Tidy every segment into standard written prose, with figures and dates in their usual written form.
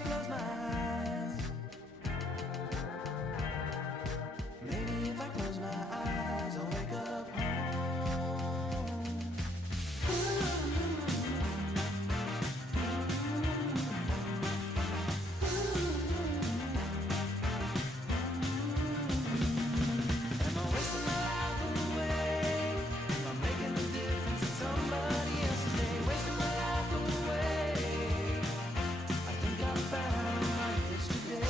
I close my eyes, maybe if I close my eyes, I'll wake up home. Am I wasting my life away? Am I making a difference in somebody else's day? Wasting my life away. I think I found my yesterday.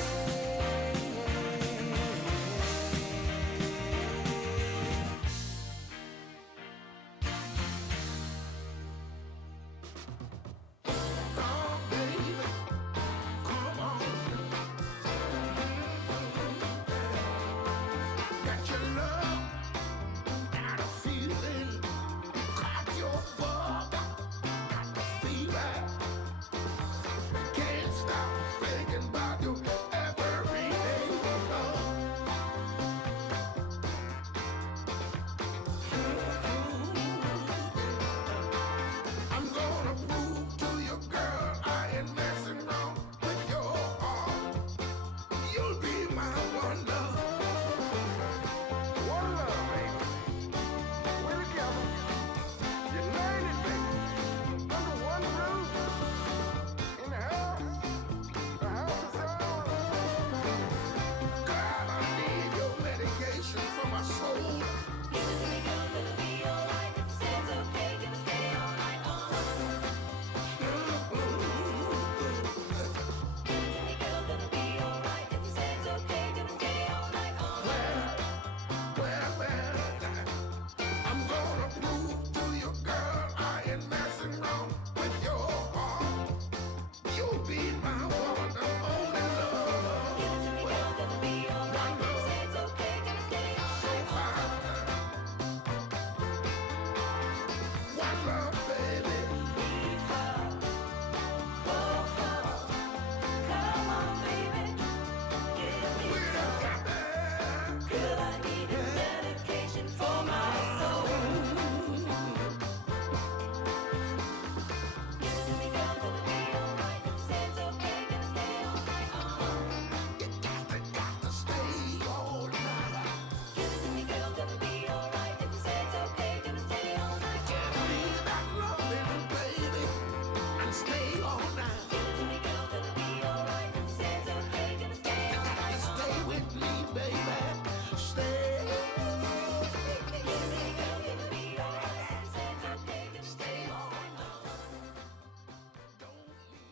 Oh, baby, come on. Got your love and a feeling. Caught your bug, got the fever. Can't stop thinking about you every day. I'm gonna prove to you, girl, I ain't messing around with your heart. You'll be my one love. One love, baby. We're together. United, baby. Under one roof. In the house. The house is ours. Girl, I need your medication for my soul. Give it to me, girl, gonna be alright. If you say it's okay, gonna stay all night on. Give it to me, girl, gonna be alright. If you say it's okay, gonna stay all night on. Well, I'm gonna prove to you, girl, I ain't messing around with your heart. You'll be my one and only love. Give it to me, girl, gonna be alright. If you say it's okay, gonna stay all night on. One love, baby. Come on, baby, give me We're some. together. Girl, I need a medication for my soul. Give it to me, girl, gonna be alright. If you say it's okay, gonna stay all night on. You got to stay all night. Give it to me, girl, gonna be alright. If you say it's okay, gonna stay all night Give on. me that loving, baby, and stay all night. Give it to me, girl, gonna be alright. If you say it's okay, gonna stay all night on. Stay with me, baby. Stay. Give it to me, girl, gonna be alright. If you say it's okay, gonna stay all night on. Don't leave.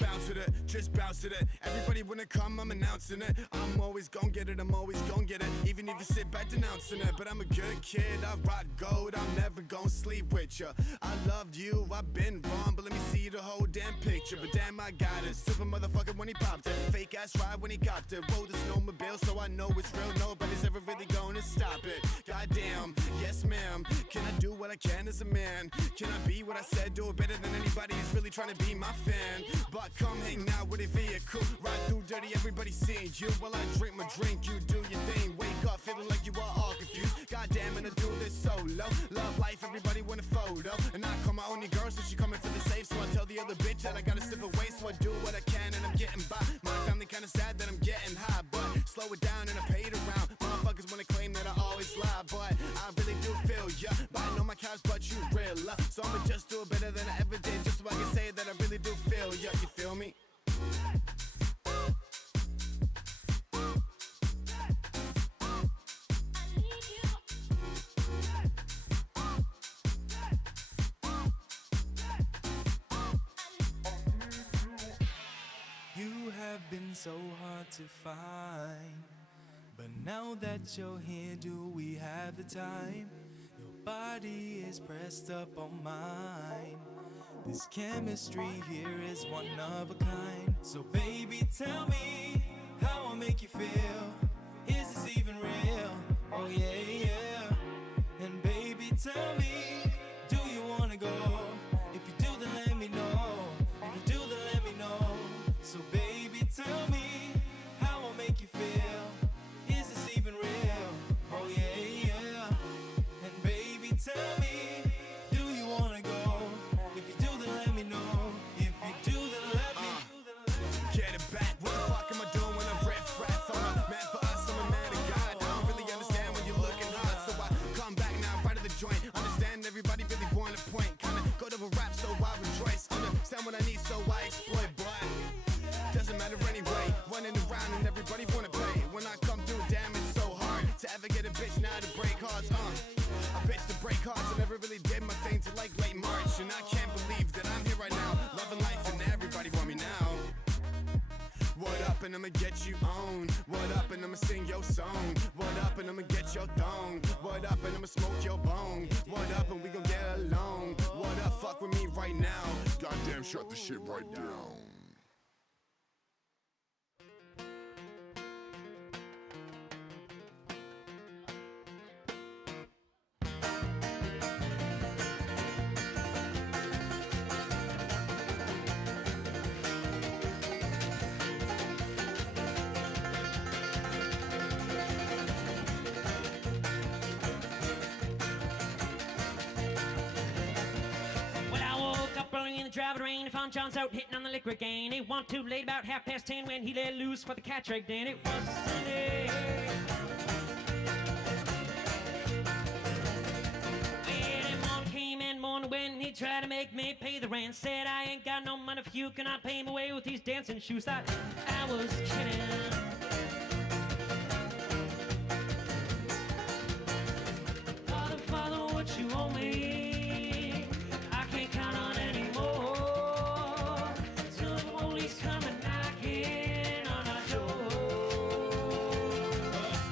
Bounce to it, just bounce to it. Everybody wanna come, I'm announcing it. I'm always gon' get it, I'm always gon' get it. Even if you sit back denouncing it. But I'm a good kid, I rock gold, I'm never gon' sleep with ya. I loved you, I've been wrong, but let me see the whole damn picture. But damn, I got it. Super motherfucker when he popped it. Fake ass ride when he copped it. Rode the snowmobile, so I know it's real. Nobody's ever really gonna stop it. Goddamn, yes ma'am. Can I do what I can as a man? Can I be what I said? Do it better than anybody who's really trying to be my fan. But come hang out with a vehicle. Ride through dirty, everybody seeing you. While I drink my drink, you do your thing. Wake up feeling like you are all confused. Goddamn, and I do this solo. Love life, everybody want a photo. And I call my only girl, so she coming for the safe. So I tell the other bitch that I gotta slip away. So I do what I can and I'm getting by. My family kinda sad that I'm getting high, but slow it down and I paid around. Motherfuckers wanna claim that I always lie, but I really do feel ya. But I know my cows, but you real. So I'ma just do it better than I ever did, just so I can say that I really do feel ya. You feel me? You have been so hard to find, but now that you're here, do we have the time? Your body is pressed up on mine. This chemistry here is one of a kind. So baby, tell me how I make you feel. Is this even real? Oh yeah, yeah. And baby, tell me, do you wanna go? If you do, then let me know. If you do, then let me know. So baby, tell me how I make you feel. Is this even real? Oh yeah, yeah. And baby, tell me, do you wanna go? If you do, then let me know. If you do, then let me know. Get it back, what the fuck am I doing when I'm riff raff? I'm a man for us, I'm a man of God. I don't really understand when you're looking hot, so I come back now, right to the joint. Understand everybody really want a point. Kinda go to a rap, so I rejoice. Understand what I need, so I exploit, but doesn't matter anyway. Running around and everybody wanna pay. When I come through, damn, it's so hard to ever get a bitch now to break hearts. A bitch to break hearts, I never really did my thing till like late March, and I can't believe that I'm here right now, loving life and everybody want me now. What up and I'ma get you on. What up and I'ma sing your song. What up and I'ma get your thong. What up and I'ma smoke your bone. What up and we gon' get along. What up, fuck with me right now. Goddamn, shut the shit right down. Well, I woke up early in the driving rain and found John's out hitting on the liquor again. It wasn't too late, about 10:30 when he let loose for the cat trick. Then it was Sunday. Well, that one came in morning when he tried to make me pay the rent. Said I ain't got no money for you, can I pay him away with these dancing shoes? I was kidding. Father, Father, what you owe me? I can't count on anymore. Till the police come and knocking on our door.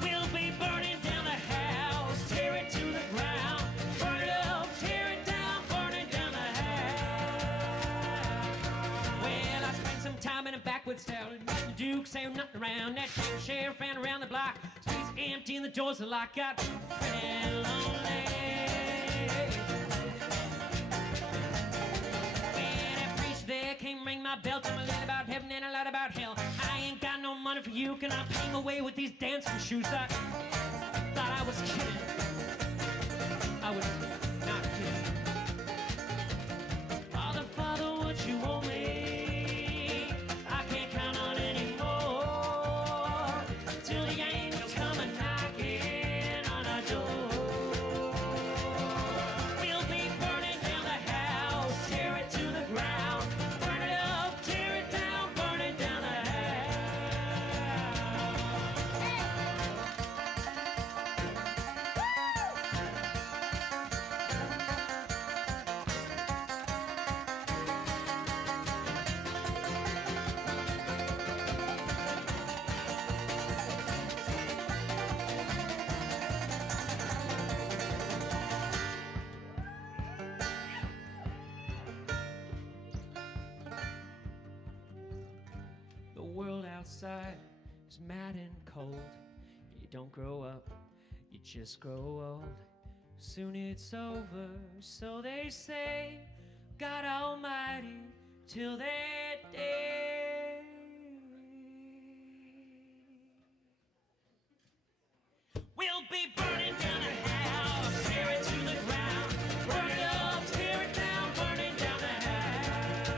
We'll be burning down the house, tear it to the ground. Burn it up, tear it down, burning down the house. Well, I spent some time in a backwoods town, and nothing to do, 'cause there was nothing around. That same sheriff ran around the block, streets empty and the doors are locked. Got pretty lonely. When that preacher there came ring my bell, told me a lot about heaven and a lot about hell. I ain't got no money for you, can I pay him away with these dancing shoes? I thought I was kidding. I was not kidding. Father, Father, what you owe me? I can't count on anymore. Till the angels come and knocking on our door. We'll be burning down the house, tear it to the ground. Burn it up, tear it down, burning down the The world outside is mad and cold. You don't grow up, you just grow old. Soon it's over, so they say. God Almighty, till that day. We'll be burning down the house, tear it to the ground. Burn it up, tear it down, burning down the house.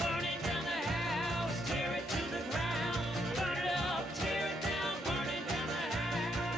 Burning down the house, tear it to the ground. Burn it up, tear it down, burning down the house.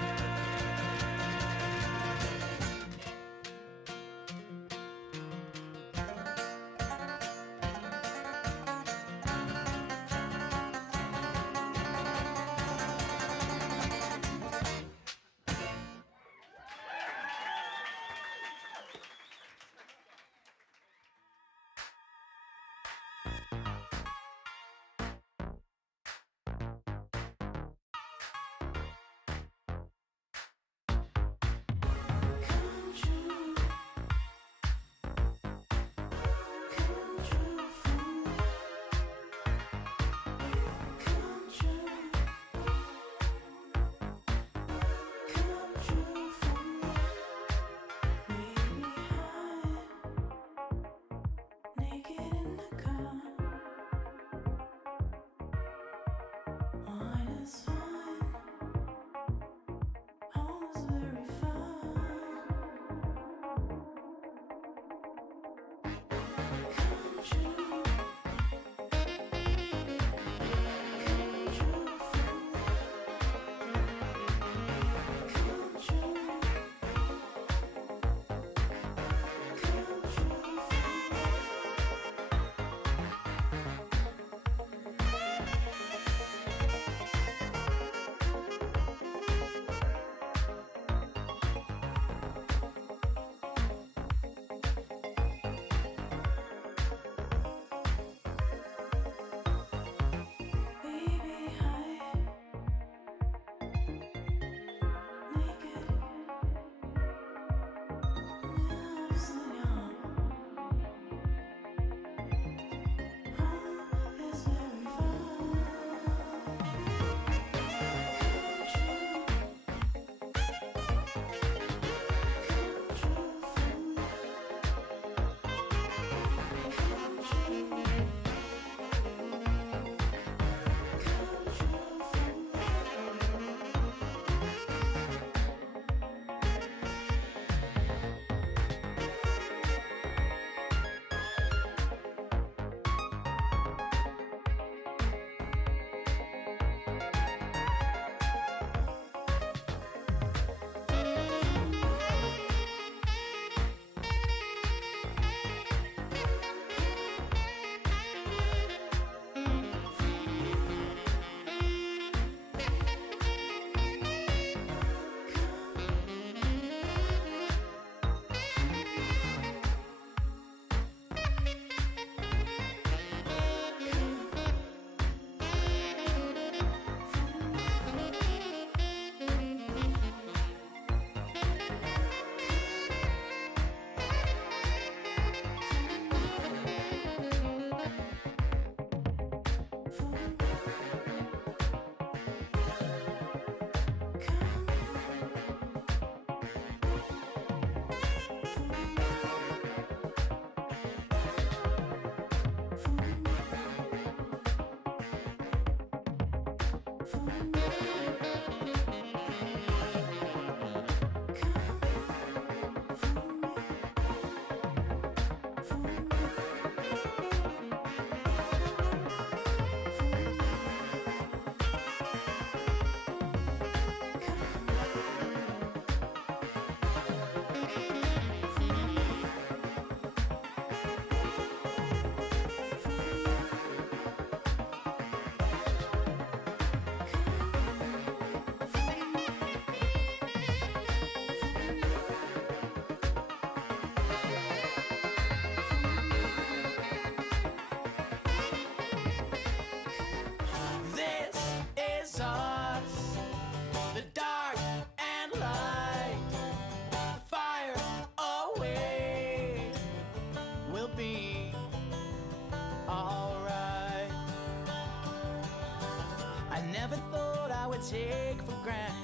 take for granted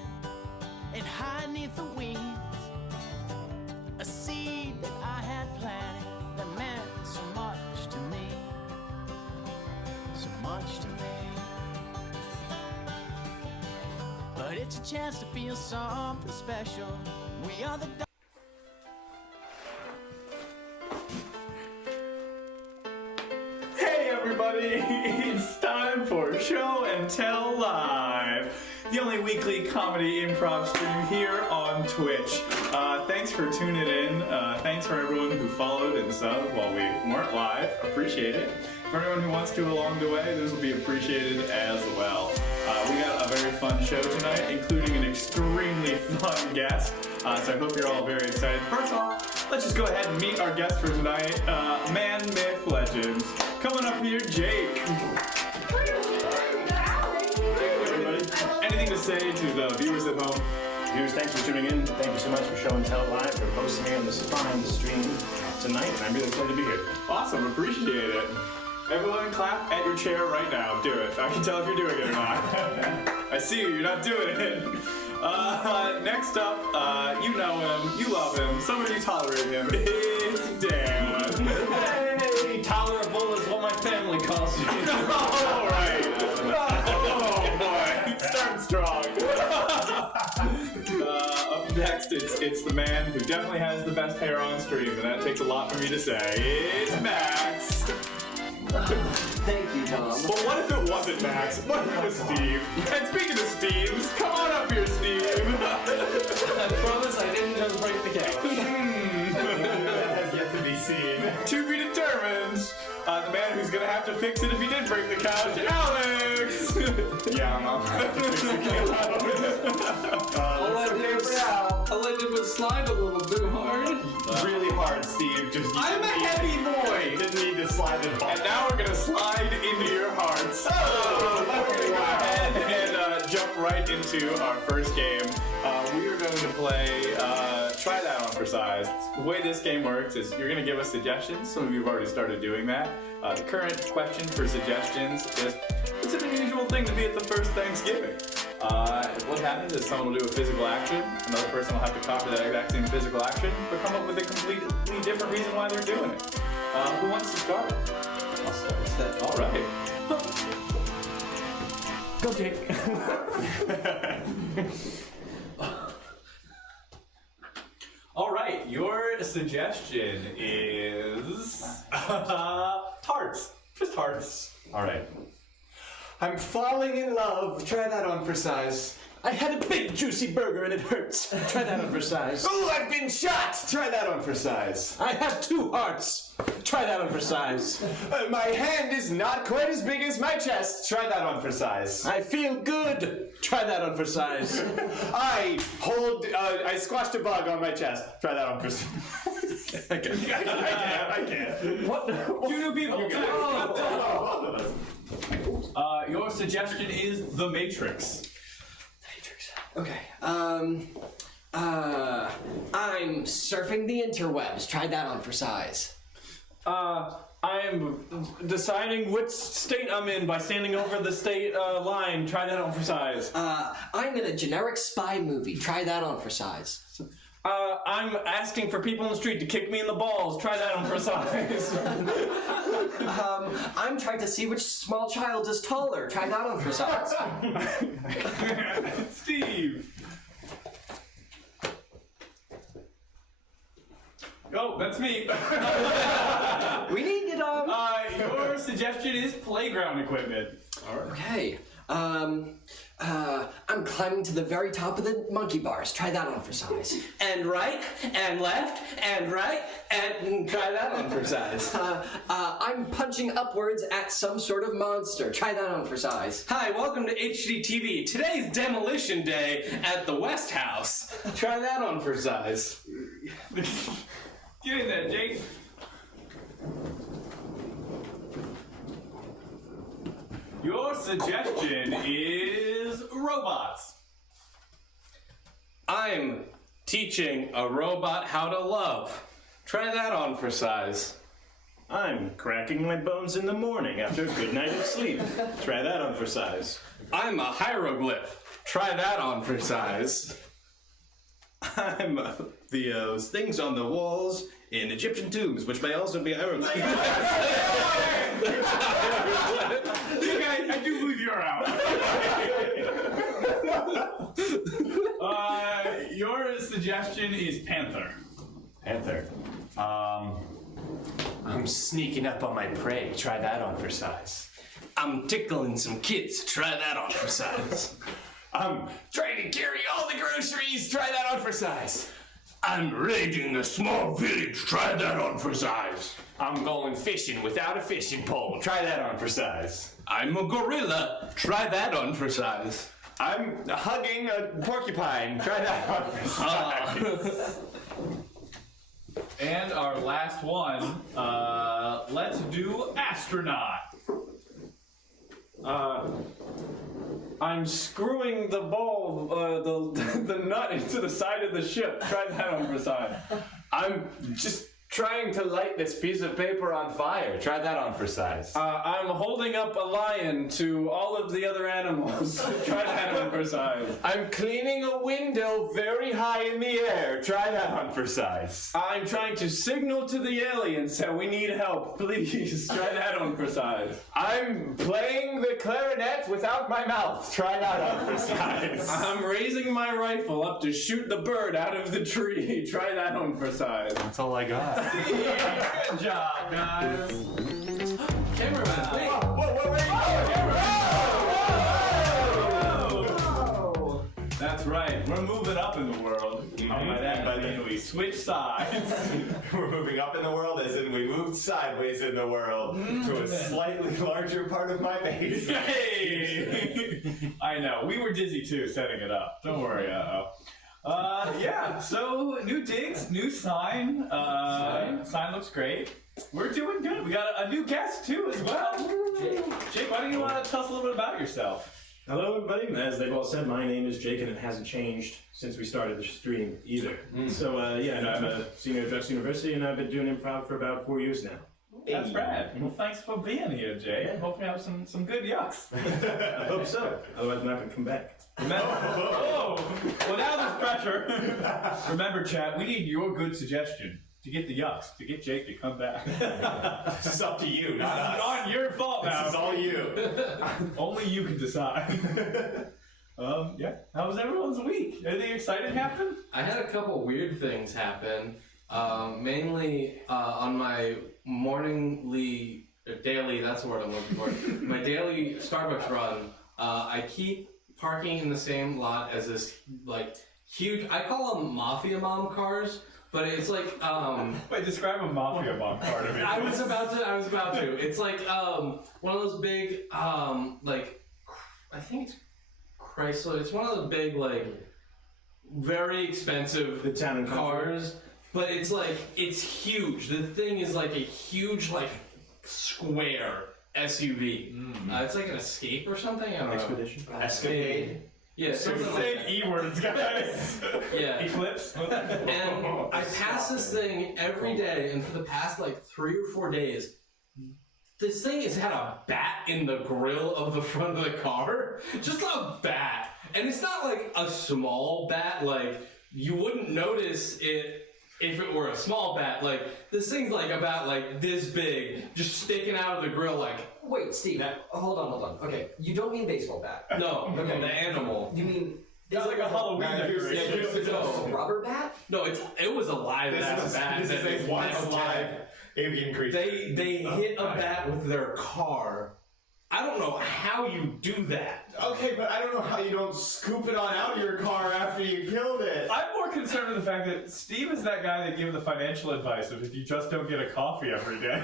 and hide neath the weeds. A seed that I had planted that meant so much to me. So much to me. But it's a chance to feel something special. We are the Hey everybody, it's time for Show and Tell Live, the only weekly comedy improv stream here on Twitch. Thanks for tuning in. Thanks for everyone who followed and subbed while we weren't live. Appreciate it. For anyone who wants to along the way, this will be appreciated as well. We got a very fun show tonight, including an extremely fun guest. So I hope you're all very excited. First off, let's just go ahead and meet our guest for tonight, Man, Myth, Legends. Coming up here, Jake. Everybody, anything to say to the viewers at home? Viewers, thanks for tuning in. Thank you so much for Show and Tell Live, for hosting me on this fine stream tonight. I'm really excited to be here. Awesome, appreciate it. Everyone clap at your chair right now. Do it. I can tell if you're doing it or not. I see you, you're not doing it. Next up, you know him, you love him, some of you tolerate him. It's Dan. Hey, tolerable is what my family calls you. All right. Oh boy, starting strong. Up next, it's the man who definitely has the best hair on stream, and that takes a lot for me to say. It's Max. Thank you, Tom. But what if it wasn't Max? What if it was Steve? And speaking of Steves, come on up here, Steve. I promise I didn't just break the couch. That has yet to be seen. To be determined. The man who's gonna have to fix it if he did break the couch, Alex. Yeah, I'm up. All I did was slide a little too hard. Really hard, Steve. Just I'm a heavy boy. didn't need to slide the ball. And now we're gonna slide into your hearts. We're gonna go ahead and jump right into our first game. We are going to play Try That On for Size. The way this game works is you're going to give us suggestions. Some of you have already started doing that. The current question for suggestions is, it's an unusual thing to be at the first Thanksgiving. What happens is someone will do a physical action, another person will have to copy that exact same physical action, but come up with a completely different reason why they're doing it. Who wants to start? I'll start. All right. Go, Jake. All right, your suggestion is hearts. Just hearts. All right. I'm falling in love. Try that on for size. I had a big juicy burger and it hurts. Try that on for size. Ooh, I've been shot. Try that on for size. I have 2 hearts. Try that on for size. My hand is not quite as big as my chest. Try that on for size. I feel good. Try that on for size. I squashed a bug on my chest. Try that on for size. I can. What? Two people. Your suggestion is The Matrix. Okay, I'm surfing the interwebs. Try that on for size. I'm deciding which state I'm in by standing over the state line. Try that on for size. I'm in a generic spy movie. Try that on for size. I'm asking for people in the street to kick me in the balls. Try that on for size. I'm trying to see which small child is taller. Try that on for size. Steve. Oh, that's me. We need it on. Your suggestion is playground equipment. All right. Okay. I'm climbing to the very top of the monkey bars. Try that on for size. And right, and left, and right, and try that on for size. I'm punching upwards at some sort of monster. Try that on for size. Hi, welcome to HGTV. Today's demolition day at the West House. Try that on for size. Get in there, Jake. Your suggestion is robots. I'm teaching a robot how to love. Try that on for size. I'm cracking my bones in the morning after a good night of sleep. Try that on for size. I'm a hieroglyph. Try that on for size. I'm Theo's things on the walls in Egyptian tombs, which may also be hieroglyphs. I do believe you're out. Your suggestion is Panther. Panther. I'm sneaking up on my prey. Try that on for size. I'm tickling some kids. Try that on for size. I'm trying to carry all the groceries. Try that on for size. I'm raiding a small village. Try that on for size. I'm going fishing without a fishing pole. Try that on for size. I'm a gorilla. Try that on for size. I'm hugging a porcupine. Try that on for size. And our last one, let's do astronaut. I'm screwing the ball, the nut into the side of the ship. Try that on for size. I'm just trying to light this piece of paper on fire. Try that on for size. I'm holding up a lion to all of the other animals. Try that on for size. I'm cleaning a window very high in the air. Try that on for size. I'm trying to signal to the aliens that we need help. Please, try that on for size. I'm playing the clarinet without my mouth. Try that on for size. I'm raising my rifle up to shoot the bird out of the tree. Try that on for size. That's all I got. Good job, guys. Cameraman, wait. Whoa. That's right. We're moving up in the world. By that, I mean we switch sides. We're moving up in the world as in we moved sideways in the world to a slightly larger part of my base. Hey! I know. We were dizzy too setting it up. Don't worry. Yeah, so new digs, new sign. Sign looks great. We're doing good. We got a new guest too as well. Jake, why don't you want to tell us a little bit about yourself? Hello, everybody. As they've all said, my name is Jake, and it hasn't changed since we started the stream either. So, and I'm a senior at Drexel University, and I've been doing improv for about 4 years now. That's rad. Well, thanks for being here, Jay. Hope you have some good yucks. I hope so. Otherwise, I'm not going to come back. Well, now there's pressure. Remember, chat, we need your good suggestion to get the yucks, to get Jake to come back. This is up to you, This not is us. on your fault now. This is all you. Only you can decide. Yeah. How was everyone's week? Anything exciting happen? I had a couple weird things happen. Mainly on my daily, that's the word I'm looking for. My daily Starbucks run, I keep parking in the same lot as this, like, huge, I call them Mafia Mom cars, but it's like, Wait, describe a Mafia Mom car to me. I was about to. It's like, one of those big, like, I think it's Chrysler, it's one of those big, like, very expensive The town and cars, but it's like, it's huge. The thing is like a huge, like, square SUV. It's like an Escape or something. I don't Expedition. know. Escapade. Yeah, something like Say that. E-words, guys. Yeah. Eclipse. And I pass this thing every day, and for the past like 3 or 4 days, this thing has had a bat in the grill of the front of the car. Just a bat. And it's not like a small bat, like you wouldn't notice it if it were a small bat. Like this thing's like about like this big, just sticking out of the grill like, Wait, Steve, hold on. Okay, you don't mean baseball bat. no, the animal. You mean It's like a Halloween decoration. a rubber bat? No, it was a live ass bat. This is that a they once left. live avian creature. They hit a bat with their car. I don't know how you do that. Okay, but I don't know how you don't scoop it on out of your car after you killed it. I'm more concerned with the fact that Steve is that guy that gives the financial advice of if you just don't get a coffee every day,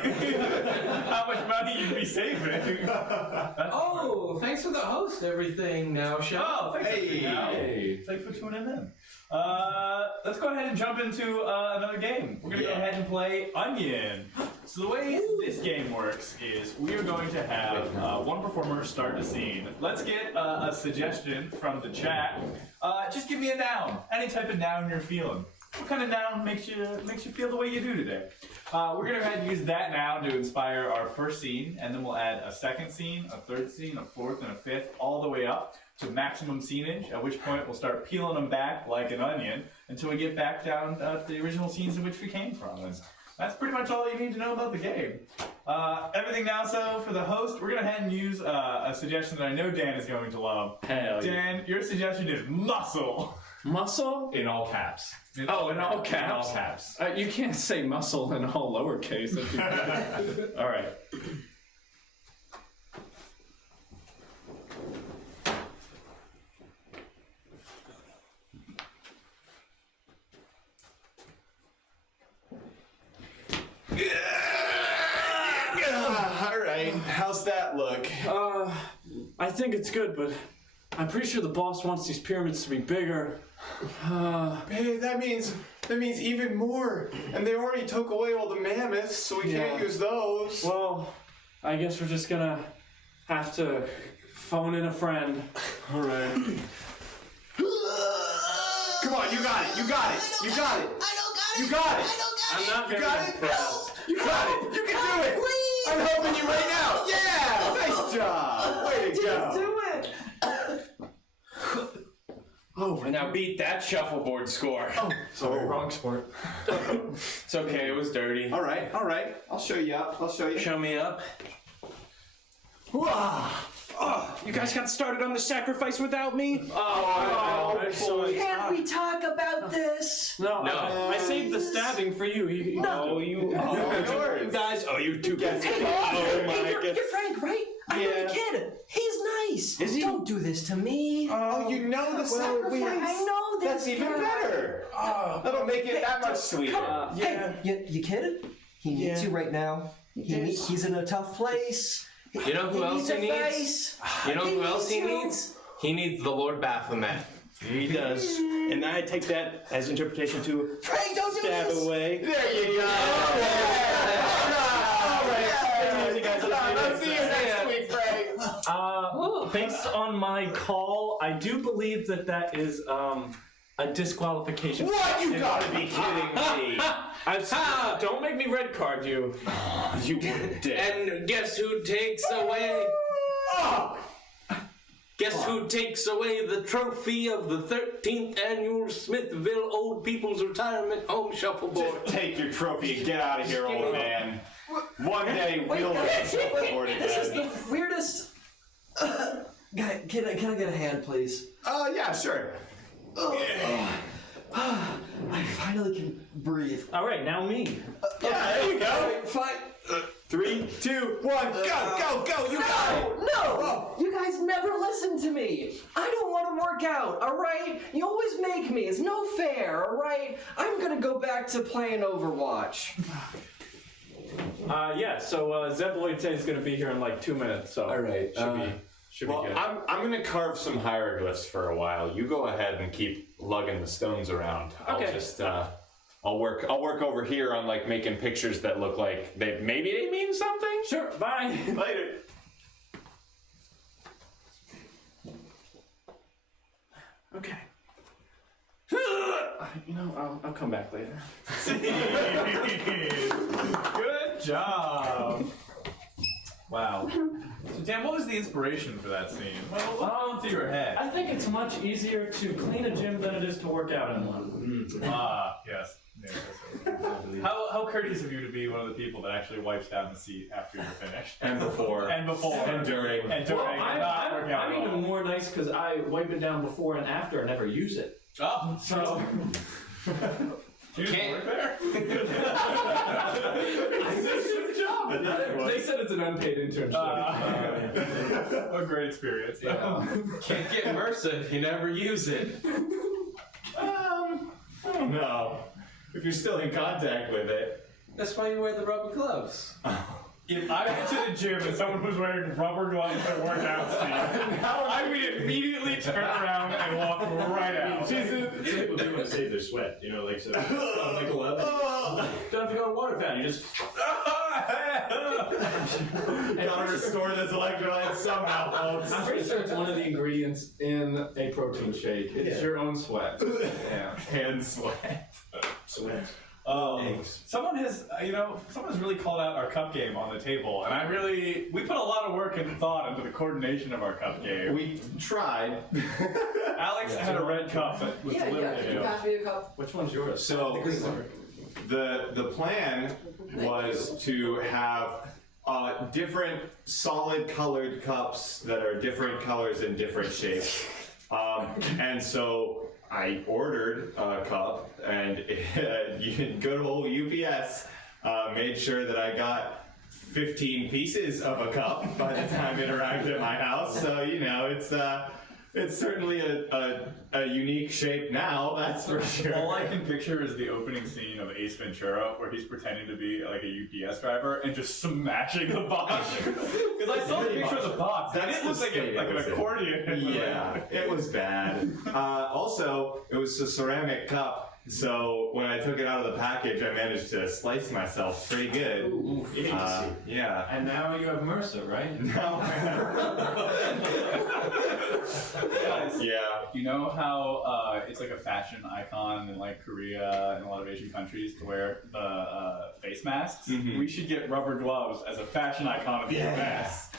how much money you'd be saving. Oh, thanks for the host, everything now, show. Oh, thanks for tuning out. Hey. Thanks for tuning in. Let's go ahead and jump into another game. We're going to go ahead and play Onion. So the way this game works is we are going to have one performer start a scene. Let's get a suggestion from the chat. Just give me a noun, any type of noun you're feeling. What kind of noun makes you feel the way you do today? We're going to go ahead and use that noun to inspire our first scene, and then we'll add a second scene, a third scene, a fourth, and a fifth, all the way up to maximum scenage, at which point we'll start peeling them back like an onion until we get back down to the original scenes in which we came from. And that's pretty much all you need to know about the game. Everything now, so for the host, we're going to head and use a suggestion that I know Dan is going to love. Hell yeah. Dan, your suggestion is muscle. Muscle? In all caps. Oh, in all caps. In all caps. You can't say muscle in all lowercase. All right. All right. How's that look? I think it's good, but I'm pretty sure the boss wants these pyramids to be bigger. Hey, that means even more. And they already took away all the mammoths, so we can't use those. Well, I guess we're just gonna have to phone in a friend. All right. Come on, you got it. You got it. You got it. You got it. I'm not You very got it. impressed. You got it. You can do it. I'm helping you right now. Yeah. Nice job. Way to go. Do it! Oh, now beat that shuffleboard score. Oh, Sorry, wrong sport. it's okay. It was dirty. All right. I'll show you up. Show me up. You guys got started on the sacrifice without me? Can't we talk about this? No. I saved the stabbing for you. You guys. Oh, you two guys. Hey, you're Frank, right? I know the kid. He's nice. Is he? Don't do this to me. Oh, you know the sacrifice. I know this. That's even better. That'll make it that much sweeter. Hey, you kidding? He needs you right now. He's in a tough place. You know who else he needs? Face. You know who else he needs? He needs the Lord Baphomet. He does. And I take that as interpretation to Frank, don't do stab this. away. There you go. I'll see you next week, Frank. based on my call, I do believe that is a disqualification. What? You gotta be kidding me. Don't make me red card you. You did. And guess who takes away? Guess who takes away the trophy of the 13th annual Smithville Old People's Retirement Home Shuffleboard? Just take your trophy and get out of here, old man. One day we'll let you shuffleboard again. This is the weirdest. Guy, can I get a hand, please? Oh, yeah, sure. I finally can breathe. All right, now me. Yeah, there you go. Fine. 3, 2, 1, go! You got it. No! You guys never listen to me. I don't want to work out, all right? You always make me. It's no fair, all right? I'm gonna go back to playing Overwatch. So Zeb Lloyd is going to be here in like 2 minutes, so All right. should be good. I'm gonna carve some hieroglyphs for a while. You go ahead and keep lugging the stones around. Okay. I'll just I'll work over here on like making pictures that look like they mean something. Sure, bye. Later. Okay. I'll come back later. Good job. Wow. So Dan, what was the inspiration for that scene? Well, what went through your head? I think it's much easier to clean a gym than it is to work out in one. Yes. How courteous of you to be one of the people that actually wipes down the seat after you're finished. And before. And during. Well, I'm even more nice because I wipe it down before and after and never use it. Oh. So. You just work there? They said it's an unpaid internship. A great experience. Can't get MRSA if you never use it. I don't know. If you're still in contact with it. That's why you wear the rubber gloves. If I went to the gym and someone was wearing rubber gloves to work out, Steve, I would immediately turn around and walk right out. People do want to save their sweat, like so. Like 11. Don't have to go to water fountain. You just. Gotta restore this electrolyte somehow, folks. I'm pretty sure it's one of the ingredients in a protein shake. It's your own sweat. Yeah. Hand sweat. Sweat. Someone has really called out our cup game on the table, and we put a lot of work and thought into the coordination of our cup game. We tried. Alex had a red cup that was delivered Can to you you. pass me a cup? Which one's yours? So the plan was to have different solid colored cups that are different colors and different shapes. And so I ordered a cup, and good old UPS made sure that I got 15 pieces of a cup by the time it arrived at my house. So, it's certainly a unique shape now, that's for sure. All I can picture is the opening scene of Ace Ventura, where he's pretending to be like a UPS driver and just smashing the box. Because I saw the picture of the box. That's it looked like an accordion. Yeah, it was bad. Also, it was a ceramic cup. So when I took it out of the package, I managed to slice myself pretty good. Yeah. And now you have MRSA, right? No. Guys, Yeah. you know how it's like a fashion icon in like Korea and a lot of Asian countries to wear the face masks? Mhm. We should get rubber gloves as a fashion icon of the US.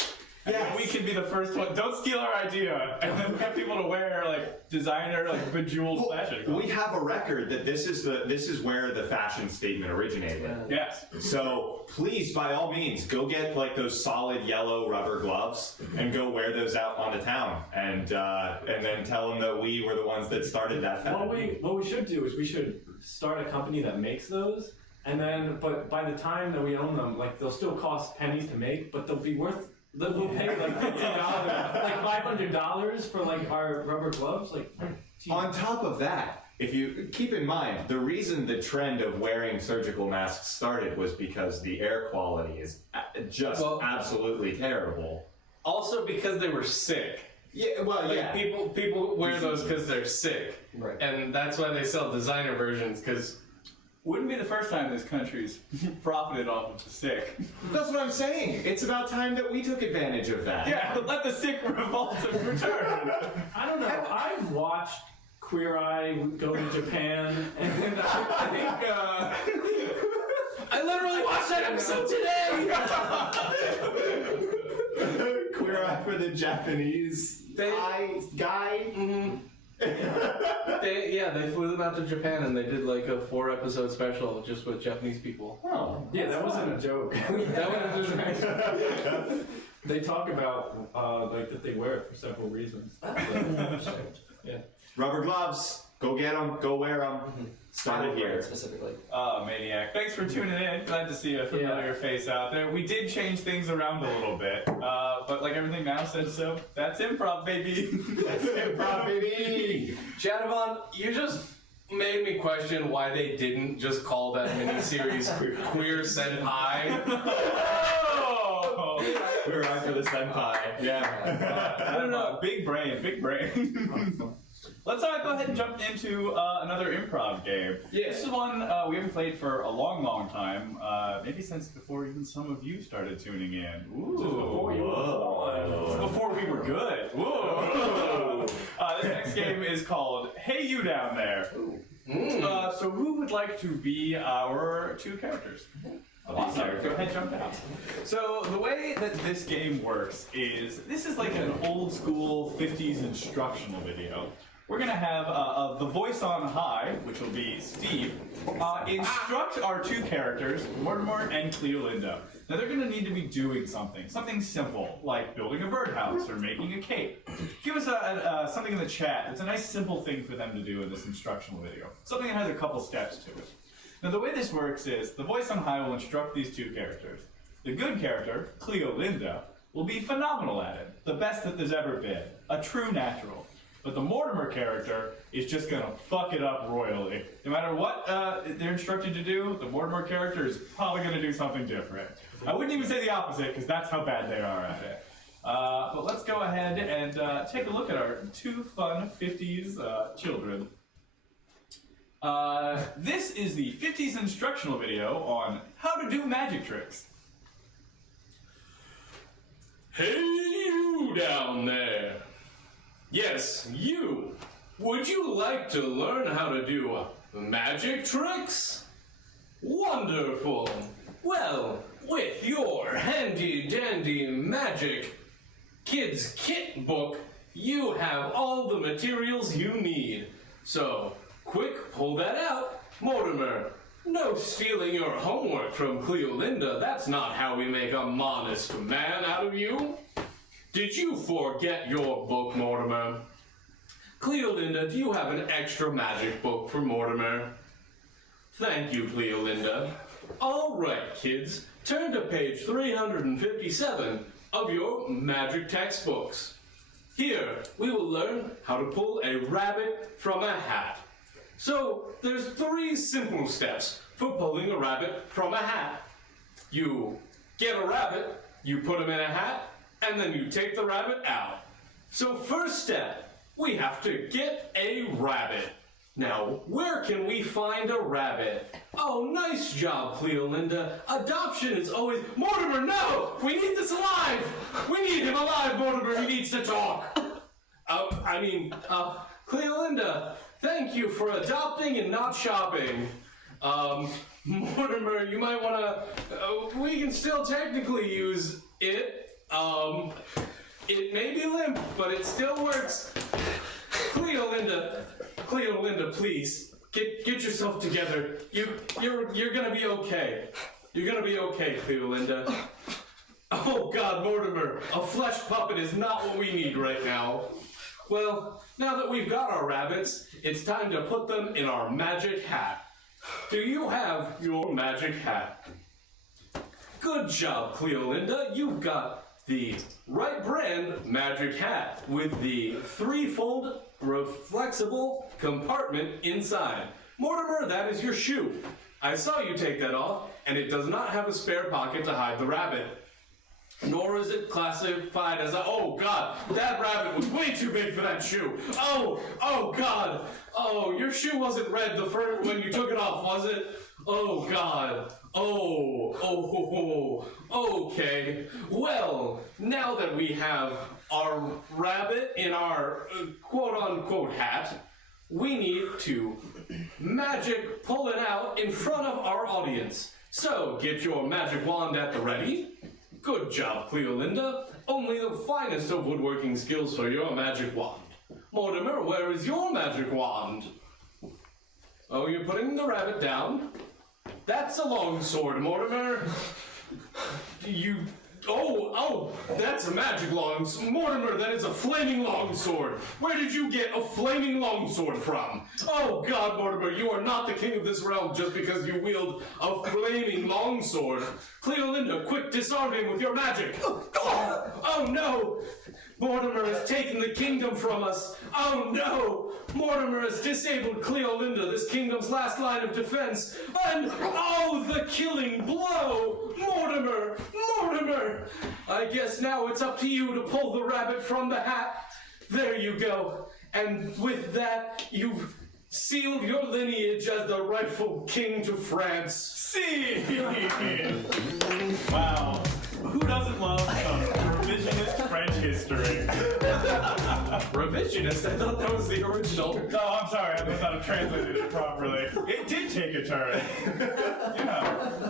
And then we can be the first one. Don't steal our idea. And then get people to wear like designer, like bejeweled fashion. We have a record that this is where the fashion statement originated. Yes. So please, by all means, go get like those solid yellow rubber gloves and go wear those out on the town, and then tell them that we were the ones that started that fad. What we should do is we should start a company that makes those, and then but by the time that we own them, like they'll still cost pennies to make, but they'll be worth. We'll pay like $50, like $500 for like our rubber gloves. Like, On top of that, if you keep in mind, the reason the trend of wearing surgical masks started was because the air quality is just absolutely terrible. Also because they were sick. Yeah, well, Like, yeah. People wear those because they're sick, Right. and that's why they sell designer versions. Because Wouldn't be the first time this country's profited off of the sick. That's what I'm saying. It's about time that we took advantage of that. Yeah, let the sick revolt and return. I don't know. I've watched Queer Eye go to Japan, and I think I literally watched that episode today. Queer Eye for the Japanese guy. Mm-hmm. They flew them out to Japan and they did like a 4-episode special just with Japanese people. Oh, yeah, that wasn't a joke. That was They talk about like that they wear it for several reasons. Yeah. Rubber gloves. Go get them. Go wear them. Started here. Specifically. Oh, Maniac. Thanks for tuning in. Glad to see a familiar face out there. We did change things around a little bit, but like everything now said so, that's improv, baby. That's improv, baby. Jadavon, you just made me question why they didn't just call that miniseries Queer Senpai. Oh! Queer Eye for the Senpai. Yeah. I don't know. Big brain, big brain. Let's go ahead and jump into another improv game. Yeah. This is one we haven't played for a long, long time. Maybe since before even some of you started tuning in. Ooh. Before you were Before we were good. Whoa. This next game is called Hey You Down There. So who would like to be our two characters? Awesome. Go ahead, jump out. So the way that this game works is, this is like an old school 50s instructional video. We're gonna have the voice on high, which will be Steve, instruct our two characters, Mortimer and Cleolinda. Now they're gonna need to be doing something simple, like building a birdhouse or making a cape. Give us something in the chat. It's a nice simple thing for them to do in this instructional video. Something that has a couple steps to it. Now the way this works is, the voice on high will instruct these two characters. The good character, Cleolinda, will be phenomenal at it. The best that there's ever been. A true natural. But the Mortimer character is just gonna fuck it up royally. No matter what they're instructed to do, the Mortimer character is probably gonna do something different. I wouldn't even say the opposite, because that's how bad they are at it. But let's go ahead and take a look at our two fun 50s children. This is the 50s instructional video on how to do magic tricks. Hey, you down there. Yes, you. Would you like to learn how to do magic tricks? Wonderful. Well, with your handy-dandy magic kids kit book, you have all the materials you need. So, quick, pull that out. Mortimer, no stealing your homework from Cleolinda. That's not how we make a modest man out of you. Did you forget your book, Mortimer? Cleolinda, do you have an extra magic book for Mortimer? Thank you, Cleolinda. All right, kids, turn to page 357 of your magic textbooks. Here, we will learn how to pull a rabbit from a hat. So, there's 3 simple steps for pulling a rabbit from a hat. You get a rabbit, you put him in a hat, and then you take the rabbit out. So first step, we have to get a rabbit. Now, where can we find a rabbit? Oh, nice job, Cleolinda. Adoption is always... Mortimer, no! We need this alive! We need him alive, Mortimer. He needs to talk. Cleolinda, thank you for adopting and not shopping. Mortimer, you might want to... we can still technically use it. It may be limp, but it still works. Cleolinda, please, get yourself together. You're gonna be okay. You're gonna be okay, Cleolinda. Oh God, Mortimer, a flesh puppet is not what we need right now. Well, now that we've got our rabbits, it's time to put them in our magic hat. Do you have your magic hat? Good job, Cleolinda. You've got the right brand magic hat with the 3-fold flexible compartment inside. Mortimer, that is your shoe. I saw you take that off, and it does not have a spare pocket to hide the rabbit. Nor is it classified as a... Oh, God, that rabbit was way too big for that shoe. Oh, God. Oh, your shoe wasn't red the first when you took it off, was it? Oh, God. Okay. Well, now that we have our rabbit in our quote-unquote hat, we need to magic pull it out in front of our audience. So, get your magic wand at the ready. Good job, Cleolinda. Only the finest of woodworking skills for your magic wand. Mortimer, where is your magic wand? Oh, you're putting the rabbit down? That's a long sword, Mortimer. That's a magic long sword. Mortimer, that is a flaming long sword. Where did you get a flaming long sword from? Oh, God, Mortimer, you are not the king of this realm just because you wield a flaming long sword. Cleolinda, quick, disarm him with your magic. Oh, no. Mortimer has taken the kingdom from us. Oh, no. Mortimer has disabled Cleolinda, this kingdom's last line of defense. And, the killing blow. Mortimer. I guess now it's up to you to pull the rabbit from the hat. There you go. And with that, you've sealed your lineage as the rightful king to France. See! Wow. Who doesn't love some revisionist French history? Revisionist? I thought that was the original. Oh, I'm sorry. I must not have translated it properly. It did take a turn.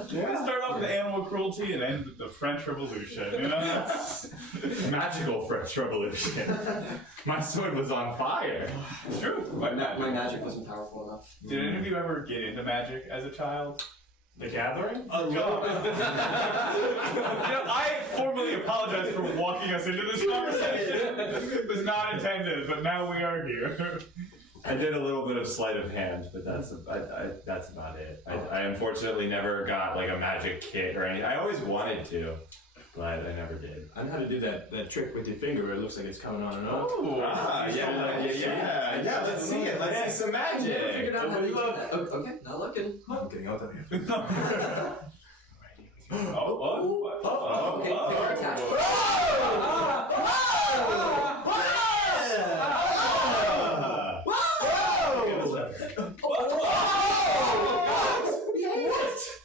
We start off with animal cruelty and end with the French Revolution. Magical French Revolution. My sword was on fire. It's true. My magic wasn't powerful enough. Did any of you ever get into magic as a child? The Gathering? A lot. I formally apologize for walking us into this conversation. It was not intended, but now we are here. I did a little bit of sleight of hand, but that's about it. I unfortunately never got like a magic kit or anything. I always wanted to, but I never did. I know how to do that trick with your finger where it looks like it's coming on and off. Yeah. Let's see it. Let's see some magic. I figured out how to do that. Okay, not looking. I'm getting out of here. Okay, finger attack.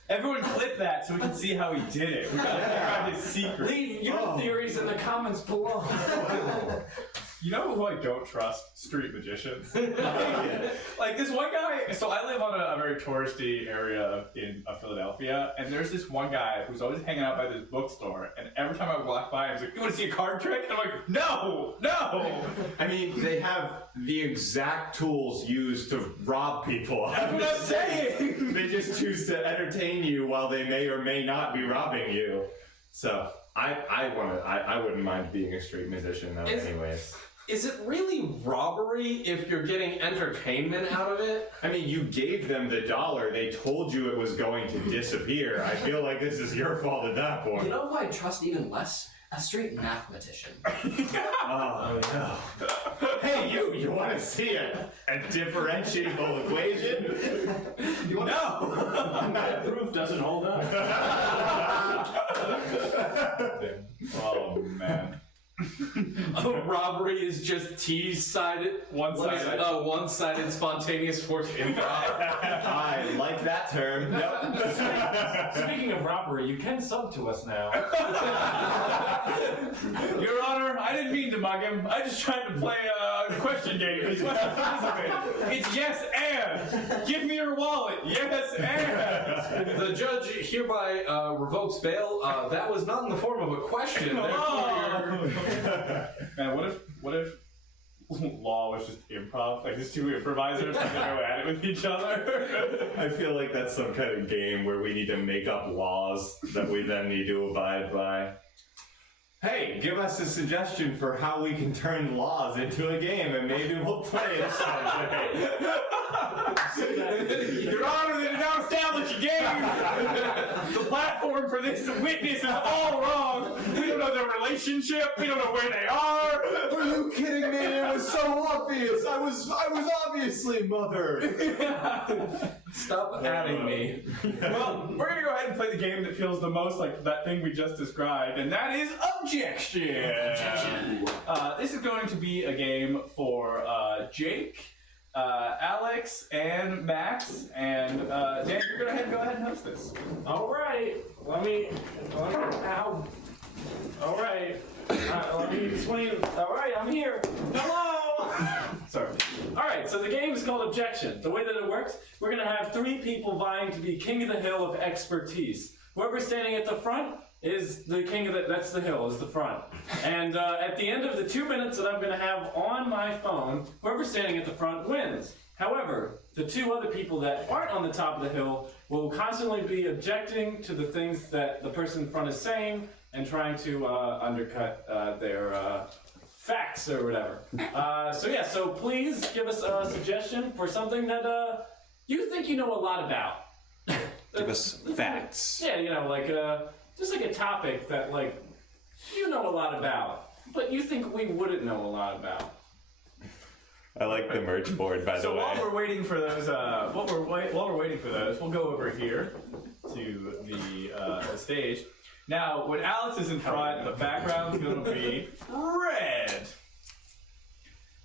Everyone clip that so we can see how he did it. We gotta figure out his secret. Leave your theories in the comments below. You know who I don't trust? Street magicians. Like this one guy. So I live on a very touristy area in Philadelphia, and there's this one guy who's always hanging out by this bookstore. And every time I walk by, he's like, "You want to see a card trick?" And I'm like, "No, no." I mean, they have the exact tools used to rob people. That's what I'm saying. They just choose to entertain you while they may or may not be robbing you. So I wouldn't mind being a street musician though. Anyways. Is it really robbery if you're getting entertainment out of it? I mean, you gave them the $1. They told you it was going to disappear. I feel like this is your fault at that point. You know who I trust even less? A street mathematician. Oh no. Hey, you want to see a differentiable equation? No! That proof doesn't hold up. Oh man. Robbery is just T-sided, one-sided spontaneous fortune. I like that term. Yep. Speaking of robbery, you can sub to us now. Your Honor, I didn't mean to mug him. I just tried to play a question game. It's yes and. Give me your wallet. Yes and. The judge hereby revokes bail. That was not in the form of a question. Man, what if law was just improv? Like these two improvisers are gonna go at it with each other? I feel like that's some kind of game where we need to make up laws that we then need to abide by. Hey, give us a suggestion for how we can turn laws into a game, and maybe we'll play it someday. Your Honor, they did not establish a game. The platform for this witness is all wrong. We don't know their relationship. We don't know where they are. Are you kidding me? It was so obvious. I was obviously mother. Stop adding me. Well, we're gonna go ahead and play the game that feels the most like that thing we just described, and that is Objection. This is going to be a game for Jake, Alex, and Max. And Dan, you're gonna go ahead and host this. All right, let me ow. All right, let me explain. All right, I'm here. Hello. Sorry. All right, so the game is called Objection. The way that it works, we're gonna have 3 people vying to be king of the hill of expertise. Whoever's standing at the front is the king of that's the hill, is the front. And at the end of the 2 minutes that I'm gonna have on my phone, whoever's standing at the front wins. However, the 2 other people that aren't on the top of the hill will constantly be objecting to the things that the person in front is saying and trying to undercut their facts or whatever. So please give us a suggestion for something that you think you know a lot about. Give us facts. Yeah, you know, like just like a topic that like you know a lot about, but you think we wouldn't know a lot about. I like the merch board, by the So way. while we're waiting for those, we'll go over here to the stage. Now, when Alex is in front, the background's going to be red.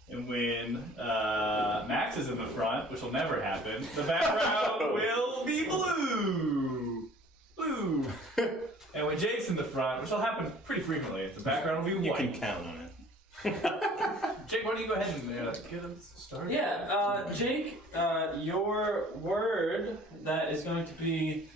And when Max is in the front, which will never happen, the background will be blue. Blue. And when Jake's in the front, which will happen pretty frequently, the background will be You white. can count on it. Jake, why don't you go ahead and get us started? Yeah, Jake, your word that is going to be.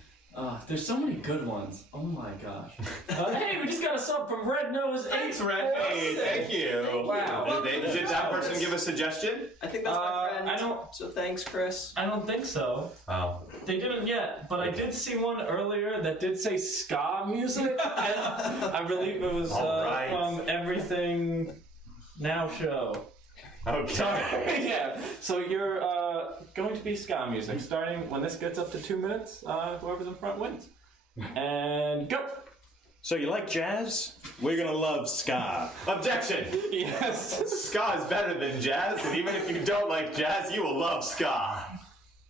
There's so many good ones. Oh my gosh. Hey, we just got a sub from Red Nose. Thanks, Red. Hey, thank you. Wow. Did that person give a suggestion? I think that's my friend. I don't- So thanks, Chris. I don't think so. Oh. They didn't yet, but I did see one earlier that did say ska music, and I believe it was All right. from Everything Now show. Okay. Sorry. Yeah. So you're going to be ska music starting when this gets up to 2 minutes. Whoever's in front wins. And go. So you like jazz? We're gonna love ska. Objection! Yes. Ska is better than jazz, and even if you don't like jazz, you will love ska.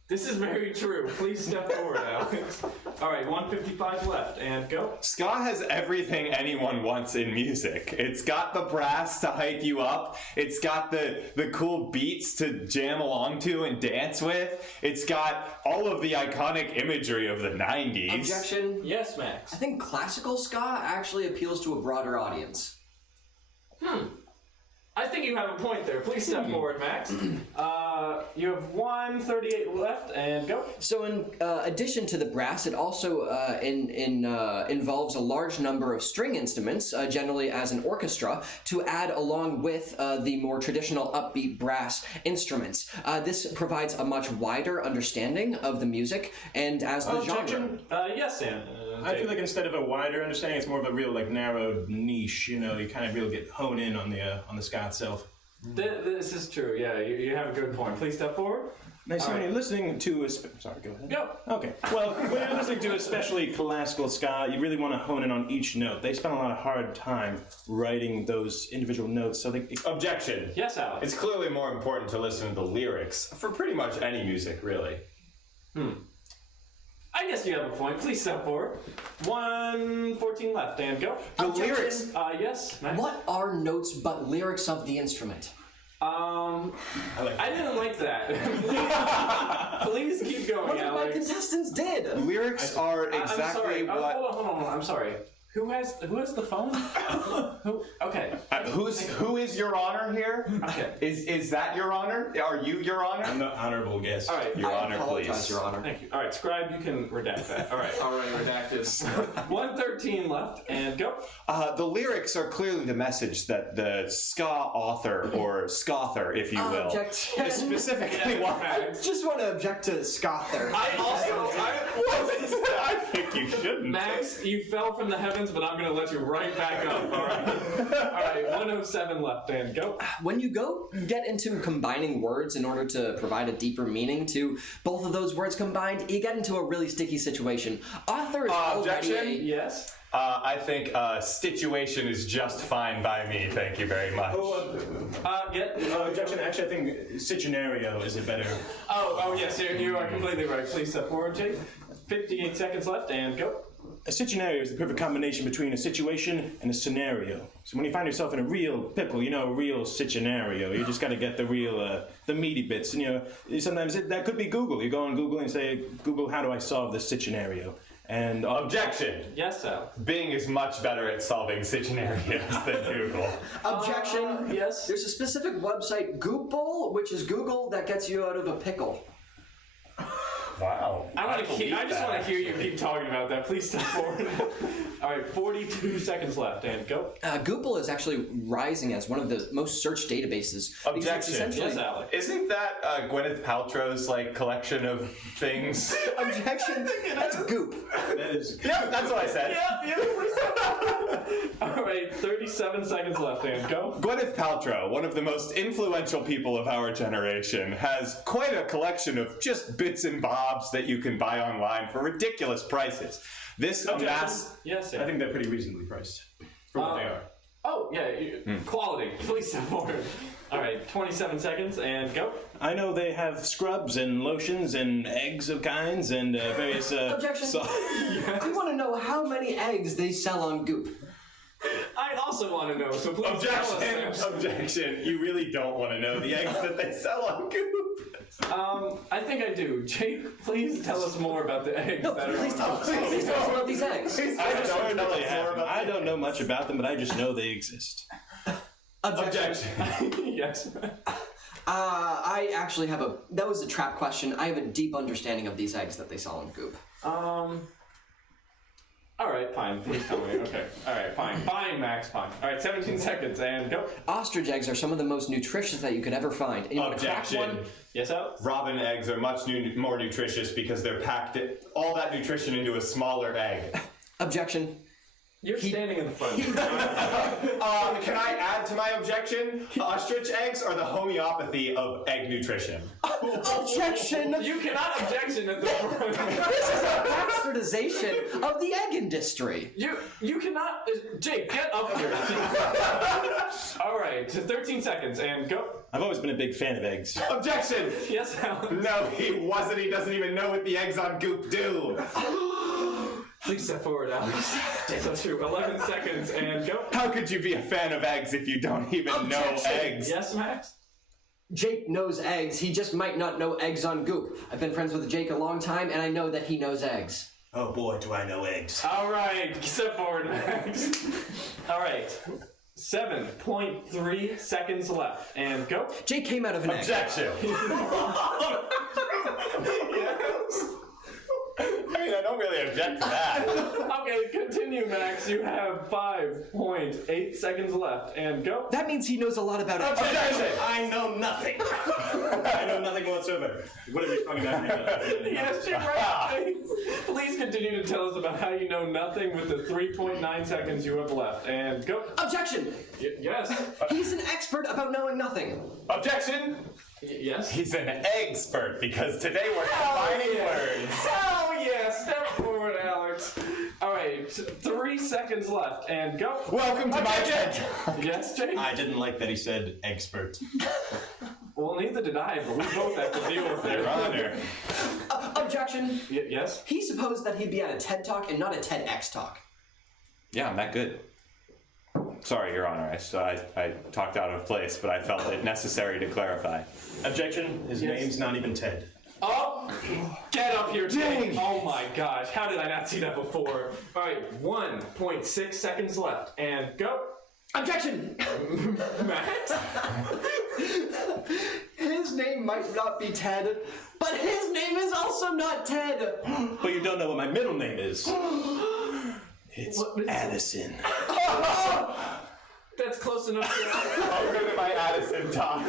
This is very true. Please step forward, Alex. All right, 155 left, and go. Ska has everything anyone wants in music. It's got the brass to hype you up. It's got the cool beats to jam along to and dance with. It's got all of the iconic imagery of the 90s. Objection. Yes, Max. I think classical ska actually appeals to a broader audience. I I think you have a point there. Please step forward, Max. You have 1:38 left, and go. So, in addition to the brass, it also involves a large number of string instruments, generally as an orchestra, to add along with the more traditional upbeat brass instruments. This provides a much wider understanding of the music and as the genre. Objection? Yes, Sam. I feel like instead of a wider understanding, it's more of a real like narrow niche. You know, you kind of really get honed in on the ska itself. This is true. Yeah, you have a good point. Please step forward. Now, see, when you're listening to sorry, go ahead. Go. Okay. Well, when you're listening to especially classical ska, you really want to hone in on each note. They spend a lot of hard time writing those individual notes, so they. Objection. Yes, Alex. It's clearly more important to listen to the lyrics for pretty much any music, really. I guess you have a point. Please step forward. 1:14 left, and go. The lyrics. Yes, Max. What are notes but lyrics of the instrument? I didn't like that. Please keep going, What if my Alex. contestants did? Lyrics are I'm sorry. exactly what. Hold on. I'm sorry. Who has the phone? Who? Okay. Who is Your Honor here? Okay. Is that Your Honor? Are you Your Honor? I'm the honorable guest. All right. Your I Honor, apologize, please. Your Honor. Thank you. All right, Scribe, you can redact that. All right. Already redacted. 1:13 left, and go. The lyrics are clearly the message that the ska author, or scother, if you will, Objection. is specifically what. I just want to object to Scother. I think you shouldn't. Max, you fell from the heavens, but I'm going to let you right back up. All right. All right. 1:07 left, and go. When you get into combining words in order to provide a deeper meaning to both of those words combined, you get into a really sticky situation. Author is already Objection? Yes. I think situation is just fine by me. Thank you very much. Objection. Actually, I think scenario is a better. Oh, yes, you are completely right. Please step forward, Jake. 58 seconds left, and go. A scenario is the perfect combination between a situation and a scenario. So when you find yourself in a real pickle, a real scenario, you just got to get the real, the meaty bits. And sometimes that could be Google. You go on Google and say, Google, how do I solve this scenario? And Objection. Yes, Sal. Bing is much better at solving scenarios than Google. Objection. Yes. There's a specific website, Google, which is Google that gets you out of a pickle. Wow. I just want to hear you keep talking about that. Please step forward. All right, 42 seconds left, and go. Google is actually rising as one of the most searched databases. because it's Objection. essentially- Yes, Alex. Isn't that Gwyneth Paltrow's collection of things? Objection. That's Goop. that is. Yep, that's what I said. All right, 37 seconds left, and go. Gwyneth Paltrow, one of the most influential people of our generation, has quite a collection of just bits and bobs that you can buy online for ridiculous prices. This amass. Yes, I think they're pretty reasonably priced for what they are. Oh, yeah, quality. Please step forward. All right, 27 seconds, and go. I know they have scrubs and lotions and eggs of kinds and various. Objection. I want to know how many eggs they sell on Goop. I also want to know, so please tell us, Sam. Objection. You really don't want to know the eggs that they sell on Goop. I think I do. Jake, please tell us more about the eggs No, that are please on tell us. Please tell us about these eggs. I don't know much about them, but I just know they exist. Objection. Yes. I actually have that was a trap question. I have a deep understanding of these eggs that they sell on Goop. All right, fine. Please tell me. Okay. All right, fine. Fine, Max, fine. All right, 17 seconds, and go. Ostrich eggs are some of the most nutritious that you could ever find. And you want to crack Objection. one? Yes, Alex? Robin eggs are much more nutritious because they're packed all that nutrition into a smaller egg. Objection. You're standing in the front. Can I add to my objection? Ostrich eggs are the homeopathy of egg nutrition. Objection! You cannot objection at the front. This is a bastardization of the egg industry. You cannot... Jake, get up here. All right, 13 seconds, and go. I've always been a big fan of eggs. Objection! Yes, Alex? No, he wasn't. He doesn't even know what the eggs on Goop do. Please step forward, Alex. So true. 11 seconds, and go. How could you be a fan of eggs if you don't even know eggs? Yes, Max? Jake knows eggs. He just might not know eggs on Goop. I've been friends with Jake a long time, and I know that he knows eggs. Oh boy, do I know eggs. All right, step forward, Max. All right. 7.3 seconds left, and go. Jake came out of an egg. Objection. I mean, I don't really object to that. Okay, continue, Max. You have 5.8 seconds left, and go. That means he knows a lot about it. Objection. I know nothing. I know nothing whatsoever. What are you talking about? Yes, you're right. Please continue to tell us about how you know nothing with the 3.9 seconds you have left, and go. Objection! Yes. He's an expert about knowing nothing. Objection. Yes. He's an expert because today we're combining words. Oh yeah, step forward, Alex. All right, 3 seconds left, and go. Welcome to my TED. Yes, Jake. I didn't like that he said expert. Well, neither did I, but we both have to deal with it. Your Honor. Objection! Yes? He supposed that he'd be at a TED Talk and not a TEDx Talk. Yeah, I'm that good. Sorry, Your Honor. I talked out of place, but I felt it necessary to clarify. Objection. His name's not even Ted. Oh! Get up here, Jake! Oh my gosh, how did I not see that before? All right, 1.6 seconds left, and go. Objection! Matt? His name might not be Ted, but his name is also not Ted. But you don't know what my middle name is. It's Addison. That's close enough. I'll go to my Addison talk.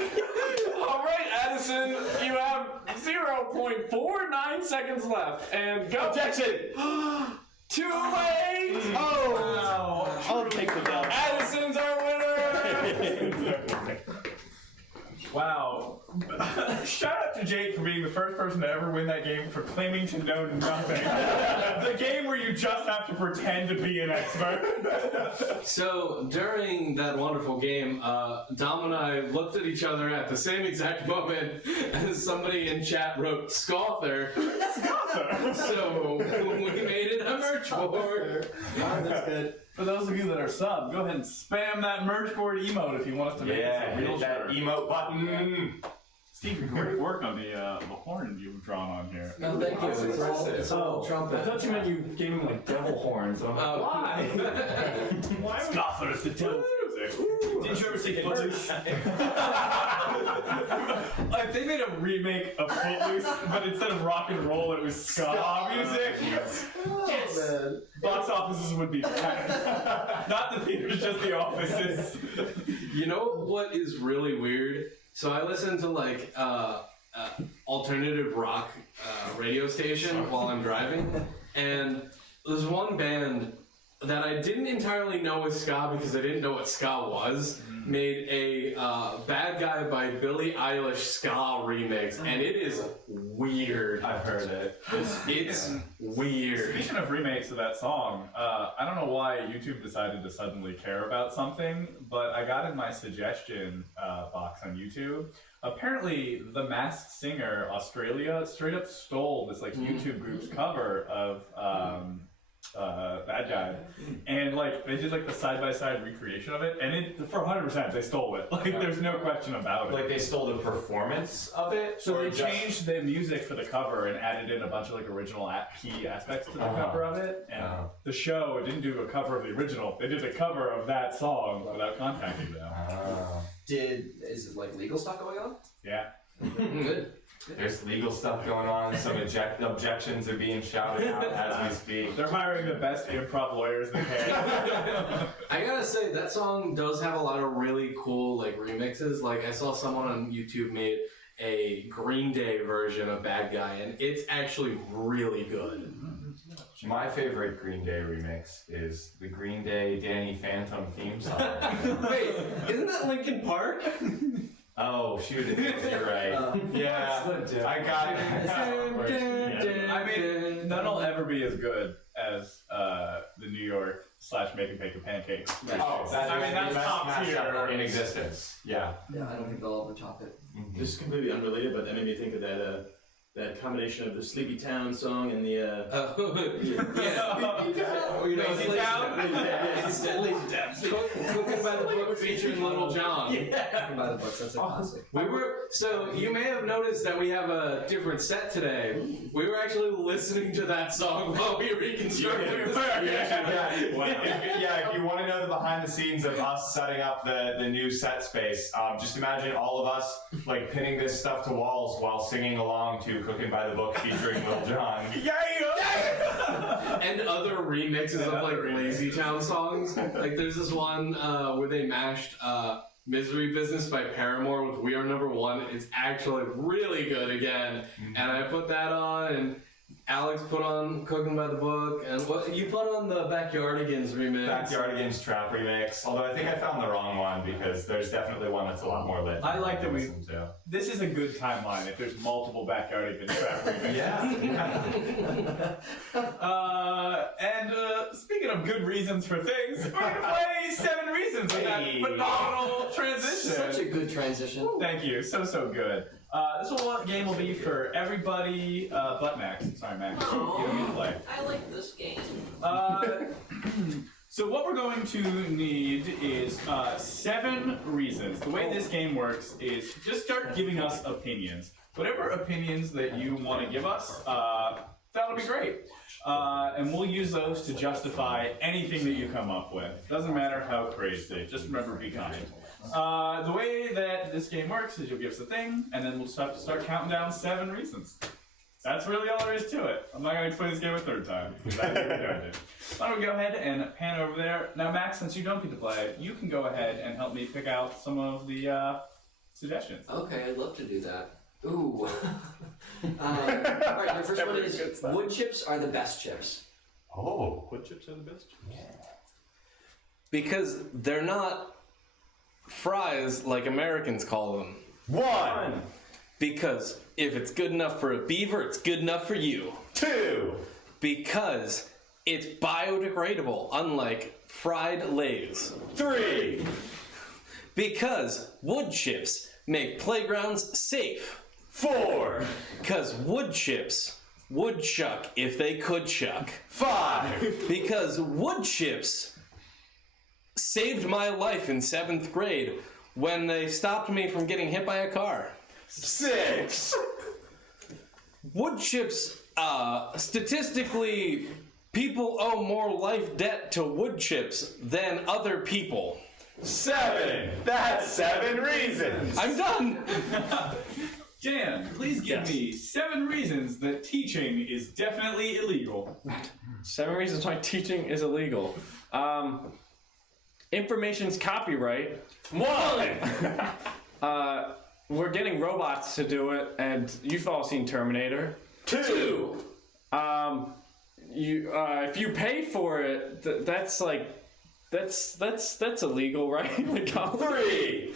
All right, Addison, you have 0.49 seconds left, and go. Objection. Too late! Oh, wow. I'll take the dub. Addison's our winner! Wow. Shout out to Jake for being the first person to ever win that game for claiming to know nothing. The game where you just have to pretend to be an expert. So during that wonderful game, Dom and I looked at each other at the same exact moment as somebody in chat wrote Scother. So we made it a merch board. That's good. For those of you that are sub, go ahead and spam that merch board emote if you want us to make this a real hit that shirt. emote button. Steve, great work on the horn you've drawn on here. No, thank you. It's all I trumpet. thought you meant you gave him like devil horns. I'm like, why? Why Scother is the devil's music. Did you ever see Footloose? Like, they made a remake of Footloose, but instead of rock and roll, it was ska music. Yes. Man. Box offices would be packed. Not the theaters, just the offices. You know what is really weird? So I listen to like alternative rock radio station while I'm driving, and there's one band that I didn't entirely know was ska because I didn't know what ska was. Made a Bad Guy by Billie Eilish ska remix, and it is weird. I've heard it. It's weird. Speaking of remakes of that song, I don't know why YouTube decided to suddenly care about something, but I got in my suggestion box on YouTube. Apparently, The Masked Singer Australia straight up stole this like YouTube group's cover of Bad Guy, and like they did like the side-by-side recreation of it, and it for 100% they stole it. Like there's no question about it. Like they stole the performance of it? So or they just- changed the music for the cover and added in a bunch of like original key aspects to the cover of it. And the show didn't do a cover of the original; they did a cover of that song without contacting them. Is it like legal stuff going on? Yeah. Good. There's legal stuff going on. Some objections are being shouted out as we speak. They're hiring the best improv lawyers they can. I gotta say, that song does have a lot of really cool like remixes. Like I saw someone on YouTube made a Green Day version of Bad Guy, and it's actually really good. My favorite Green Day remix is the Green Day Danny Phantom theme song. Wait, isn't that Linkin Park? Oh, shoot, you're right. Yeah, I got it. I mean, none'll ever be as good as the New York / Make and Bake a Pancakes. Oh, that's that's top tier in existence. Yeah. Yeah, I don't think they'll ever top it. This is completely unrelated, but that made me think of that That combination of the Sleepy Town song and the yeah. Lazy Town? It's Lazy Town. Cooking by the Book featuring Little John. Cooking by the books, that's a classic. So you may have noticed that we have a different set today. We were actually listening to that song while we reconstructed the situation. If you want to know the behind the scenes of us setting up the new set space, just imagine all of us like pinning this stuff to walls while singing along to Cooking by the Book featuring Lil Jon. And other remixes of like Lazy Town songs. Like there's this one where they mashed Misery Business by Paramore with We Are Number One. It's actually really good again. And I put that on, and Alex put on Cooking by the Book, and what you put on the Backyardigans remix. Backyardigans trap remix. Although I think I found the wrong one because there's definitely one that's a lot more lit. I like that this is a good timeline if there's multiple Backyardigans trap remixes. And speaking of good reasons for things, we're going to play 7 Reasons with that phenomenal transition. Such a good transition. Thank you. So good. This game will be for everybody but Max. Sorry, Max. You don't need to play. I like this game. So what we're going to need is 7 reasons. The way this game works is just start giving us opinions. Whatever opinions that you want to give us, that'll be great. And we'll use those to justify anything that you come up with. Doesn't matter how crazy. Just remember, be kind. The way that this game works is you'll give us a thing, and then we'll start counting down 7 reasons. That's really all there is to it. I'm not going to explain this game a third time, because I think we're doing it. Why don't we go ahead and pan over there. Now, Max, since you don't get to play, you can go ahead and help me pick out some of the suggestions. Okay, I'd love to do that. Ooh. Alright, the first one is wood chips are the best chips. Oh. Wood chips are the best chips? Yeah. Because they're not fries like Americans call them. 1. Because if it's good enough for a beaver, it's good enough for you. 2. Because it's biodegradable, unlike fried Lay's. 3. Because wood chips make playgrounds safe. 4. Because wood chips would chuck if they could chuck. 5. Because wood chips saved my life in 7th grade when they stopped me from getting hit by a car. 6. Wood chips, statistically, people owe more life debt to wood chips than other people. 7. That's 7 reasons. I'm done. Dan, please give me 7 reasons that teaching is definitely illegal. 7 reasons why teaching is illegal. Information's copyright. 1. We're getting robots to do it, and you've all seen Terminator. 2. If you pay for it, that's illegal, right? Like, 3.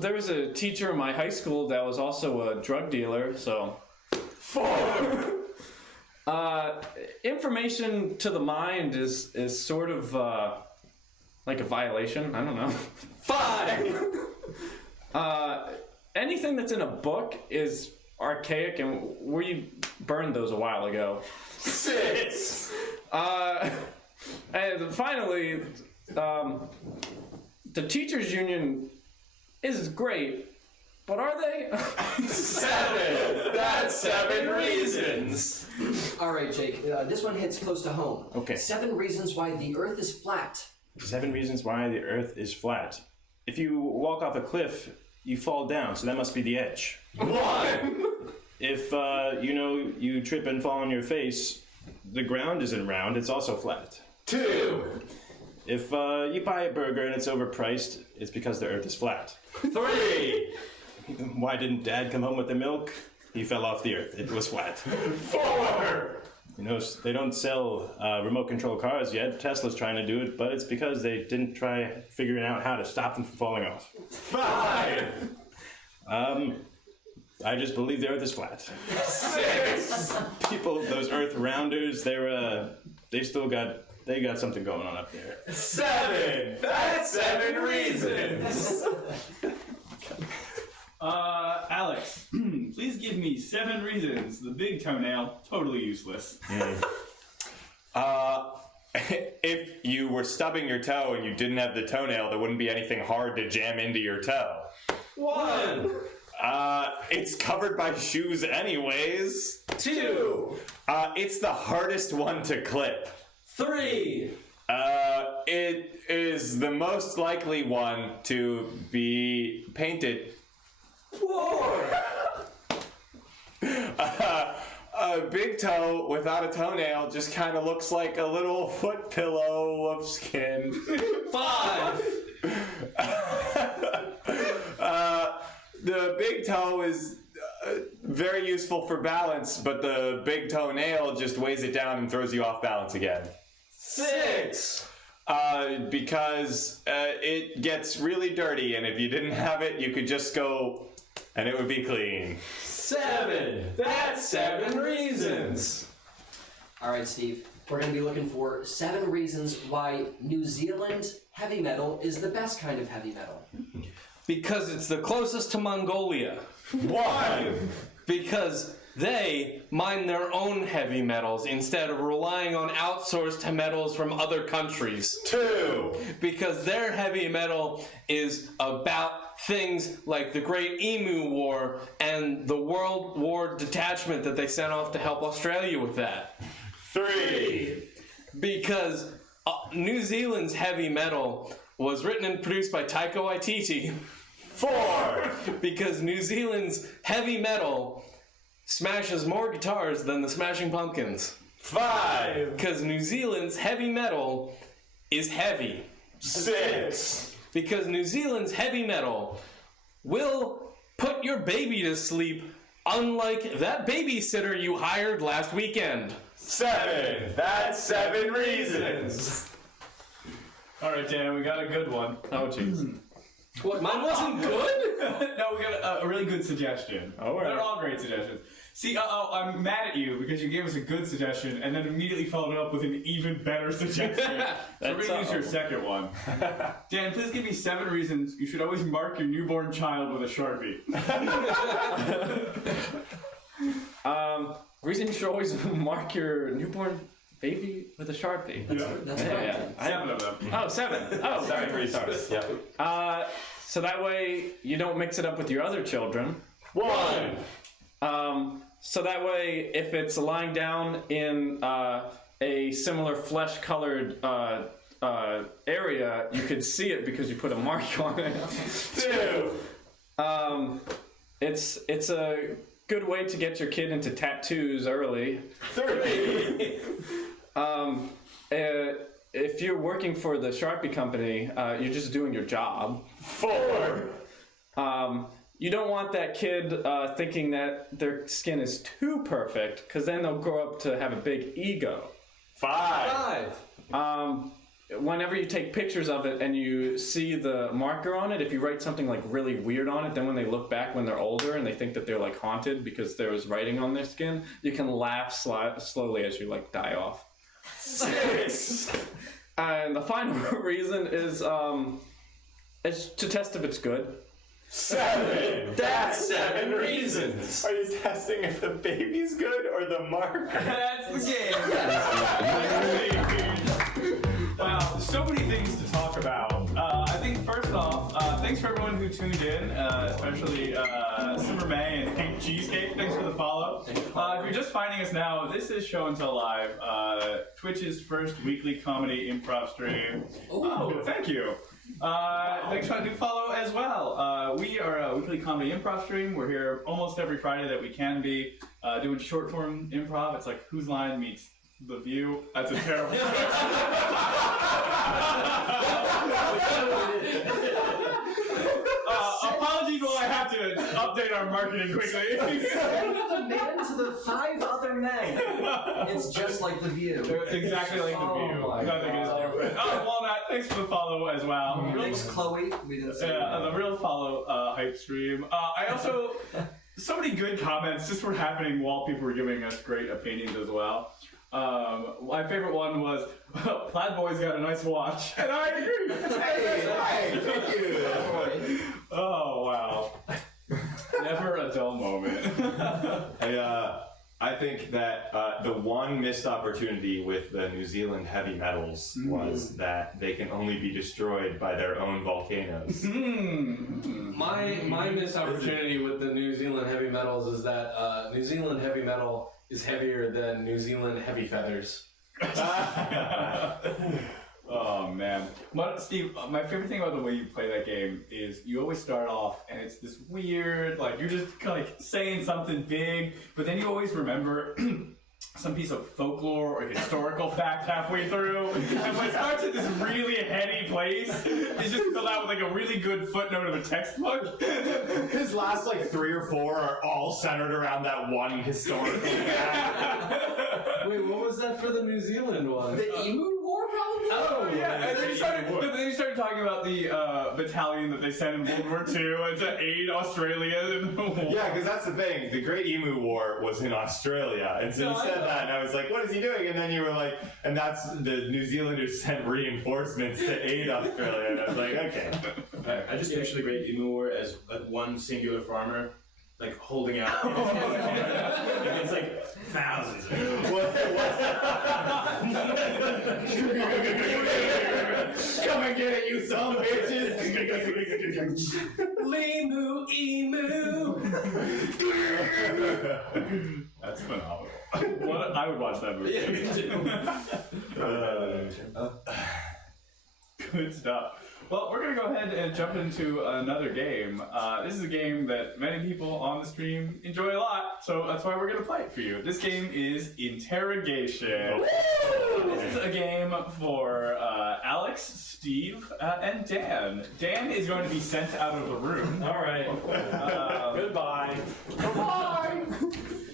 there was a teacher in my high school that was also a drug dealer, so. 4. Information to the mind is sort of like a violation. I don't know. 5. Anything that's in a book is archaic, and we burned those a while ago. 6. And finally, the teachers' union is great, but are they? 7. That's 7 reasons. Alright, Jake, this one hits close to home. Okay. 7 reasons why the earth is flat. 7 reasons why the earth is flat. If you walk off a cliff, you fall down, so that must be the edge. 1. If, you trip and fall on your face, the ground isn't round, it's also flat. 2. If you buy a burger and it's overpriced, it's because the earth is flat. 3. Why didn't Dad come home with the milk? He fell off the earth. It was flat. 4. They don't sell remote control cars yet. Tesla's trying to do it, but it's because they didn't try figuring out how to stop them from falling off. 5. I just believe the earth is flat. 6. People, those earth rounders, they got something going on up there. 7. That's 7 reasons. Alex, please give me 7 reasons the big toenail totally useless. If you were stubbing your toe and you didn't have the toenail, there wouldn't be anything hard to jam into your toe. 1, It's covered by shoes anyways. 2, It's the hardest one to clip. 3, It is the most likely one to be painted. 4, A big toe without a toenail just kind of looks like a little foot pillow of skin. 5, The big toe is very useful for balance, but the big toenail just weighs it down and throws you off balance again. 6, Because it gets really dirty, and if you didn't have it, you could just go and it would be clean. 7. That's 7 reasons. All right, Steve. We're going to be looking for 7 reasons why New Zealand heavy metal is the best kind of heavy metal. Because it's the closest to Mongolia. 1. Because they mine their own heavy metals instead of relying on outsourced metals from other countries. 2. Because their heavy metal is about things like the Great Emu War and the World War detachment that they sent off to help Australia with that. 3. Because New Zealand's heavy metal was written and produced by Taika Waititi. 4. Because New Zealand's heavy metal smashes more guitars than the Smashing Pumpkins. 5. Because New Zealand's heavy metal is heavy. 6. Because New Zealand's heavy metal will put your baby to sleep, unlike that babysitter you hired last weekend. 7. That's 7 reasons. All right, Dan, we got a good one. Oh, jeez. What, mine wasn't good? No, we got a really good suggestion. All right. They're all great suggestions. See, I'm mad at you because you gave us a good suggestion and then immediately followed it up with an even better suggestion. So we're going to use your second one. Dan, please give me 7 reasons you should always mark your newborn child with a Sharpie. Reason you should always mark your newborn baby with a Sharpie. That's right. Yeah. 7 of them. Oh, 7. Oh, sorry. 7 reasons. Yep. So that way you don't mix it up with your other children. 1. So that way, if it's lying down in a similar flesh-colored area, you could see it because you put a mark on it. 2. It's a good way to get your kid into tattoos early. 3. If you're working for the Sharpie company, you're just doing your job. 4. You don't want that kid thinking that their skin is too perfect, because then they'll grow up to have a big ego. 5. whenever you take pictures of it and you see the marker on it, if you write something like really weird on it, then when they look back when they're older and they think that they're like haunted because there was writing on their skin, you can laugh slowly as you like die off. 6. And the final reason is it's to test if it's good. 7. That's 7 reasons. Are you testing if the baby's good or the marker? That's the game. Wow, there's so many things to talk about. I think first off, thanks for everyone who tuned in, especially Summer May and Pink Cheesecake. Thanks for the follow. If you're just finding us now, this is Show and Tell Live, Twitch's first weekly comedy improv stream. Oh, thank you. Thanks for do follow as well. We are a weekly comedy improv stream. We're here almost every Friday that we can be doing short form improv. It's like Whose Line meets The View. That's a terrible. Apologies while I have to update our marketing quickly. The man to the 5 other men. It's just like The View. It's exactly like The View. my Nothing is different. Oh, Walnut, thanks for the follow as well. Thanks, Chloe. We didn't see The real follow hype stream. I also, so many good comments just were happening while people were giving us great opinions as well. My favorite one was, Plaid Boy's got a nice watch. And I agree. Hey, thank you. Oh, wow. Never a dull moment. I think that the one missed opportunity with the New Zealand heavy metals was that they can only be destroyed by their own volcanoes. My missed opportunity with the New Zealand heavy metals is that New Zealand heavy metal is heavier than New Zealand heavy feathers. Oh man, Steve, my favorite thing about the way you play that game is you always start off and it's this weird, like you're just kind of like saying something big, but then you always remember some piece of folklore or historical fact halfway through, and when it starts at this really heady place, it's just filled out with like a really good footnote of a textbook. His last like 3 or 4 are all centered around that one historical fact. Wait, what was that for the New Zealand one? The Emu War, probably? Oh, yeah, and then you started talking about the battalion that they sent in World War II to aid Australia in the war. Yeah, because that's the thing. The Great Emu War was in Australia, and so you said that, and I was like, what is he doing? And then you were like, and that's the New Zealanders sent reinforcements to aid Australia, and I was like, okay. I just picture the Great Emu War as like one singular farmer, like holding out. It's like thousands of them. Come and get it, you son of bitches! Limu emu. That's phenomenal. I would watch that movie. Yeah, me too. Good stuff. Well, we're going to go ahead and jump into another game. This is a game that many people on the stream enjoy a lot, so that's why we're going to play it for you. This game is Interrogation. This is a game for Alex, Steve, and Dan. Dan is going to be sent out of the room. All right. Goodbye. Goodbye!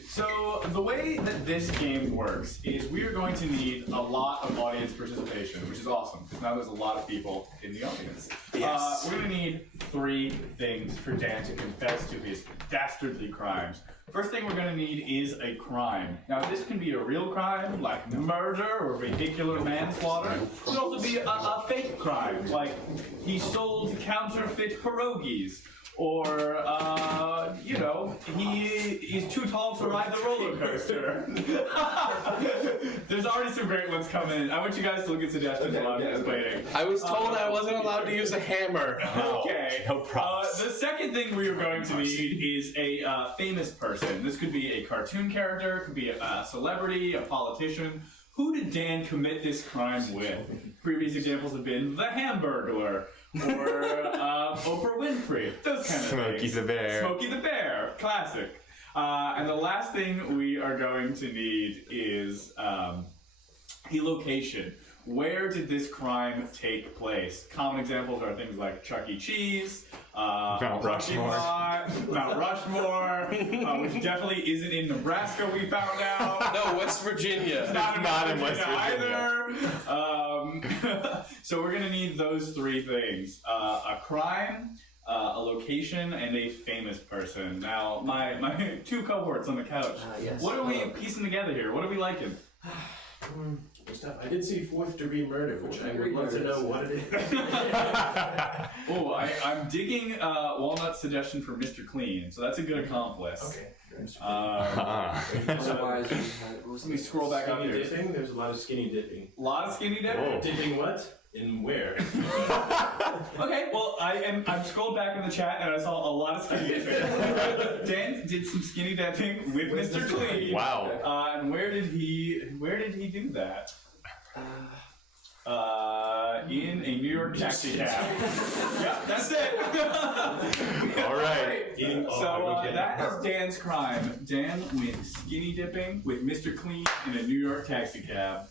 So, the way that this game works is we are going to need a lot of audience participation, which is awesome, because now there's a lot of people in the audience. Yes. We're going to need 3 things for Dan to confess to his dastardly crimes. First thing we're going to need is a crime. Now, this can be a real crime, like murder or vehicular manslaughter. It could also be a fake crime, like he sold counterfeit pierogies. Or, he's too tall to ride the roller coaster. There's already some great ones coming. I want you guys to look at suggestions while I'm explaining. I was told I wasn't allowed to use a hammer. Okay. No props. The second thing we are going to need is a famous person. This could be a cartoon character, could be a celebrity, a politician. Who did Dan commit this crime with? Previous examples have been the Hamburglar, or Oprah Winfrey, those kind of Smokey things. the Bear. Smokey the Bear, classic. And the last thing we are going to need is a location. Where did this crime take place? Common examples are things like Chuck E. Cheese, Mount Rushmore. Mount Rushmore, which definitely isn't in Nebraska, we found out. No, West Virginia. Not in West Virginia either. So we're gonna need those 3 things: a crime, a location, and a famous person. Now, my 2 cohorts on the couch. Yes. What are we piecing together here? What are we liking? Stuff. I did see 4th degree murder, which I would love to know what it is. Oh, I'm digging Walnut's suggestion for Mr. Clean, so that's a good accomplice. Okay. Otherwise, Let me scroll back up Skinny here. dipping? There's a lot of skinny dipping. A lot of skinny dipping. Whoa. Dipping what? In where? Okay, well, I'm scrolled back in the chat and I saw a lot of skinny dipping. Dan did some skinny dipping with Mr. Clean. Wow. And where did he do that? In a New York taxi cab. Yeah, that's it. All right. That is Dan's crime. Dan went skinny dipping with Mr. Clean in a New York taxi cab.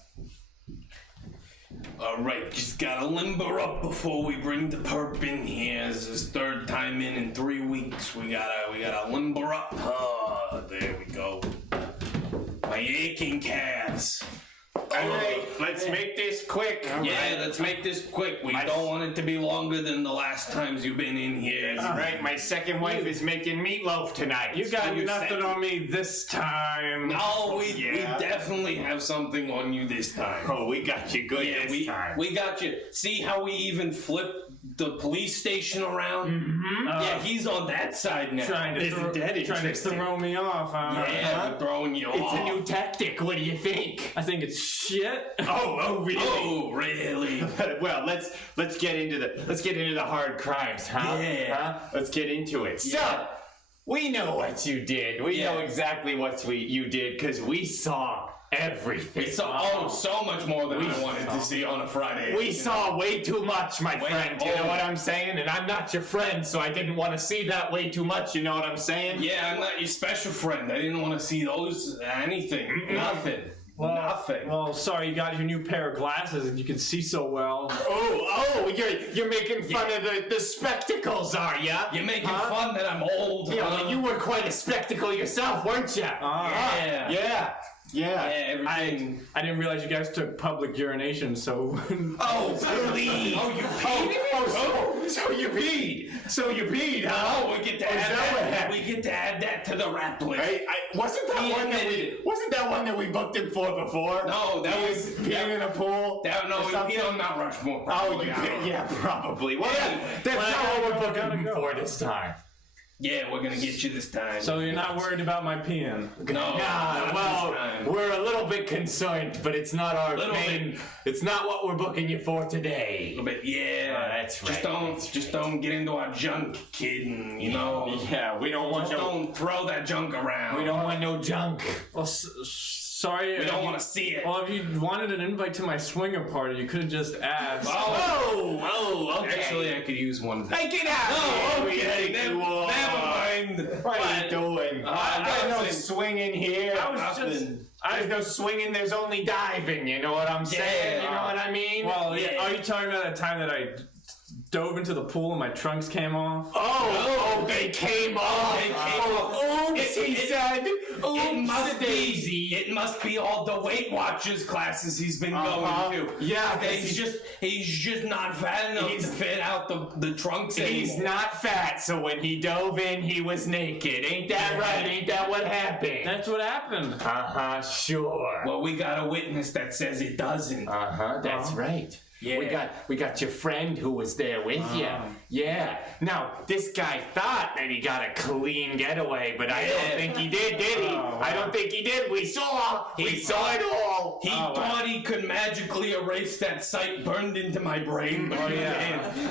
Alright, just gotta limber up before we bring the perp in here. This is 3rd time in 3 weeks. We gotta limber up. There we go. My aching calves. Alright, let's make this quick. Yeah, let's make this quick. We don't want it to be longer than the last times you've been in here. Alright, my second wife is making meatloaf tonight. You got nothing on me this time. No, we definitely have something on you this time. Oh, we got you good this time. We got you. See how we even flip the police station around. Yeah, he's on that side now. Trying to throw me off, huh? Yeah, we're throwing you It's off. a new tactic. What do you think? I think it's shit. Oh, really? Oh, really? Well, let's get into the hard crimes, huh? Yeah. Huh? Let's get into it. Yeah. So, we know what you did. We know exactly what you did because we saw everything. We saw so much more than I wanted to see on a Friday. We saw way too much, my friend. You know what I'm saying? And I'm not your friend, so I didn't want to see that way too much. You know what I'm saying? Yeah, I'm not your special friend. I didn't want to see those anything. Nothing. Nothing. Well, sorry, you got your new pair of glasses and you can see so well. Oh, you're making fun of the spectacles, are ya? You're making fun that I'm old. Yeah, you were quite a spectacle yourself, weren't ya? Yeah. Everything. I didn't realize you guys took public urination, so. Oh, please. Oh, you peed? So you peed. So you peed, huh? Oh, we get to add that. We get to add that to the rap list. Wasn't that one that we booked him for before? No, that was peeing in a pool. No, he peed on Mount Rushmore. Oh, yeah, probably. Well, that's not what we're booking him for this time. Yeah, we're gonna get you this time. So you're not worried about my peeing? No. Well, we're a little bit concerned, but it's not our main. It's not what we're booking you for today. A little bit, yeah. That's right. Just don't get into our junk, kid. And, you know. Yeah, we don't want don't throw that junk around. We don't want no junk. Well, sorry. We don't want to see it. Well, if you wanted an invite to my swinger party, you could have just asked. Oh, okay. Actually, I could use one. Hey, get out! Never mind. What are you doing? There's no swinging here. There's no swinging, there's only diving, you know what I'm saying? You know what I mean? Well, yeah. Are you talking about that time that I dove into the pool and my trunks came off? Oh, they came off. Oops, he said. It must be all the Weight Watchers classes he's been going to. Yeah, he's just not fat enough to fit out the trunks anymore. He's not fat, so when he dove in, he was naked. Ain't that right? Ain't that what happened? That's what happened. Sure. Well, we got a witness that says it doesn't. That's right. Yeah. We got your friend who was there with you. Yeah. Now, this guy thought that he got a clean getaway, but I don't think he did he? I don't think he did. We saw it all. He thought he could magically erase that sight burned into my brain, but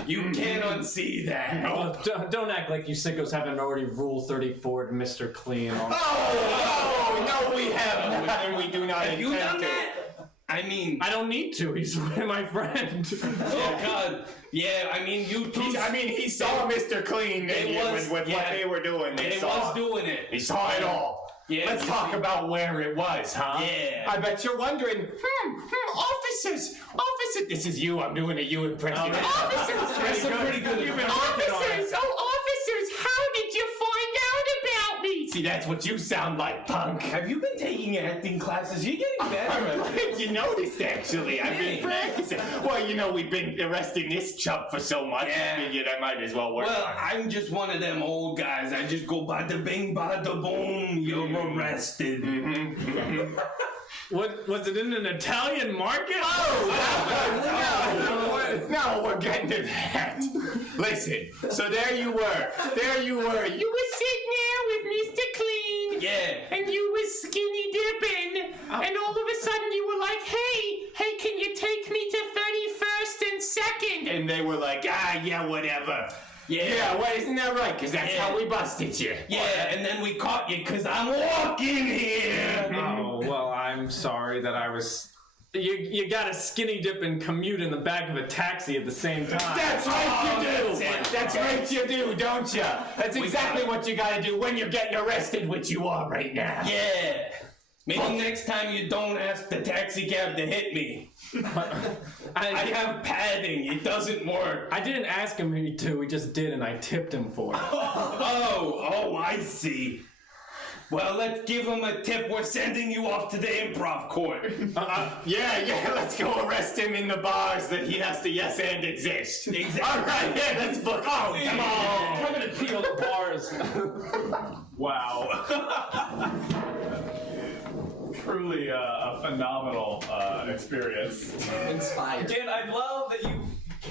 you can't unsee that. Oh, don't act like you sickos haven't already Rule 34 Mr. Clean. No, we haven't. And we do not Have you done that? I mean, I don't need to. He's my friend. Oh God! Yeah, I mean, you. He saw Mr. Clean with what they were doing. He was doing it. He saw it all. Yeah, Let's talk about where it was, huh? Yeah. I bet you're wondering, officers, this is you, I'm doing a you impression. Officers! That's pretty good. You've been officers, how did you find out about me? See, that's what you sound like, punk. Have you been taking acting classes? You're getting better. I'm glad you noticed, actually. I've been practicing. Well, we've been arresting this chump for so much. Yeah. I figured I might as well work on it. I'm just one of them old guys. I just go bada bing, bada boom. You're arrested. What was it in an Italian market? No, we're getting to that. Listen, so there you were. You were sitting there with Mr. Clean. Yeah. And you was skinny dipping. And all of a sudden you were like, hey, can you take me to 31st and 2nd? And they were like, yeah, whatever. Yeah, well, isn't that right? Because that's how we busted you. Yeah, and then we caught you because I'm walking here. Oh, well, I'm sorry that I was... You got a skinny dip and commute in the back of a taxi at the same time. That's right, you do. That's right, you do, don't you? That's exactly what you gotta do when you're getting arrested, which you are right now. Yeah. Maybe next time you don't ask the taxi cab to hit me. I have padding. It doesn't work. I didn't ask him to. He just did, and I tipped him for it. Oh, I see. Well, let's give him a tip. We're sending you off to the improv court. Yeah, let's go arrest him in the bars that he has to yes and exist. Exactly. All right, let's book. Oh, come on. I'm gonna peel the bars. Wow. Truly a phenomenal experience. Inspired. Again, I love that you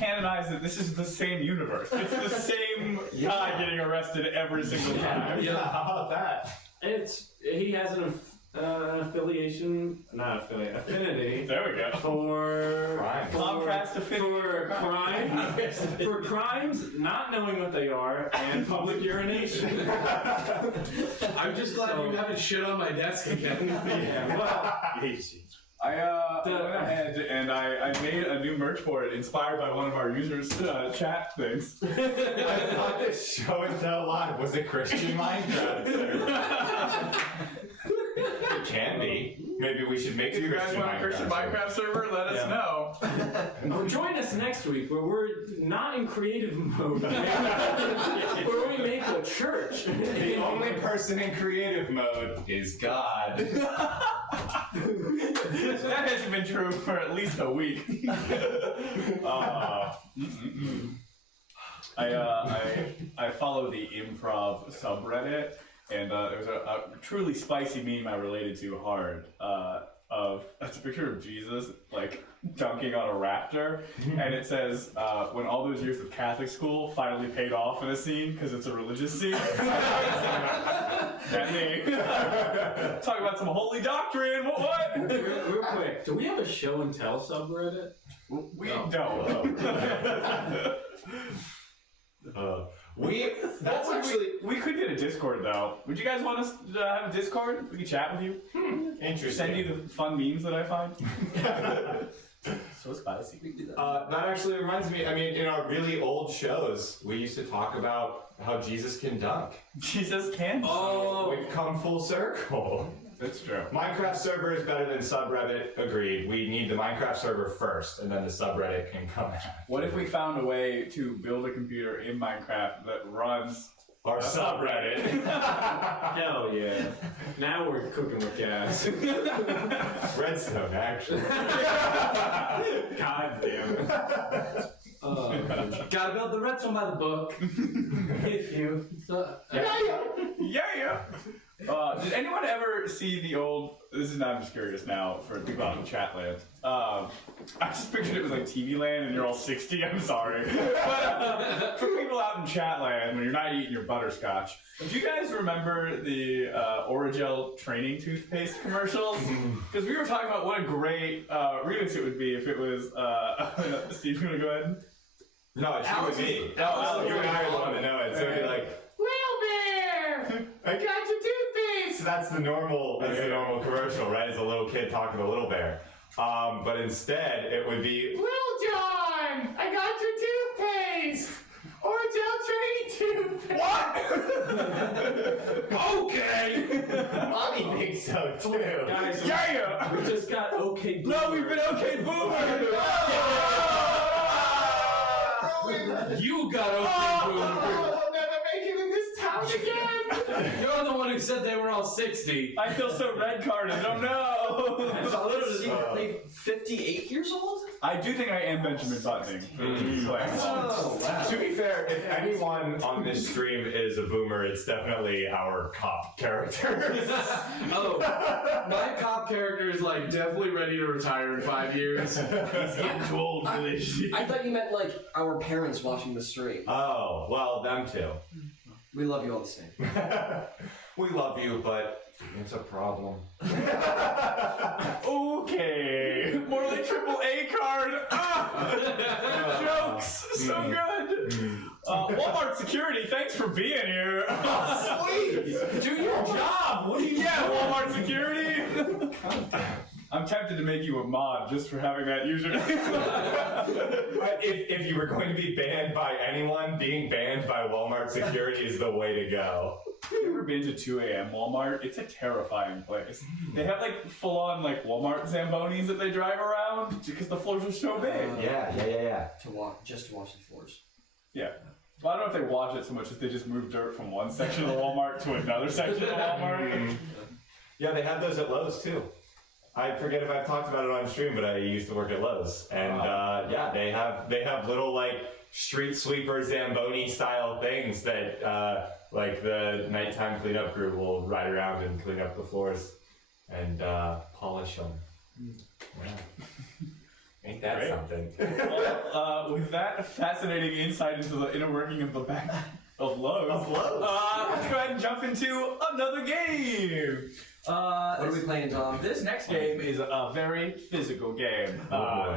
canonize that this is the same universe. It's the same guy getting arrested every single time. Yeah, how about that? He has an affinity. There we go. For Contrast affinity for crime, for crimes, not knowing what they are, and public urination. I'm just glad you haven't shit on my desk again. Yeah, well, I went ahead and I made a new merch for it, inspired by one of our users' chat things. I thought this show and tell live was a Christian Minecraft server. It can be. Maybe we should make Do you guys want a Christian Minecraft server? Let us know. Or join us next week where we're not in creative mode. Where we make a church. The only person in creative mode is God. That hasn't been true for at least a week. I follow the improv subreddit, and there's a truly spicy meme I related to hard. It's a picture of Jesus like dunking on a raptor, and it says, "When all those years of Catholic school finally paid off in a scene because it's a religious scene." That me. Talk about some holy doctrine. What? Real quick, do we have a show and tell subreddit? We don't. We could get a Discord though. Would you guys want us to have a Discord? We can chat with you. Interesting. Send you the fun memes that I find. So spicy. That actually reminds me, I mean, in our really old shows, we used to talk about how Jesus can dunk. Jesus can? Oh, we've come full circle. That's true. Minecraft server is better than subreddit. Agreed. We need the Minecraft server first, and then the subreddit can come after. What if we found a way to build a computer in Minecraft that runs our subreddit? Hell yeah. Now we're cooking with gas. Redstone, actually. God damn it. Gotta build the redstone by the book. If you. Yeah. Did anyone ever see the old? This is not. I'm just curious now for people out in chat land. I just pictured it was like TV land, and you're all 60. I'm sorry, but for people out in chat land, when you're not eating your butterscotch, do you guys remember the Orajel training toothpaste commercials? Because we were talking about what a great remix it would be if it was. Steve, you want to go ahead? No, it's you and me. Alex, you and I are the one that know it. So it'd be like, Wheelbear! I got your toothpaste! so that's the normal commercial, right? As a little kid talking to Little Bear. But instead, it would be, Lil John! I got your toothpaste! Orajel training toothpaste! what? Okay! Mommy thinks so too. Guys, Yeah! we just got okay boomer. No, we've been okay boomer! You got okay boomer. I'll never make it in this town again! You're the one who said they were all 60. I feel so red carded. Oh no! Secretly 58 years old? I do think I am Benjamin Buttoning. Oh, wow. To be fair, if anyone on this stream is a boomer, it's definitely our cop characters. Oh, my cop character is like definitely ready to retire in 5 years. He's getting too old for this shit. I thought you meant like our parents watching the stream. Oh, well, them too. We love you all the same. We love you, but it's a problem. Okay. More like AAA card. Jokes. So good. Walmart security, thanks for being here. Sweet! Do your job. What do you Walmart security? I'm tempted to make you a mod just for having that username. If you were going to be banned by anyone, being banned by Walmart security is the way to go. You ever been to 2 a.m. Walmart? It's a terrifying place. They have like full-on like Walmart Zambonis that they drive around because the floors are so big. Yeah. Just to wash the floors. Yeah. Well, I don't know if they wash it so much as they just move dirt from one section of Walmart to another section of Walmart. Yeah, they have those at Lowe's too. I forget if I've talked about it on stream, but I used to work at Lowe's, and yeah, they have little like street sweeper Zamboni style things that like the nighttime cleanup crew will ride around and clean up the floors and polish them. Yeah. Ain't that something? Well, with that fascinating insight into the inner working of the back of Lowe's, let's go ahead and jump into another game. What are we playing, Tom? This next game is a very physical game.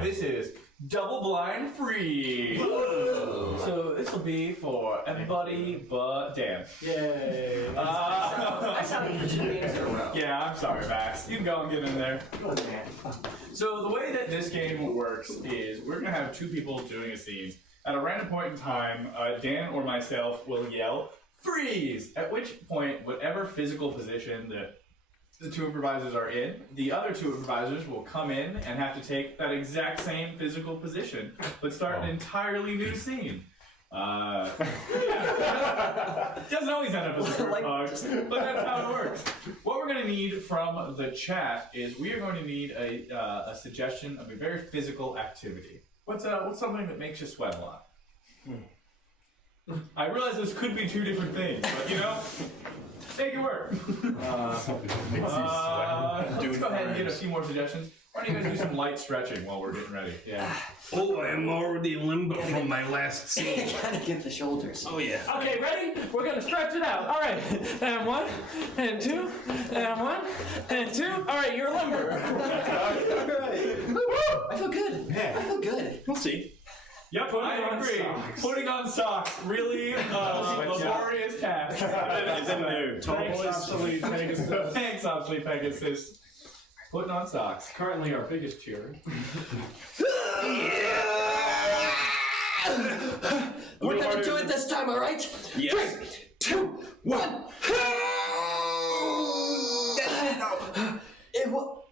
This is Double Blind Freeze. So this will be for everybody but Dan. Yay! I sounded for 2 games in a row. Yeah, I'm sorry, Max. You can go and get in there. So the way that this game works is we're going to have two people doing a scene. At a random point in time, Dan or myself will yell, freeze! At which point, whatever physical position that the two improvisers are in, the other two improvisers will come in and have to take that exact same physical position, but start an entirely new scene. Doesn't always end up as a group hug, but that's how it works. What we're going to need from the chat is we are going to need a suggestion of a very physical activity. What's something that makes you sweat a lot? I realize this could be two different things, but make it work. Let's go ahead and get a few more suggestions. Why don't you guys do some light stretching while we're getting ready? Yeah. Oh, I'm already limber from my last scene. Gotta get the shoulders. Oh, yeah. Okay, ready? We're gonna stretch it out. All right, and 1, and 2, and 1, and 2. All right, you're limber. I feel good. I feel good. We'll see. Yep, I agree. Putting on socks, really laborious task. Thanks, Obsolete Pegasus. Putting on socks. Currently our biggest cheer. We're gonna do it this time, all right? Yes. 3, 2, 1.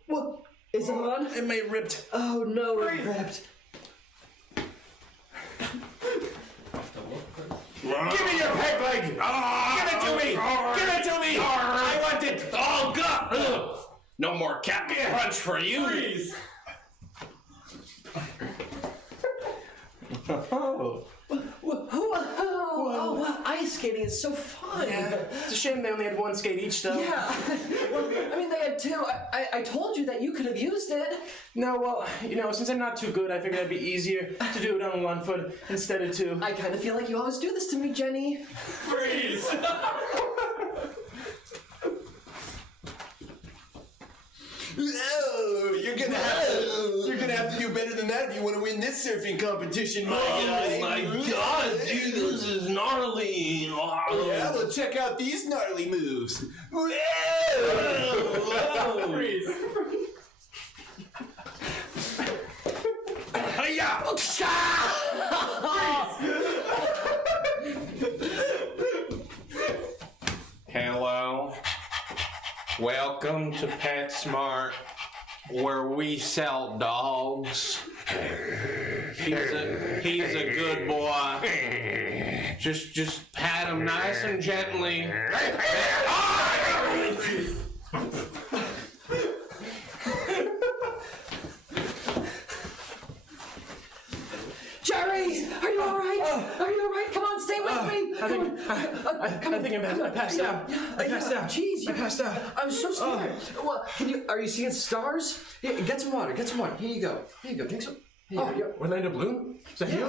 What? Is it on? It may ripped. Oh no, it ripped. Give me your peg leg! Give it to me! Give it to me! I want it! Oh, God! Ugh. No more Captain Crunch for you! Freeze! Oh, wow, ice skating is so fun. Yeah. It's a shame they only had one skate each, though. Yeah. Well, I mean, they had 2. I told you that you could have used it. No, well, since I'm not too good, I figured it'd be easier to do it on 1 foot instead of 2. I kind of feel like you always do this to me, Jenny. Freeze! Oh, you're gonna have to do better than that if you want to win this surfing competition, my guy. Oh my God, dude, this is gnarly. Yeah, well, check out these gnarly moves. Freeze! Hiya! Hello. Welcome to PetSmart, where we sell dogs. He's a good boy. Just pat him nice and gently. Jerry, are you all right? Are you all right? Come on, stay with me. I think I passed out. I passed out. Jeez, I passed out. I was so scared. Well, are you seeing stars? Yeah, get some water. Get some water. Here you go. Drink some. Here you go. Orlando Bloom? Is that you?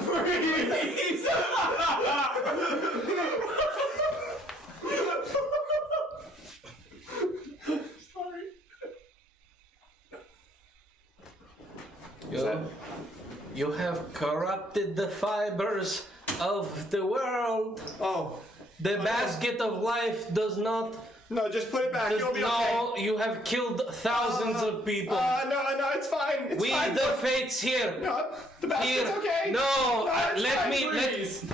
You have corrupted the fibers of the world. Oh. The basket of life does not. No, just put it back. You'll be No, okay. you have killed thousands of people. No, it's fine. It's We fine. the fates here. No, the basket's Here. okay. No, it's let fine. me. Freeze!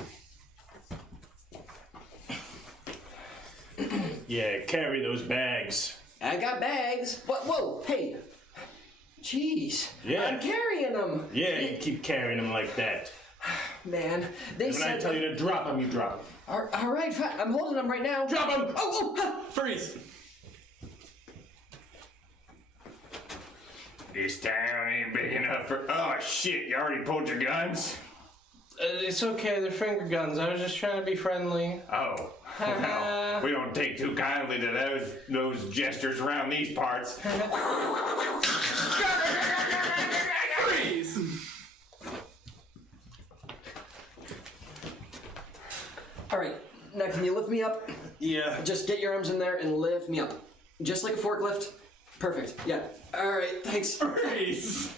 Yeah, carry those bags. I got bags. What? Whoa, hey. Jeez. Yeah. I'm carrying them. Yeah, you keep carrying them like that. Man, they When said. I tell you to drop them, you drop them. All right, fine. I'm holding them right now. Drop them! Freeze! This town ain't big enough for. Oh shit! You already pulled your guns. It's okay. They're finger guns. I was just trying to be friendly. Oh. Well, we don't take too kindly to those gestures around these parts. Freeze! lift me up? Yeah. Just get your arms in there and lift me up. Just like a forklift. Perfect. Yeah. All right. Thanks. Freeze.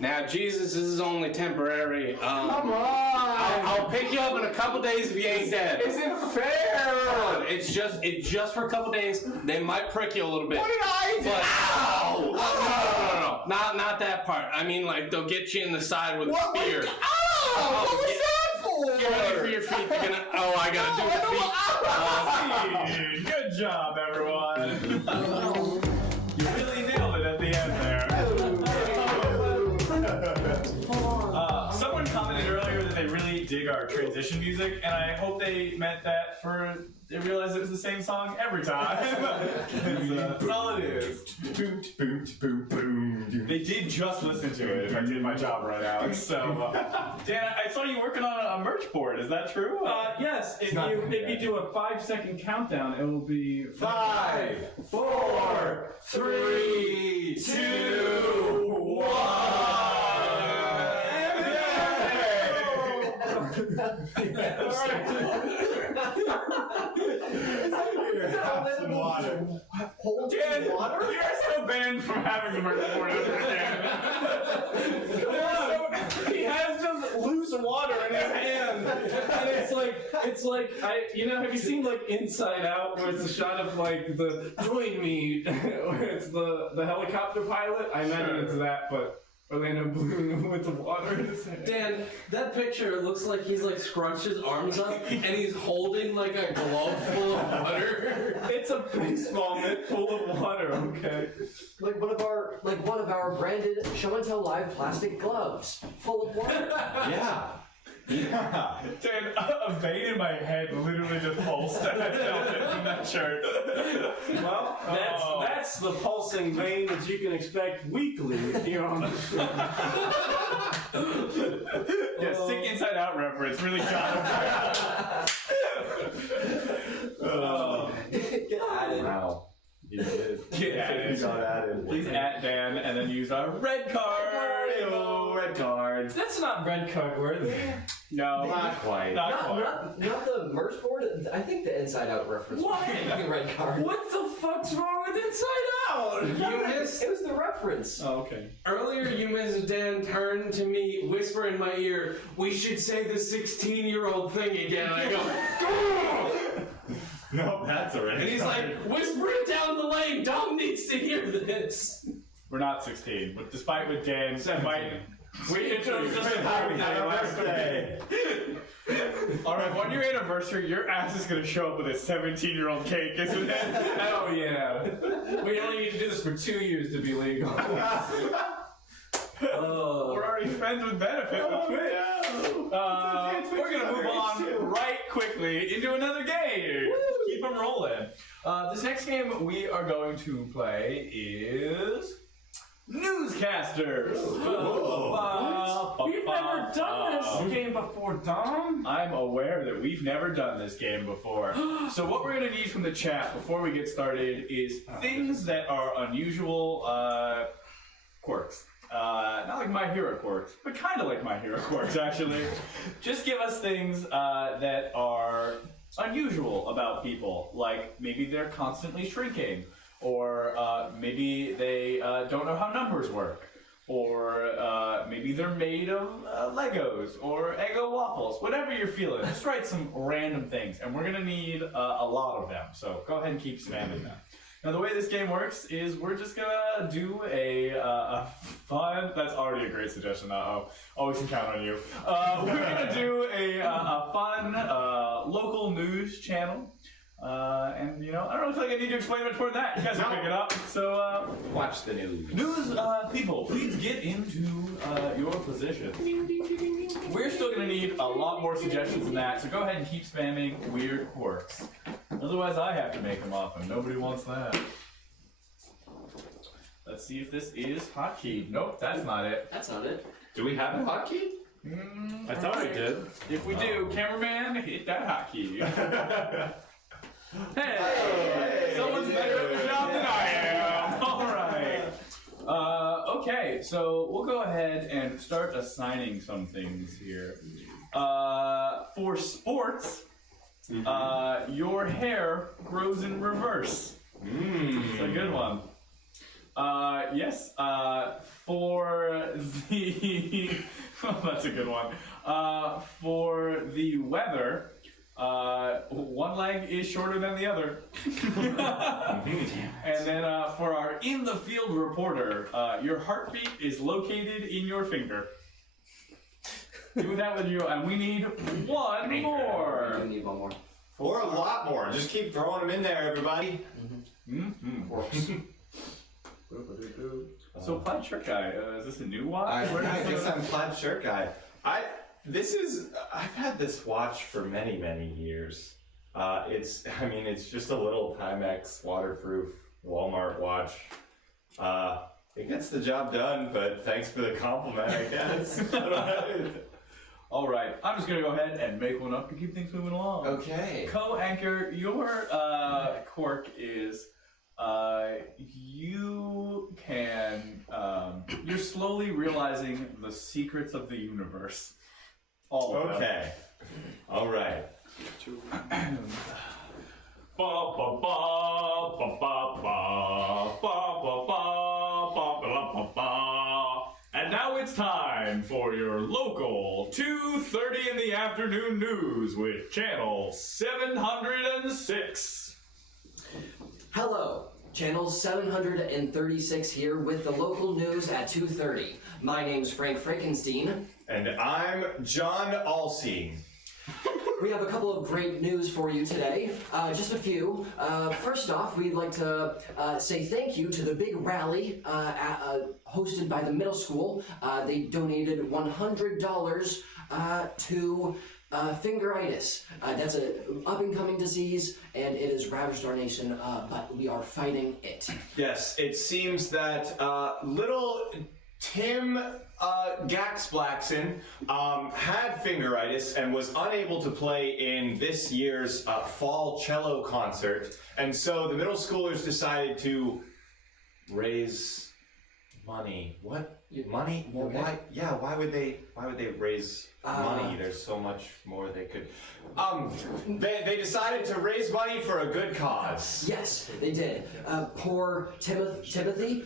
Now, Jesus, this is only temporary. Come on! I'll pick you up in a couple days if you ain't dead. Isn't fair! It's just for a couple days. They might prick you a little bit. What did I do? Ow! No. Not that part. I mean, like, they'll get you in the side with a spear. What was that for? Get ready for your feet. They're gonna. Oh, I gotta do the feet. Good job, everyone. You really nailed it at the end there. Someone commented earlier that they really dig our transition music, and I hope they meant that they realized it was the same song every time. That's all it is. They did just listen to it if I did my job right, Alex. So, Dan, I saw you working on a merch board. Is that true? Yes, if you do a 5-second countdown, it will be 5, 4, 3, 2, 1. Some water. Dan, you're so banned from having the merch board ever again. He has just loose water in his hand, and it's like have you seen like Inside Out, where it's a shot of like the join me, where it's the helicopter pilot? I imagine it's that, but Orlando Bloom with the water in his hand. Dan, that picture looks like he's like scrunched his arms up and he's holding like a glove full of water. It's a baseball mitt full of water, okay? Like one of our branded Show and Tell Live plastic gloves full of water. Yeah. Yeah. Dan, a vein in my head literally just pulsed and I felt it from that shirt. Well, that's the pulsing vein that you can expect weekly here on the show. Yeah, sick Inside Out reference really got him. Get at it. Wow. Get at it. Got at it. Please at Dan and then use our red card. Oh, red card. That's not red card worthy. No, Not quite. Not quite. Not the merch board. I think the Inside Out reference. What? The red card. What the fuck's wrong with Inside Out? You missed. It was the reference. Oh, okay. Earlier, you missed Dan turn to me, whisper in my ear, "We should say the 16-year-old thing again." And I go, No, that's already. and he's like, "Whisper it down the lane. Dom needs to hear this." We're not 16, but despite what Dan said, we introduced this Happy birthday. Alright, on your anniversary, your ass is gonna show up with a 17-year-old cake, isn't it? Oh yeah. We only need to do this for 2 years to be legal. We're already friends with benefit with Twitch. We're gonna move on right quickly into another game. Keep them rolling. This next game we are going to play is Newscasters. We've never done this game before, Dom. I'm aware that we've never done this game before. So what we're going to need from the chat before we get started is things that are unusual quirks. Not like My Hero quirks, but kind of like My Hero quirks, actually. Just give us things that are unusual about people. Like maybe they're constantly shrinking. Or maybe they don't know how numbers work. Or maybe they're made of Legos or Eggo waffles. Whatever you're feeling, just write some random things. And we're going to need a lot of them. So go ahead and keep spamming them. Now the way this game works is we're just going to do a fun... That's already a great suggestion. Always can count on you. We're going to do a fun local news channel. And I don't really feel like I need to explain much more than that. You guys will pick it up. So, Watch the news. People, please get into your positions. We're still going to need a lot more suggestions than that, so go ahead and keep spamming weird quirks. Otherwise, I have to make them up, and nobody wants that. Let's see if this is hotkey. Nope, that's not it. That's not it. Do we have a hotkey? I thought we did. If we do, cameraman, hit that hotkey. Hey! Someone's better at the job than I am! Alright. Okay, so we'll go ahead and start assigning some things here. For sports, your hair grows in reverse. It's a good one. Yes, for the... oh, that's a good one. For the weather, one leg is shorter than the other. And then for our in-the-field reporter, your heartbeat is located in your finger. Do that with you, and we need one more. We need one more. Or a lot more. Just keep throwing them in there, everybody. So plaid shirt guy, is this a new watch? I guess I'm plaid shirt guy. I've had this watch for many, many years. It's just a little Timex waterproof Walmart watch. It gets the job done, but thanks for the compliment, I guess. All right, I'm just gonna go ahead and make one up to keep things moving along. Okay. Co-anchor, your quirk is you're slowly realizing the secrets of the universe. All of them. Okay. All right. And now it's time for your local 2:30 in the afternoon news with channel 706. Hello, channel 736 here with the local news at 2:30. My name's Frank Frankenstein. And I'm John Alsey. We have a couple of great news for you today. Just a few. First off, we'd like to say thank you to the big rally hosted by the middle school. They donated $100 to fingeritis. That's an up-and-coming disease, and it has ravaged our nation, but we are fighting it. Yes, it seems that little Tim Gaxblackson had fingeritis and was unable to play in this year's fall cello concert, and so the middle schoolers decided to raise money. What? Money? Well, okay? why? Yeah, why would they raise money? There's so much more they could. They decided to raise money for a good cause. Yes, they did. Poor Timothy,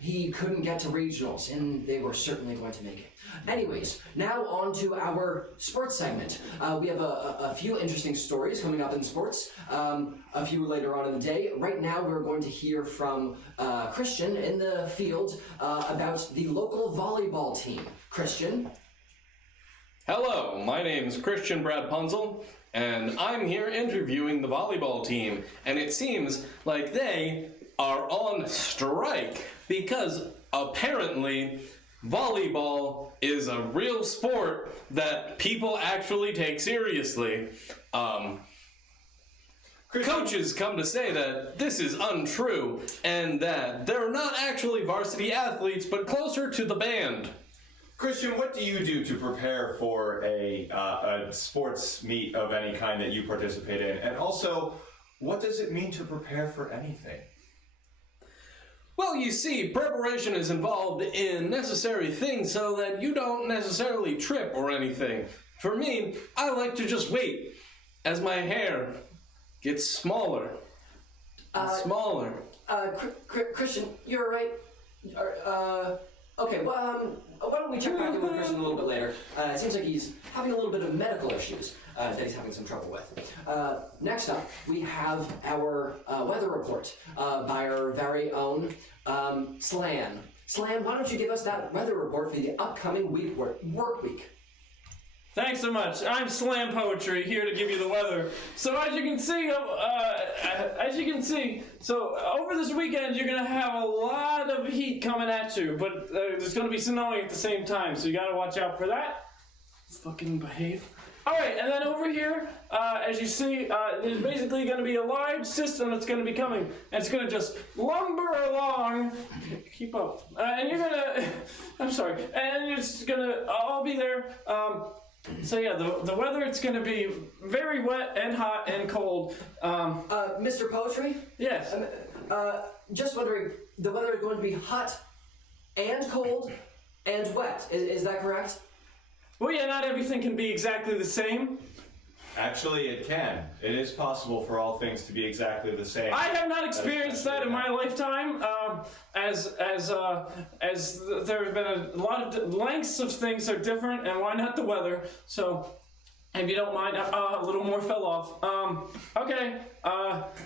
he couldn't get to regionals, and they were certainly going to make it. Anyways, now on to our sports segment. We have a few interesting stories coming up in sports, a few later on in the day. Right now, we're going to hear from Christian in the field about the local volleyball team. Christian? Hello, my name's Christian Brad Punzel, and I'm here interviewing the volleyball team, and it seems like they are on strike because apparently volleyball is a real sport that people actually take seriously. Coaches come to say that this is untrue and that they're not actually varsity athletes but closer to the band. Christian, what do you do to prepare for a sports meet of any kind that you participate in? And also, what does it mean to prepare for anything? Well, you see, preparation is involved in necessary things so that you don't necessarily trip or anything. For me, I like to just wait as my hair gets smaller and smaller. Christian, you're right. Okay, well, why don't we check back in with Christian a little bit later? It seems like he's having a little bit of medical issues that he's having some trouble with. Next up, we have our weather report by our very own Slan. Slan, why don't you give us that weather report for the upcoming work week? Thanks so much. I'm Slam Poetry, here to give you the weather. So as you can see, so over this weekend you're gonna have a lot of heat coming at you, but there's gonna be snowing at the same time, so you gotta watch out for that. Fucking behave. All right, and then over here, as you see, there's basically gonna be a large system that's gonna be coming, and it's gonna just lumber along. Keep up. And you're gonna, I'm sorry, and you're just gonna all be there. So yeah, the weather, it's going to be very wet and hot and cold. Mr. Poetry? Yes. Just wondering, the weather is going to be hot and cold and wet. Is that correct? Well, yeah, not everything can be exactly the same. Actually, it can. It is possible for all things to be exactly the same. I have not experienced that in my lifetime. As there have been a lot of lengths of things are different, and why not the weather? So, if you don't mind, a little more fell off. Okay.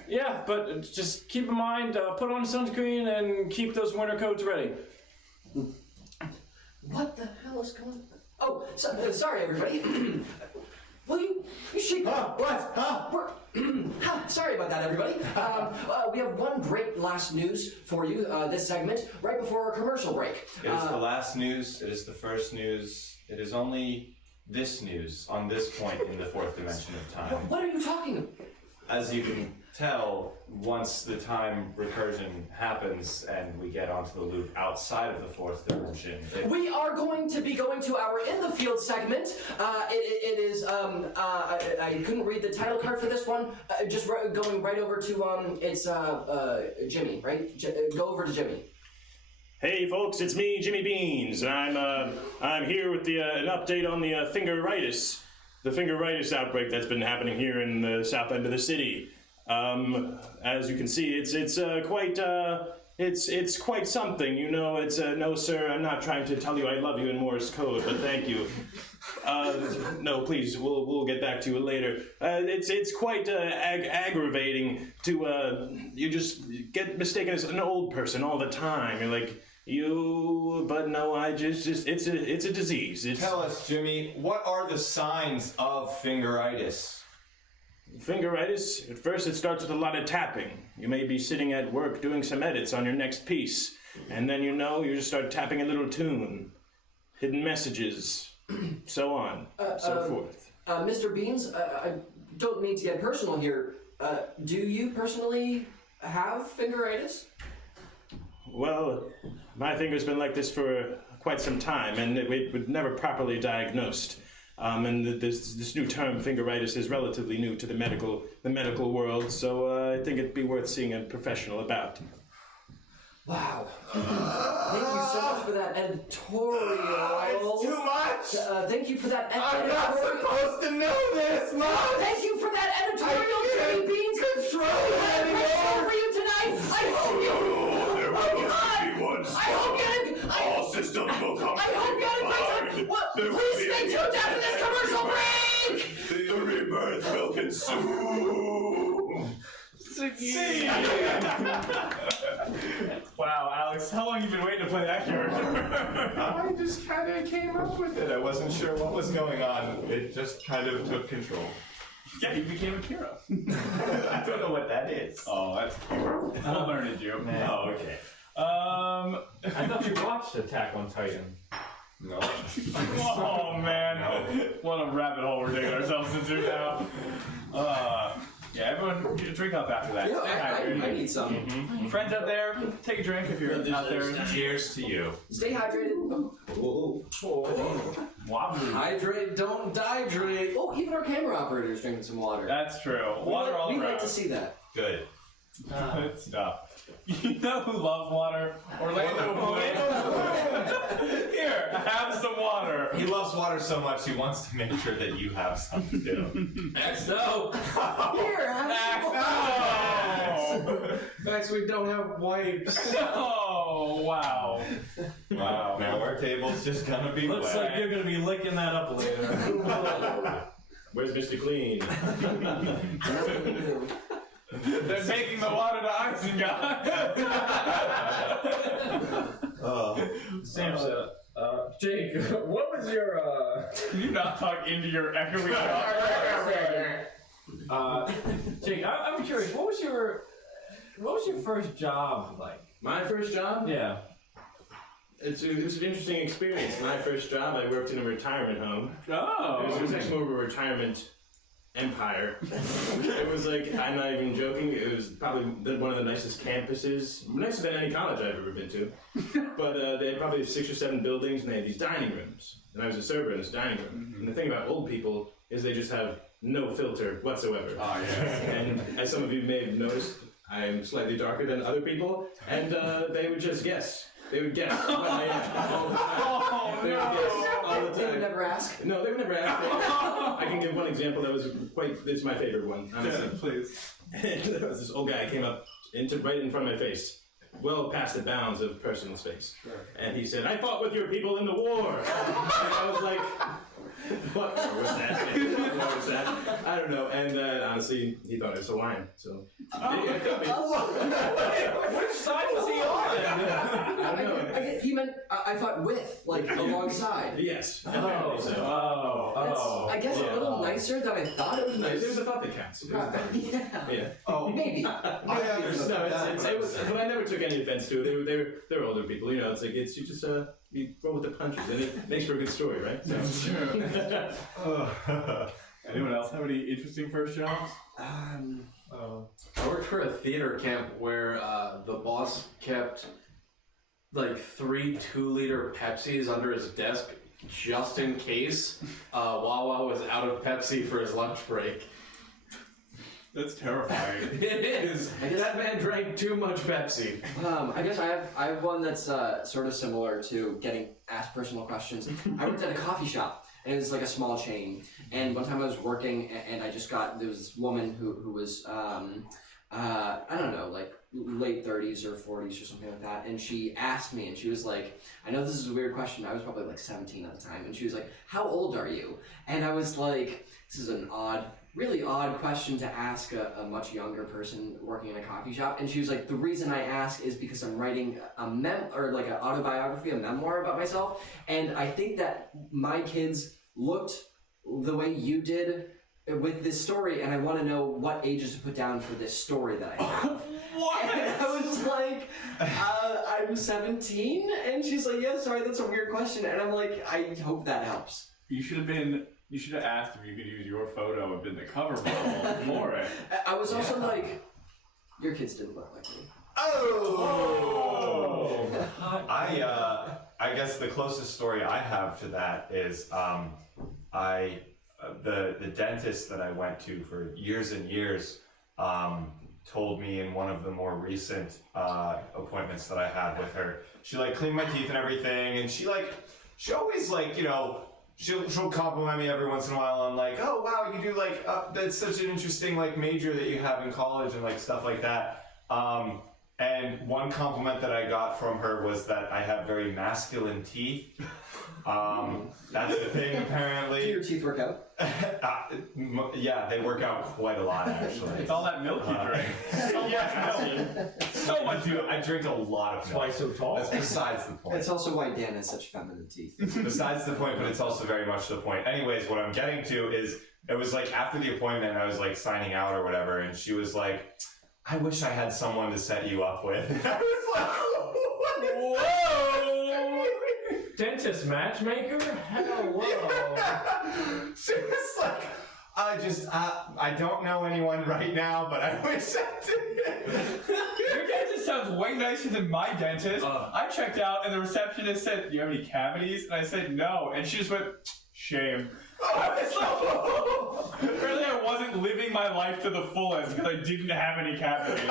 Yeah, but just keep in mind, put on sunscreen and keep those winter coats ready. What the hell is going on? Oh, sorry, everybody. Will you shake? What? Sorry about that, everybody. We have one great last news for you this segment, right before our commercial break. It is the last news. It is the first news. It is only this news on this point in the fourth dimension of time. What are you talking about? As you can tell, once the time recursion happens and we get onto the loop outside of the fourth dimension, We are going to be going to our In the Field segment. It is, I couldn't read the title card for this one. Going right over to, it's Jimmy, right? Go over to Jimmy. Hey folks, it's me, Jimmy Beans. I'm here with an update on the fingeritis. The fingeritis outbreak that's been happening here in the south end of the city. As you can see, it's quite something. You know, no, sir. I'm not trying to tell you I love you in Morse code, but thank you. No, please. We'll get back to you later. It's quite aggravating to you just get mistaken as an old person all the time. You're like. But no, it's a disease. Tell us, Jimmy, what are the signs of fingeritis? Fingeritis, at first it starts with a lot of tapping. You may be sitting at work doing some edits on your next piece, and then you just start tapping a little tune, hidden messages, so on, so forth. Mr. Beans, I don't mean to get personal here. Do you personally have fingeritis? Well, my finger's been like this for quite some time, and it was never properly diagnosed. And this new term, fingeritis, is relatively new to the medical world, so I think it'd be worth seeing a professional about. Wow. Thank you so much for that editorial. It's too much! Thank you for that I'm not supposed to know this, Mom! Thank you for that editorial, Jimmy Beans! Control it anymore! For you tonight! I hope you... All systems will come. I hope you had a great time! What? Please stay tuned after this commercial break! The rebirth will consume. Wow, Alex, how long have you been waiting to play that character? I just kind of came up with it. I wasn't sure what was going on. It just kind of took control. Yeah, you became a hero. I don't know what that is. Oh, that's cute. I'll learn it, Joe. Oh, okay. I thought you watched Attack on Titan. No. Oh, man. No. What a rabbit hole we're digging ourselves into now. Yeah, everyone drink up after that. Yeah, Stay hydrated. I need some. Friends out there, take a drink if you're out there. Cheers to you. Stay hydrated. Wobbly. Hydrate, don't dihydrate. Oh, even our camera operator's drinking some water. That's true. Water all We around. like to see that. Good. Good stuff. You know who loves water? Orlando Bloom. Here, have some water. He loves water so much he wants to make sure that you have some too. XO. Here, have some Next week don't have wipes. Oh, wow. Wow. Now our table's just gonna be Looks wet. like you're gonna be licking that up later. Where's Mr. Clean? They're taking the water to Isengard. Sam said, Jake, what was your, Can you not talk into your echoing Jake, I'm curious, what was your first job like? My first job? Yeah. It's an interesting experience. My first job, I worked in a retirement home. Oh. It was actually more of a retirement empire. It was like, I'm not even joking, it was probably one of the nicest campuses, nicer than any college I've ever been to. But they had probably 6 or 7 buildings, and they had these dining rooms. And I was a server in this dining room. And the thing about old people is they just have no filter whatsoever. Oh, yeah. And as some of you may have noticed, I'm slightly darker than other people, and they would just guess They would guess. Well, yeah, all the time. They would guess all the time. They would never ask? No, they would never ask. I can give one example that was this is my favorite one, honestly. Yeah, please. There was this old guy came up right in front of my face, well past the bounds of personal space. Sure. And he said, "I fought with your people in the war." And I was like, what was that? What was that? I don't know. And honestly, he thought it was Hawaiian. So it could be. Which side was he on? I don't know. He meant I thought with, like alongside. Yes. Oh. So. That's, I guess, a little nicer than I thought it was nice. There's a thought that counts. Yeah. Oh, Maybe. I understand. No, it was, but I never took any offense to it. They were older people, you know. It's like you just you roll with the punches, and it makes for a good story, right? So. Anyone else have any interesting first jobs? I worked for a theater camp where the boss kept like 3 2-liter Pepsis under his desk just in case Wawa was out of Pepsi for his lunch break. That's terrifying. It is. That man drank too much Pepsi. I guess I have one that's sort of similar to getting asked personal questions. I worked at a coffee shop, and it was like a small chain. And one time I was working, and I just there was this woman who was I don't know, like late 30s or 40s or something like that. And she asked me, and she was like, I know this is a weird question. I was probably like 17 at the time, and she was like, "How old are you?" And I was like, this is an really odd question to ask a much younger person working in a coffee shop. And she was like, "The reason I ask is because I'm writing like an autobiography, a memoir about myself, and I think that my kids looked the way you did with this story, and I want to know what ages to put down for this story that I have." What? And I was like, I'm 17? And she's like, "Yeah, sorry, that's a weird question." And I'm like, I hope that helps. You should have asked if you could use your photo and been the cover model for it. I was also like, your kids didn't look like me. Oh! I guess the closest story I have to that is the dentist that I went to for years and years told me in one of the more recent appointments that I had with her, she like cleaned my teeth and everything, and she always like, you know, she'll compliment me every once in a while on like, "Oh wow, you do like that's such an interesting like major that you have in college," and like stuff like that. And one compliment that I got from her was that I have very masculine teeth. That's the thing, apparently. Do your teeth work out? Yeah, they work out quite a lot, actually. It's all that milk you drink. So much milk. So much milk. I drink a lot of milk. That's why he's so tall. That's besides the point. It's also why Dan has such feminine teeth. Besides the point, but it's also very much the point. Anyways, what I'm getting to is, it was like after the appointment, I was like signing out or whatever, and she was like, "I wish I had someone to set you up with." I was like, whoa! Dentist matchmaker? Hello. Yeah. She was like, I don't know anyone right now, but I wish I did. Your dentist sounds way nicer than my dentist. I checked out and the receptionist said, "Do you have any cavities?" And I said, "No." And she just went, "Shame." Apparently I wasn't living my life to the fullest because I didn't have any cavities.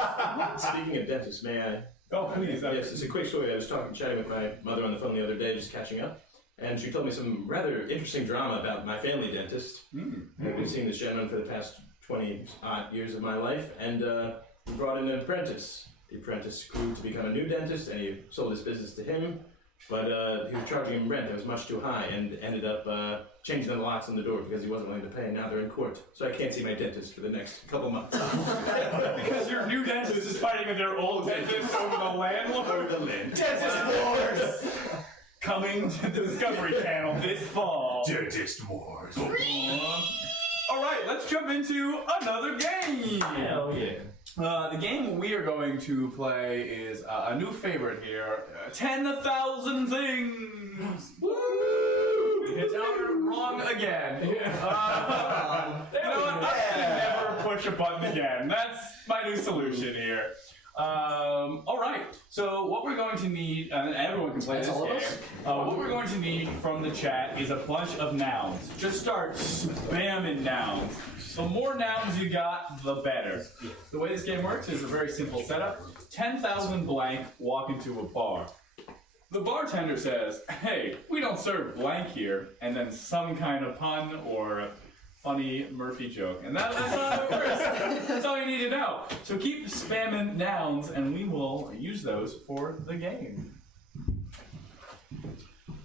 Speaking of dentists, may I? Oh, please. Yes, it's a quick story. I was chatting with my mother on the phone the other day, just catching up, and she told me some rather interesting drama about my family dentist. I've been seeing this gentleman for the past 20-odd years of my life, and he brought in an apprentice. The apprentice grew to become a new dentist, and he sold his business to him, but he was charging him rent that was much too high, and ended up changing the locks on the door because he wasn't willing to pay, and now they're in court. So I can't see my dentist for the next couple months. Because your new dentist is fighting with their old dentist over the landlord? Over the land. Dentist Wars! Coming to the Discovery Channel this fall. Dentist Wars. Alright, let's jump into another game! Hell yeah. The game we are going to play is a new favorite here, 10,000 Things! Woo! It's wrong again. You know what? I can never push a button again. That's my new solution here. Alright, so what we're going to need, and everyone can play this game, what we're going to need from the chat is a bunch of nouns. Just start spamming nouns. The more nouns you got, the better. The way this game works is a very simple setup. 10,000 blank walk into a bar. The bartender says, hey, we don't serve blank here, and then some kind of pun or funny Murphy joke. And that's how it works. That's all you need to know. So keep spamming nouns, and we will use those for the game.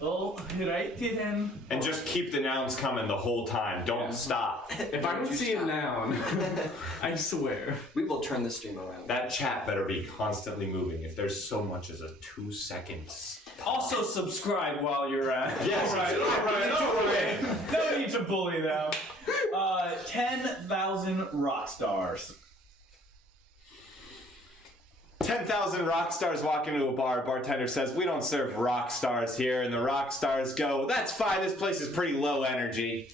All right, then. And just keep the nouns coming the whole time. Don't stop. If I don't see a noun, I swear. We will turn the stream around. That chat better be constantly moving. If there's so much as a 2 seconds. Also subscribe while you're at it. Yes. All right. No need to bully them. 10,000 rock stars. 10,000 rock stars walk into a bar. Bartender says, we don't serve rock stars here. And the rock stars go, that's fine. This place is pretty low energy.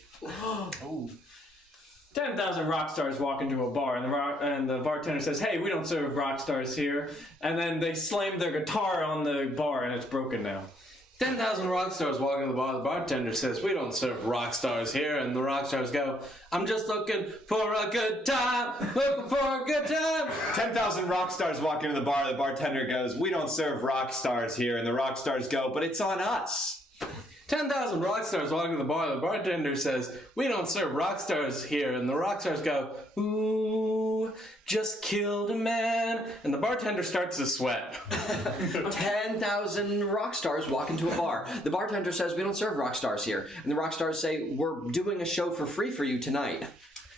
10,000 rock stars walk into a bar, and the bartender says, hey, we don't serve rock stars here. And then they slam their guitar on the bar, and it's broken now. 10,000 rock stars walk into the bar. The bartender says, we don't serve rock stars here. And the rock stars go, I'm just looking for a good time. Looking for a good time. 10,000 rock stars walk into the bar. The bartender goes, we don't serve rock stars here. And the rock stars go, but it's on us. 10,000 rock stars walk into the bar. The bartender says, we don't serve rock stars here. And the rock stars go, ooh, just killed a man. And the bartender starts to sweat. 10,000 rock stars walk into a bar. The bartender says, we don't serve rock stars here. And the rock stars say, we're doing a show for free for you tonight.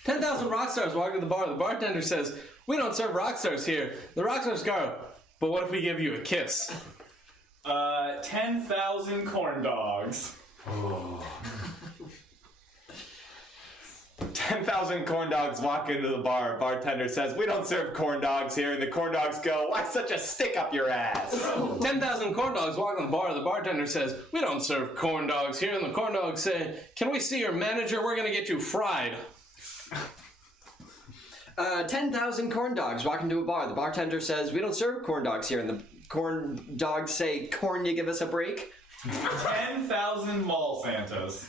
10,000 rock stars walk into the bar. The bartender says, we don't serve rock stars here. The rock stars go, but what if we give you a kiss? 10,000 corn dogs. 10,000 corn dogs walk into the bar. Bartender says, we don't serve corn dogs here. And the corn dogs go, why such a stick up your ass? 10,000 corn dogs walk in the bar. The bartender says, we don't serve corn dogs here. And the corn dogs say, can we see your manager? We're going to get you fried. 10,000 corn dogs walk into a bar. The bartender says, we don't serve corn dogs here. And the corn dogs say, corn, you give us a break? 10,000 mall Santas.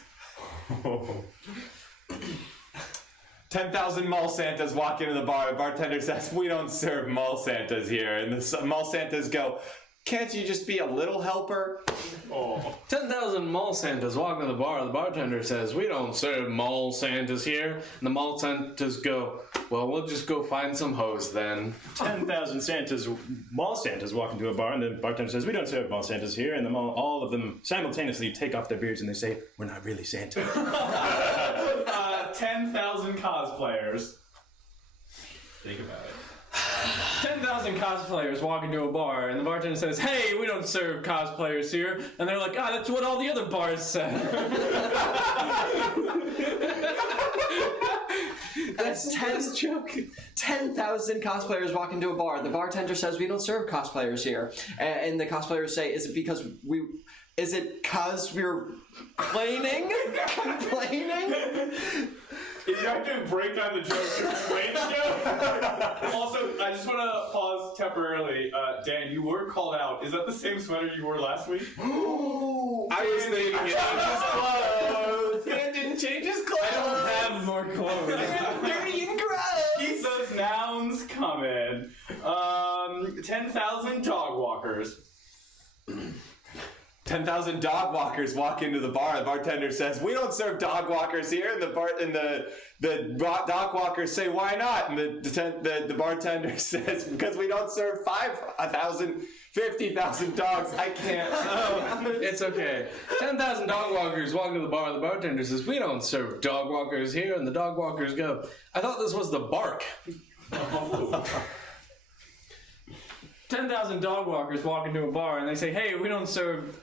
10,000 mall Santas walk into the bar. The bartender says, we don't serve mall Santas here. And the mall Santas go, can't you just be a little helper? 10,000 mall Santas walk into the bar. The bartender says, we don't serve mall Santas here. And the mall Santas go, well, we'll just go find some hoes then. 10,000 mall Santas walk into a bar, and the bartender says, we don't serve mall Santas here. And all of them simultaneously take off their beards and they say, we're not really Santa. 10,000 cosplayers. Think about it. 10,000 cosplayers walk into a bar, and the bartender says, hey, we don't serve cosplayers here. And they're like, that's what all the other bars say. That's 10,000 cosplayers walk into a bar. The bartender says, we don't serve cosplayers here. And the cosplayers say, is it cause we're complaining? You have to break down the joke to explain the joke. Also, I just want to pause temporarily. Dan, you were called out. Is that the same sweater you wore last week? I was thinking he changed his clothes. Dan didn't change his clothes. I don't have more clothes. Dirty and gross. Keep those nouns coming. 10,000 dog walkers. 10,000 dog walkers walk into the bar. The bartender says, we don't serve dog walkers here. And the dog walkers say, why not? And the bartender says, because we don't serve 50,000 dogs. I can't. It's okay. 10,000 dog walkers walk into the bar. The bartender says, we don't serve dog walkers here. And the dog walkers go, I thought this was the bark. 10,000 dog walkers walk into a bar and they say, hey, we don't serve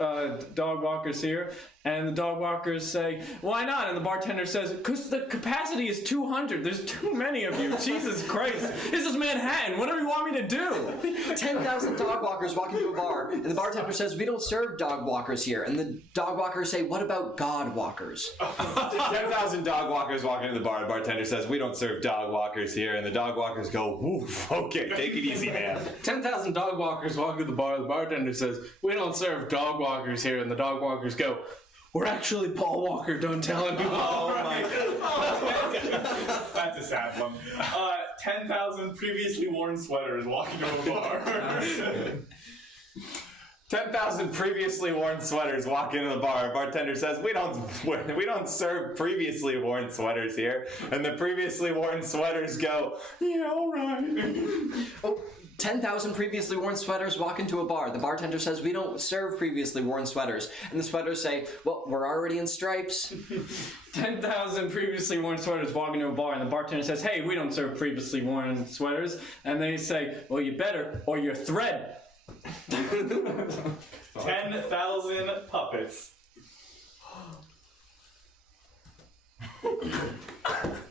dog walkers here. And the dog walkers say, why not? And the bartender says, because the capacity is 200. There's too many of you. Jesus Christ. This is Manhattan. Whatever you want me to do. 10,000 dog walkers walk into a bar. And the bartender says, we don't serve dog walkers here. And the dog walkers say, what about God walkers? 10,000 dog walkers walk into the bar. The bartender says, we don't serve dog walkers here. And the dog walkers go, woof, okay, take it easy, man. 10,000 dog walkers walk into the bar. The bartender says, we don't serve dog walkers here. And the dog walkers go, we're actually Paul Walker, don't tell anyone. Oh my god. That's a sad one. 10,000 previously worn sweaters walking to a bar. 10,000 previously worn sweaters walk into the bar. Bartender says, we don't serve previously worn sweaters here. And the previously worn sweaters go, yeah, all right. Oh, 10,000 previously worn sweaters walk into a bar. The bartender says, we don't serve previously worn sweaters. And the sweaters say, well, we're already in stripes. 10,000 previously worn sweaters walk into a bar, and the bartender says, hey, we don't serve previously worn sweaters. And they say, well, you better, or you're thread. 10,000 puppets.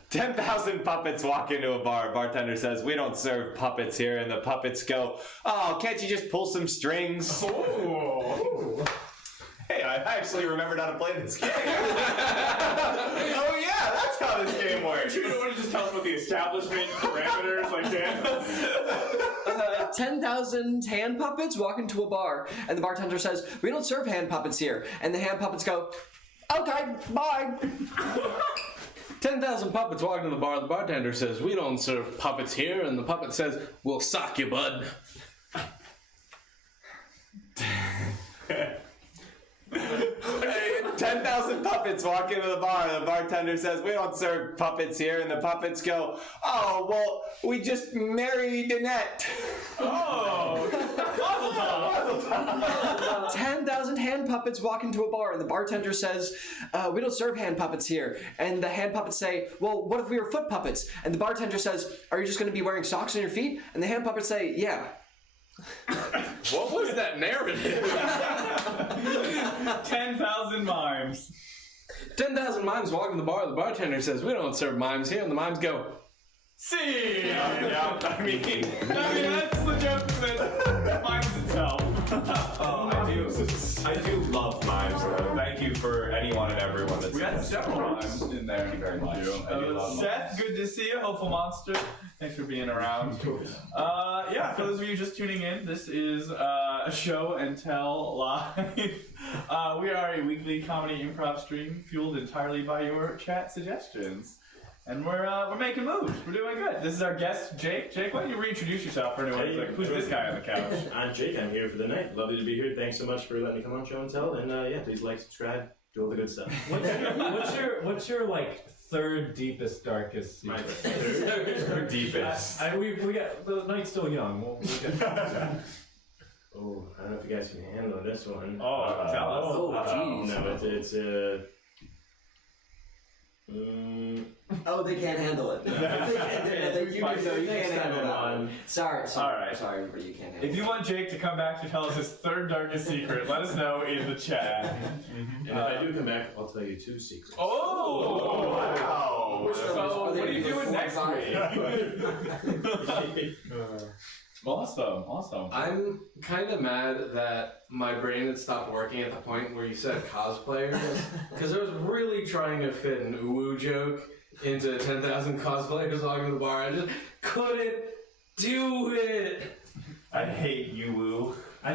10,000 puppets walk into a bar. Bartender says, we don't serve puppets here. And the puppets go, oh, can't you just pull some strings? Oh. Hey, I actually remembered how to play this game. Oh yeah, that's how this game works. You don't want to just tell us what the establishment parameters like that? 10,000 hand puppets walk into a bar, and the bartender says, we don't serve hand puppets here. And the hand puppets go, okay, bye. 10,000 puppets walk into the bar. The bartender says, we don't serve puppets here. And the puppet says, we'll sock you, bud. 10,000 puppets walk into the bar. The bartender says, we don't serve puppets here. And the puppets go, oh, well, we just married Annette. Oh, 10,000 hand puppets walk into a bar, and the bartender says, we don't serve hand puppets here. And the hand puppets say, well, what if we were foot puppets? And the bartender says, are you just going to be wearing socks on your feet? And the hand puppets say, yeah. What was that narrative? 10,000 mimes. 10,000 mimes walk in the bar. The bartender says, we don't serve mimes here. And the mimes go, see. Yeah, I mean that's the joke that mimes itself. I do love mimes. Thank you for anyone and everyone that's We got several mimes in there. Thank you very much. I do love Seth, good to see you. Hopeful Monster, thanks for being around. Yeah, for those of you just tuning in, this is a show and tell live. We are a weekly comedy improv stream fueled entirely by your chat suggestions. And we're making moves. We're doing good. This is our guest, Jake. Jake, why don't you reintroduce yourself for anyone who's like, who's this guy on the couch? I'm Jake. I'm here for the night. Lovely to be here. Thanks so much for letting me come on Show and Tell. And yeah, please like, subscribe, do all the good stuff. What's your like third deepest, darkest secret? My third deepest. We got the night's still young. We'll get that. Oh, I don't know if you guys can handle this one. Oh, tell us. Oh, jeez. No, it's Oh, they can't handle it. You can't handle that one. Sorry, but you can't handle it. If you want Jake to come back to tell us his third darkest secret, let us know in the chat. And if I do come back, I'll tell you 2 secrets. Oh, wow. So, what are you doing next week? Awesome. I'm kind of mad that my brain had stopped working at the point where you said cosplayers, because I was really trying to fit an uwu joke into 10,000 cosplayers walking to the bar. I just couldn't do it. I hate you, Woo. I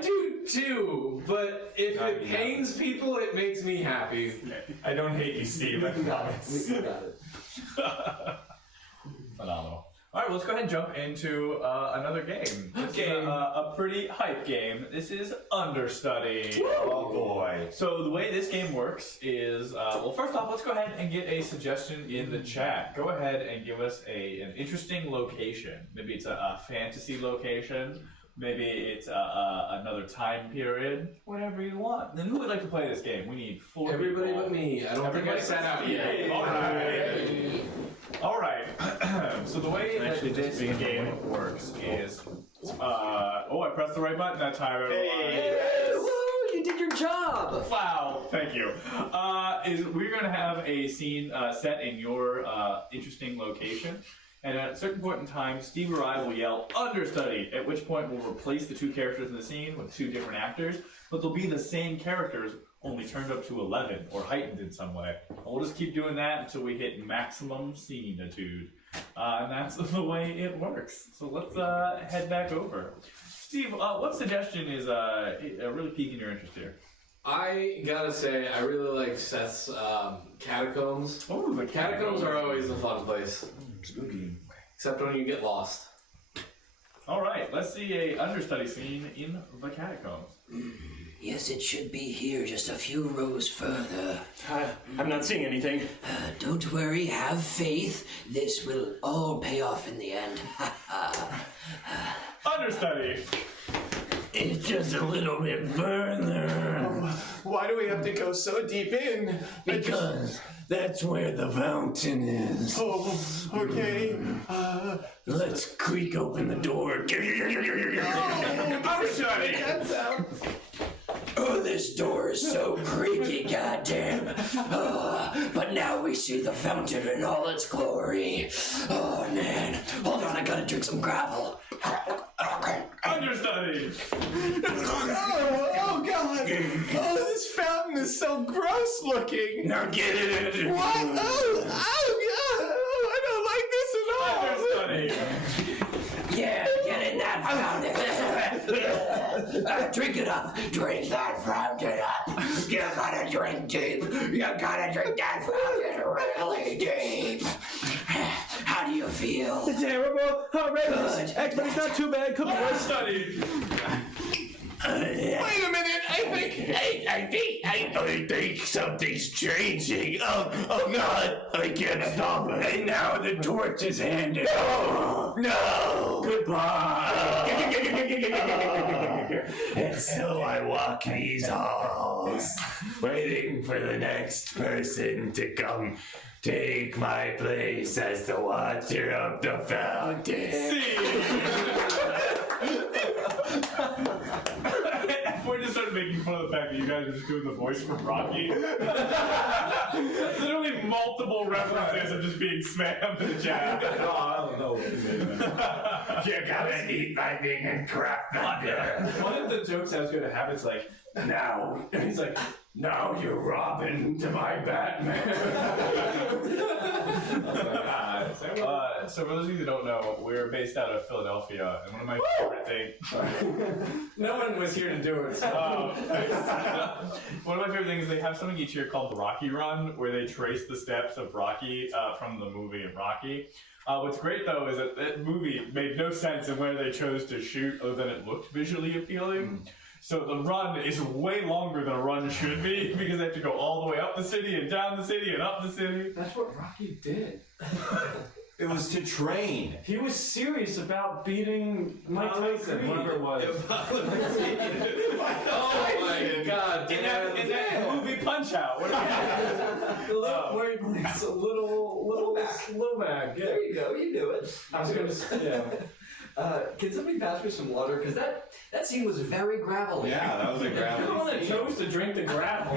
do too, but if it pains people, it makes me happy. I don't hate you, Steve. I promise. We got it. Phenomenal. All right, well, let's go ahead and jump into another game. This is a pretty hype game. This is Understudy. Oh boy. So the way this game works is, well, first off, let's go ahead and get a suggestion in the chat. Go ahead and give us an interesting location. Maybe it's a fantasy location. Maybe it's another time period. Whatever you want. Then who would like to play this game? We need 4 Everybody people. but me. I don't think I sat out yet. All right. So the way that this game works is, I pressed the right button that time. Hey, woo, you did your job. Wow, thank you. Is we're gonna have a scene set in your interesting location. And at a certain point in time, Steve or I will yell, Understudy, at which point we'll replace the 2 characters in the scene with 2 different actors, but they'll be the same characters, only turned up to 11, or heightened in some way. And we'll just keep doing that until we hit maximum scenitude. And that's the way it works. So let's head back over. Steve, what suggestion is really piquing your interest here? I gotta say, I really like Seth's catacombs. Oh, the catacombs are always a fun place. Spooky. Except when you get lost. All right, let's see a understudy scene in the catacombs. Yes, it should be here, just a few rows further. I'm not seeing anything. Don't worry, have faith. This will all pay off in the end. Understudy. It's just a little bit further. Why do we have to go so deep in? Because that's where the fountain is. Oh, okay. Let's creak open the door. Understudy. Oh, this door is so creaky, goddamn. But now we see the fountain in all its glory. Oh, man. Hold on, I gotta drink some gravel. Understudy. Oh, God. Oh, this fountain is so gross looking. Now get it in. What? Oh, God. Oh, I don't like this at all. Understudy. Yeah, get in that fountain. Drink it up. Drink that fountain up. You gotta drink deep. You gotta drink that fountain really deep. How do you feel? Terrible, horrendous. Good. Actually, it's not too bad. Could be worse. Understudy. Wait a minute. I think something's changing. Oh God! I can't stop it. And now the torch is handed. No. Goodbye. And so I walk these halls, waiting for the next person to come take my place as the watcher of the fountain. We're just started making fun of the fact that you guys are just doing the voice from Rocky. Literally multiple references of just being spammed in the chat. I don't know. You gotta eat lightning and crap thunder. One of the jokes I was going to have is like, Now, he's like, now you're Robin to my Batman. So for those of you that don't know, we're based out of Philadelphia, and one of my favorite things. no one was here to do it. So. One of my favorite things is they have something each year called the Rocky Run, where they trace the steps of Rocky from the movie of Rocky. What's great though is that movie made no sense in where they chose to shoot, other than it looked visually appealing. So the run is way longer than a run should be, because they have to go all the way up the city and down the city and up the city. That's what Rocky did. It was to train. He was serious about beating Mike Tyson, whatever it was. Oh my god, In that movie Punch Out. What Where he makes a little slow mag. Yeah. There you go, you do it. I was going to say, yeah. Can somebody pass me some water? Because that scene was very gravelly. Yeah, that was a You're the one gravelly that scene. chose to drink the gravel.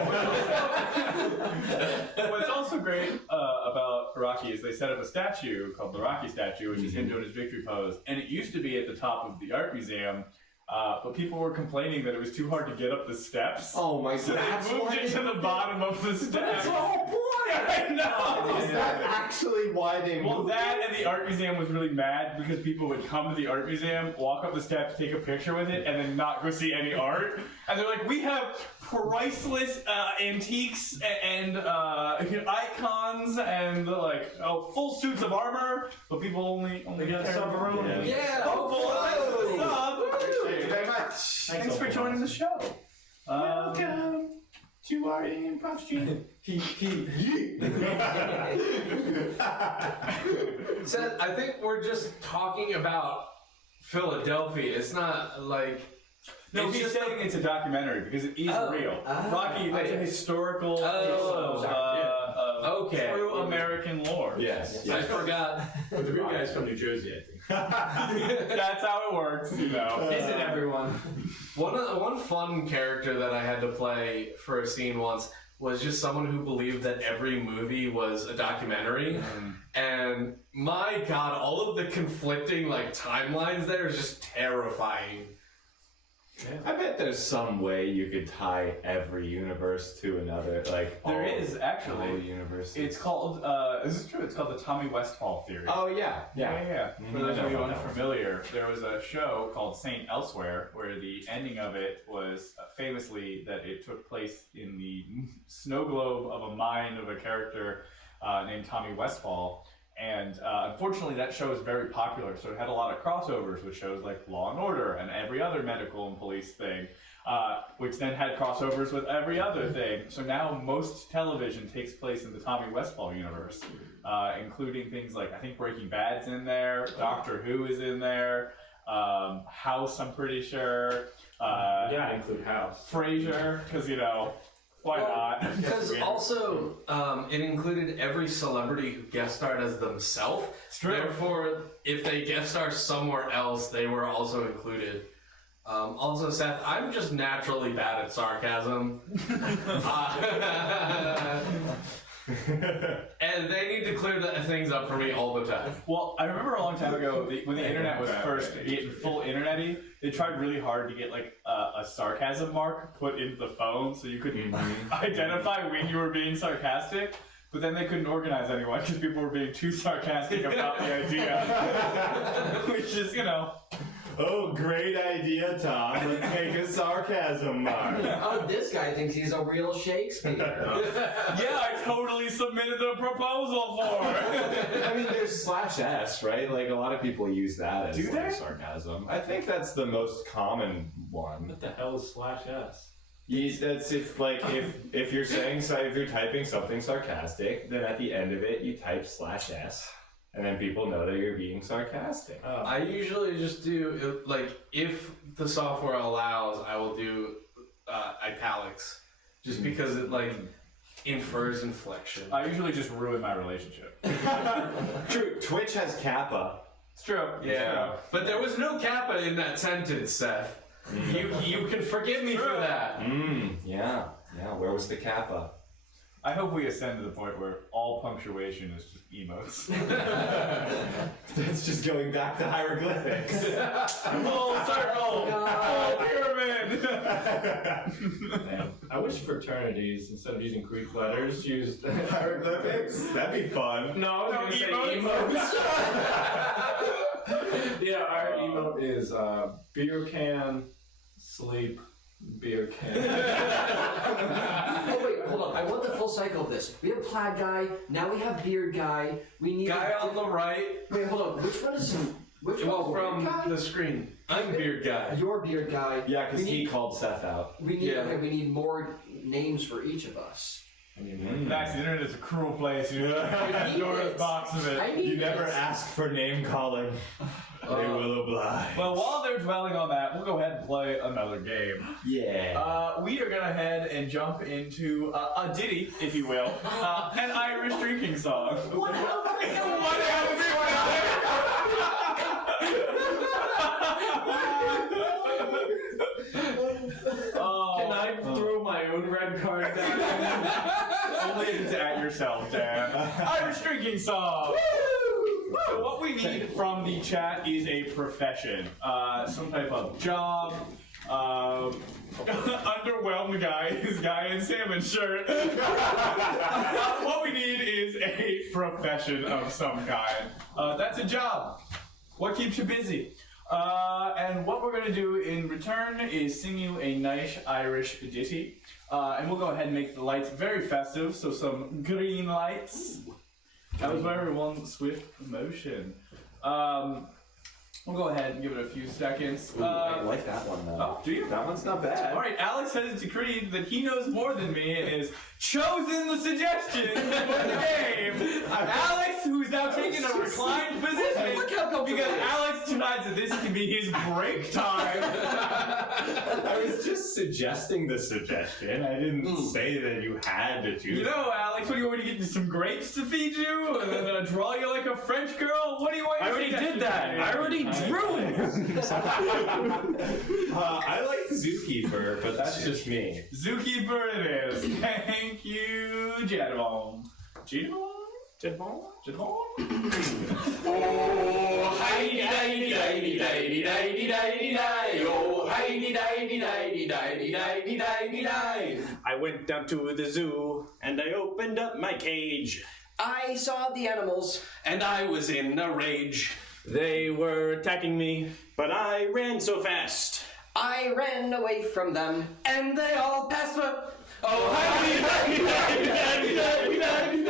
What's also great about Rocky is they set up a statue called the Rocky statue, which is him doing his victory pose. And it used to be at the top of the art museum, but people were complaining that it was too hard to get up the steps. Oh my God. So they moved it to the bottom of the steps. That's the whole point! I know! Is that actually why they Well, moved that it? and the art museum was really mad because people would come to the art museum, walk up the steps, take a picture with it, and then not go see any art. And they're like, we have priceless antiques and icons and full suits of armor, but people only got care. Submarine. Yeah, hopeful. Sub. Thank you very much. Thanks for joining the show. Welcome to our improv stream. Seth, I think we're just talking about Philadelphia. It's not like. No, he's saying it's a documentary because it is real. Rocky, that's a historical okay. true American lore. Yes. I forgot. The real guy's from New Jersey, I think. That's how it works, you know. Isn't everyone? One fun character that I had to play for a scene once was just someone who believed that every movie was a documentary. And my god, all of the conflicting timelines there is just terrifying. Yeah. I bet there's some way you could tie every universe to another, There is actually. all universes. It's called. This is true. It's called the Tommy Westfall theory. Oh yeah. For those of you unfamiliar, there was a show called Saint Elsewhere where the ending of it was famously that it took place in the snow globe of a mind of a character named Tommy Westfall. And unfortunately, that show is very popular, so it had a lot of crossovers with shows like Law and Order and every other medical and police thing, which then had crossovers with every other thing. So now most television takes place in the Tommy Westphal universe, including things like, I think Breaking Bad's in there, Doctor Who is in there, House, I'm pretty sure. Yeah, include House. Frasier, because, you know, why not? Because also, it included every celebrity who guest starred as themselves. Therefore, if they guest star somewhere else, they were also included. Also, Seth, I'm just naturally bad at sarcasm. And they need to clear things up for me all the time. Well, I remember a long time ago when the internet was first getting full internet-y, they tried really hard to get like a sarcasm mark put into the phone so you could identify when you were being sarcastic. But then they couldn't organize anyone because people were being too sarcastic about the idea. Which is, you know. Oh, great idea, Tom. Let's make a sarcasm mark. Oh, this guy thinks he's a real Shakespeare. Yeah, I totally submitted the proposal for it. I mean, there's /s, right? Like, a lot of people use that as Do they? sarcasm. I think that's the most common one. What the hell is /s? That's if you're saying, so if you're typing something sarcastic, then at the end of it you type /s. And then people know that you're being sarcastic. I usually just do, like, if the software allows, I will do italics. Just because it, like, infers inflection. I usually just ruin my relationship. True, Twitch has kappa. It's true. Yeah. But there was no kappa in that sentence, Seth. You can forgive me for that. Yeah, where was the kappa? I hope we ascend to the point where all punctuation is just emotes. That's just going back to hieroglyphics. Full circle! Full pyramid! Man, I wish fraternities, instead of using Greek letters, used Hieroglyphics? That'd be fun. No, I was gonna say emotes. Yeah, our emote is beer can, sleep, beer can. Oh wait, hold on. I want the full cycle of this. We have plaid guy. Now we have beard guy. We need Guy on the right. Wait, hold on. Which one is which Well, one? from the screen. I'm beard guy. Your beard guy. Yeah, because We he need- called Seth out. We need okay, we need more names for each of us. Max, the internet is a cruel place. You know, Pandora's box of it. You never ask for name calling. They will oblige. Well, while they're dwelling on that, we'll go ahead and play another game. Yeah. We are gonna head and jump into a ditty, if you will, an Irish drinking song. What else? Can I throw my own red card down? Only to at yourself, Dan. Irish drinking song. So what we need from the chat is a profession, some type of job. Underwhelmed guy, his guy in salmon shirt. What we need is a profession of some kind. That's a job. What keeps you busy? And what we're going to do in return is sing you a nice Irish ditty. And we'll go ahead and make the lights very festive, so some green lights. That was very one swift motion. We'll go ahead and give it a few seconds. I like that one though. Oh, do you? That one's not bad. Alright, Alex has decreed that he knows more than me and has chosen the suggestion for the game. Alex, who's now taken a reclined position, because Alex decides that this can be his break time. I was just suggesting the suggestion. I didn't say that you had to choose. You know, Alex, what do you want to get you some grapes to feed you? And then draw you like a French girl? What do you want? I already did that. I already drew it. I like zookeeper, but that's just me. Zookeeper it is. Thank you, Jedbon. Jedbon? Jedbon? Oh, hi-di, di-di, di-di, di-di, di-di, di-di, di. Oh, hi-di, di-di, di-di, di-di, di-di, di-di, di. I went down to the zoo and I opened up my cage. I saw the animals. And I was in a rage. They were attacking me, but I ran so fast. I ran away from them. And they all passed me. Oh, Hi-di, di-di, di-di, di-di, di-di,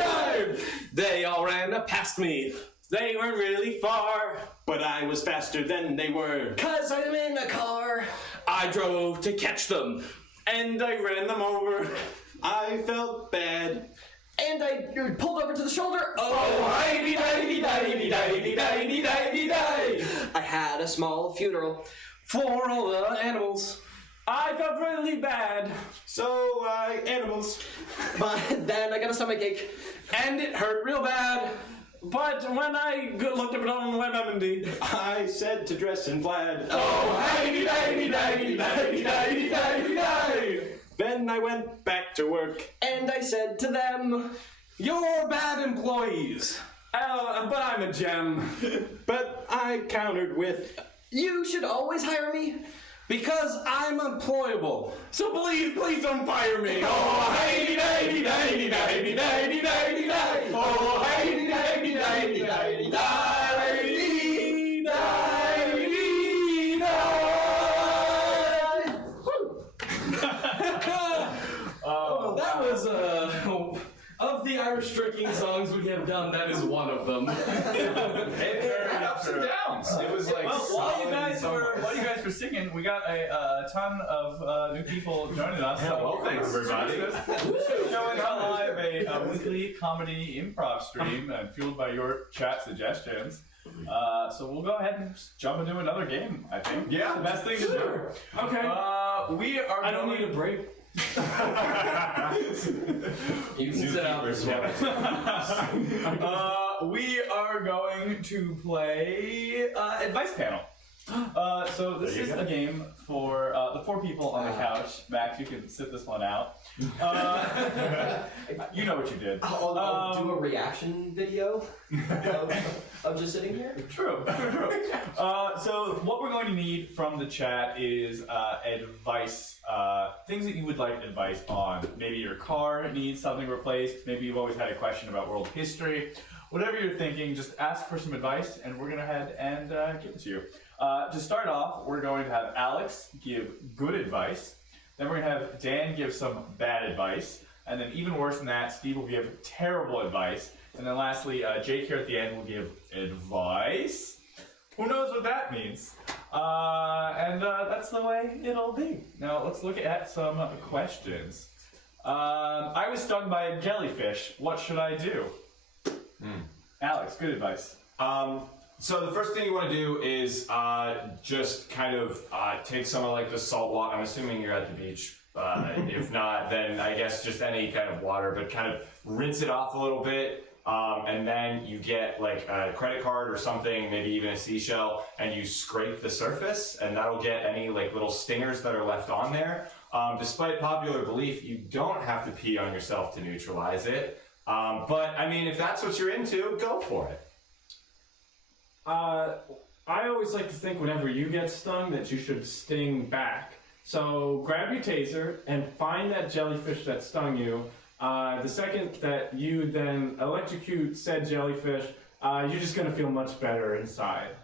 di. They all ran up past me. They weren't really far. But I was faster than they were. 'Cause I'm in a car. I drove to catch them, and I ran them over. I felt bad. And I pulled over to the shoulder. Oh, I had a small funeral. For all the animals. I felt really bad. So animals. But then I got a stomachache. And it hurt real bad. But when I looked up it on WebMD, I said to dress in plaid. oh, Then I went back to work. And I said to them, you're bad employees. But I'm a gem. But I countered with, you should always hire me. Because I'm employable. So please don't fire me. Oh, that was of the Irish drinking songs we have done, that is one of them. It had ups and downs. It was like while you guys were singing, we got a ton of new people joining us. Yeah, welcome everybody. Showing live a weekly comedy improv stream fueled by your chat suggestions. So we'll go ahead and just jump into another game. I think. Yeah, the best thing to do. Okay. We are. I don't need a break. You can sit out this one. We are going to play Advice Panel. So this is a game for the 4 people on the couch. Max, you can sit this one out. You know what you did. I'll do a reaction video of just sitting here. True. So what we're going to need from the chat is advice, things that you would like advice on. Maybe your car needs something replaced. Maybe you've always had a question about world history. Whatever you're thinking, just ask for some advice, and we're going to head and give it to you. To start off, we're going to have Alex give good advice. Then we're going to have Dan give some bad advice. And then even worse than that, Steve will give terrible advice. And then lastly, Jake here at the end will give advice. Who knows what that means? And that's the way it'll be. Now let's look at some questions. I was stung by a jellyfish. What should I do? Alex, good advice. So the first thing you want to do is just kind of take some of like the salt water. I'm assuming you're at the beach. If not, then I guess just any kind of water, but kind of rinse it off a little bit. And then you get like a credit card or something, maybe even a seashell, and you scrape the surface, and that'll get any like little stingers that are left on there. Despite popular belief, you don't have to pee on yourself to neutralize it. But I mean, if that's what you're into, go for it. I always like to think whenever you get stung that you should sting back. So grab your taser and find that jellyfish that stung you. The second that you then electrocute said jellyfish, you're just going to feel much better inside.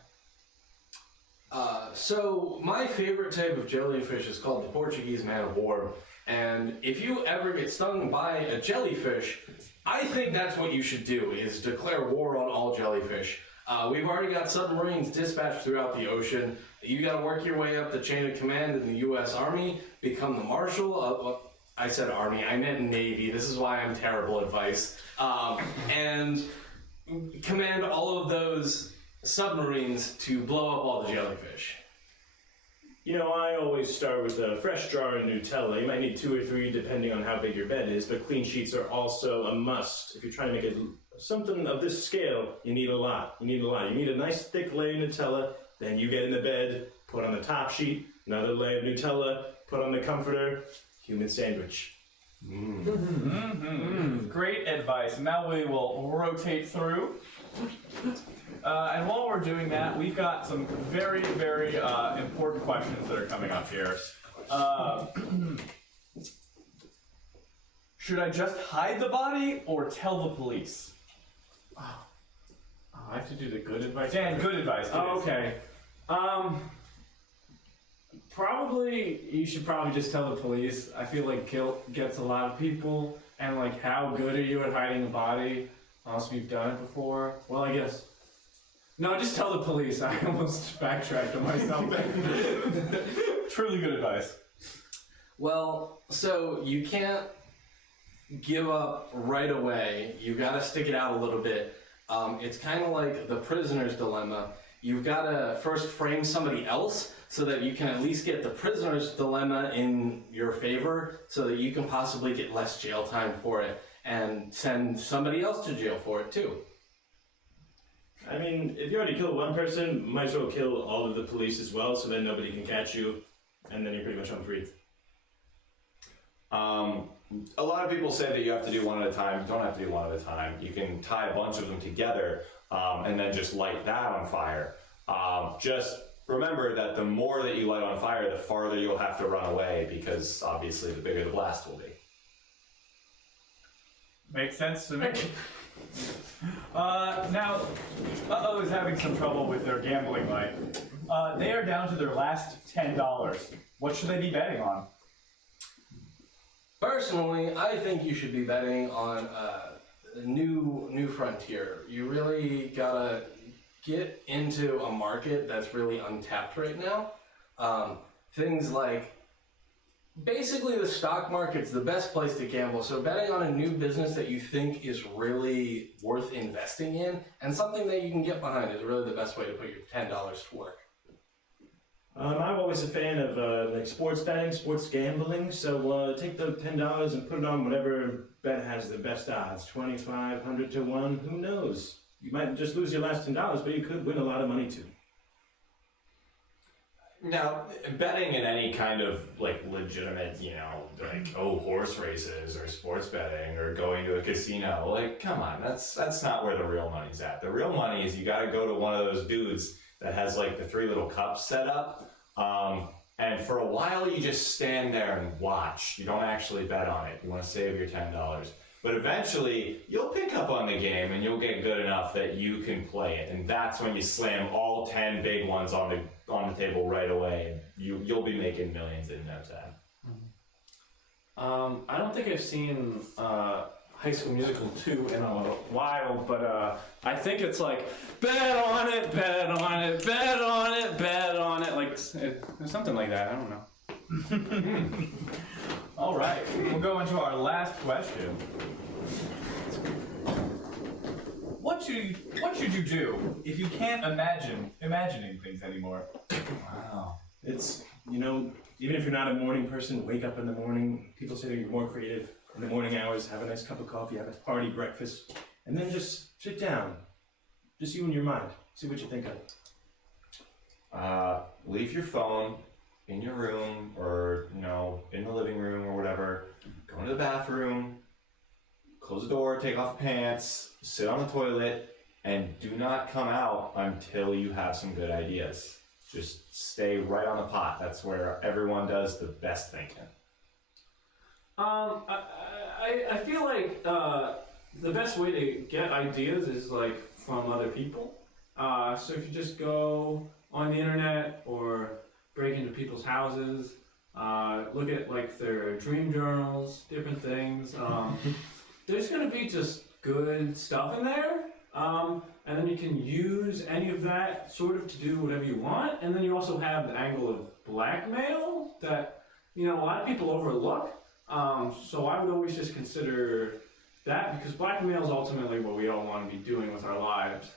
So my favorite type of jellyfish is called the Portuguese man of war. And if you ever get stung by a jellyfish, I think that's what you should do, is declare war on all jellyfish. We've already got submarines dispatched throughout the ocean. You got to work your way up the chain of command in the U.S. Army, become the marshal. I said Army, I meant Navy. This is why I'm terrible advice. And command all of those submarines to blow up all the jellyfish. You know, I always start with a fresh jar of Nutella. You might need 2 or 3 depending on how big your bed is, but clean sheets are also a must. If you're trying to make it something of this scale, you need a lot. You need a nice thick layer of Nutella, then you get in the bed, put on the top sheet, another layer of Nutella, put on the comforter, human sandwich. Great advice. Now we will rotate through. And while we're doing that, we've got some very, very important questions that are coming up here. Should I just hide the body or tell the police? I have to do the good advice. Dan, good advice. Oh, okay. Probably, you should probably just tell the police. I feel like guilt gets a lot of people, and like, how good are you at hiding a body? Unless we've done it before. Well, I guess. No, just tell the police. I almost backtracked on myself. Truly good advice. Well, so you can't give up right away. You've got to stick it out a little bit. It's kind of like the prisoner's dilemma. You've got to first frame somebody else so that you can at least get the prisoner's dilemma in your favor so that you can possibly get less jail time for it and send somebody else to jail for it too. I mean, if you already killed one person, might as well kill all of the police as well, so then nobody can catch you, and then you're pretty much home free. A lot of people say that you have to do one at a time. You don't have to do one at a time. You can tie a bunch of them together and then just light that on fire. Just remember that the more that you light on fire, the farther you'll have to run away, because obviously the bigger the blast will be. Makes sense to me. Now, Uh-oh is having some trouble with their gambling life. They are down to their last $10. What should they be betting on? Personally, I think you should be betting on a new frontier. You really gotta get into a market that's really untapped right now. Things like, basically the stock market's the best place to gamble, so betting on a new business that you think is really worth investing in and something that you can get behind is really the best way to put your $10 to work. I'm always a fan of like sports betting, sports gambling, so take the $10 and put it on whatever bet has the best odds, 2,500 to 1, who knows? You might just lose your last $10, but you could win a lot of money too. Now, betting in any kind of like legitimate, horse races or sports betting or going to a casino, like, come on, that's not where the real money's at. The real money is you got to go to one of those dudes that has like the 3 little cups set up, and for a while you just stand there and watch. You don't actually bet on it. You want to save your $10. But eventually, you'll pick up on the game and you'll get good enough that you can play it. And that's when you slam all 10 big ones on the table right away. And you'll be making millions in no time. I don't think I've seen High School Musical 2 in a while, but I think it's like, bet on it, bet on it, bet on it, bet on it. Like, something like that. I don't know. All right, we'll go into our last question. What should you do if you can't imagining things anymore? Wow. It's, even if you're not a morning person, wake up in the morning. People say that you're more creative in the morning hours, have a nice cup of coffee, have a hearty breakfast, and then just sit down. Just you and your mind. See what you think of. Leave your phone in your room or, in the living room or whatever. Go into the bathroom, close the door, take off your pants, sit on the toilet, and do not come out until you have some good ideas. Just stay right on the pot. That's where everyone does the best thinking. I feel like the best way to get ideas is like from other people. So if you just go on the internet or break into people's houses, look at like their dream journals, different things. There's gonna be just good stuff in there, and then you can use any of that sort of to do whatever you want. And then you also have the angle of blackmail that a lot of people overlook. So I would always just consider that, because blackmail is ultimately what we all want to be doing with our lives.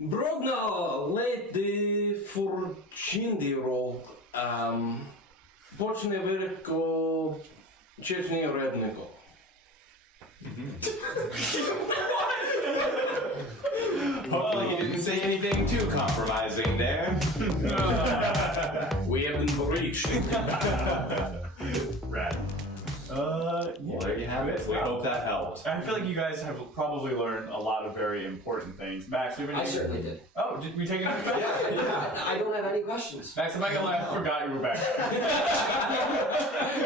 Brogna, lady for Chindiro, počne verko čečni redniko. Hopefully you didn't say anything too compromising there. We have been breached. Right. Well, there you have it. We hope that helped. I feel like you guys have probably learned a lot of very important things. Max, you have I anything? certainly did. Oh, did we take another question? Yeah, I don't have any questions. Max, I'm not gonna lie, I forgot you were back.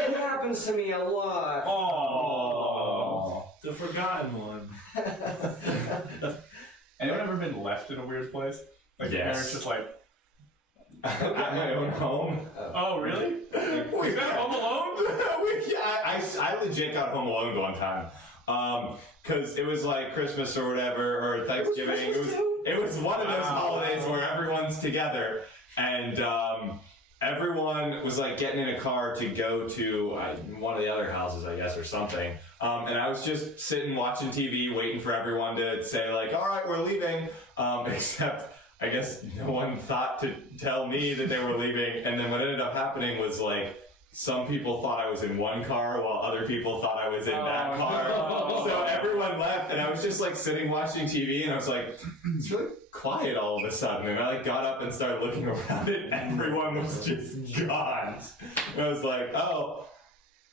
It happens to me a lot. Oh, the forgotten one. Anyone ever been left in a weird place? Like your parents just like, at my own home. Oh, really? Is that Home Alone? I legit got Home Alone one time. Because it was like Christmas or whatever, or Thanksgiving. It was one of those holidays where everyone's together, and everyone was like getting in a car to go to one of the other houses, I guess, or something. And I was just sitting watching TV, waiting for everyone to say like, "All right, we're leaving." Except I guess no one thought to tell me that they were leaving, and then what ended up happening was like, some people thought I was in one car while other people thought I was in that car. No. So everyone left, and I was just like sitting watching TV, and I was like, it's really quiet all of a sudden. And I like got up and started looking around, and everyone was just gone. And I was like, oh,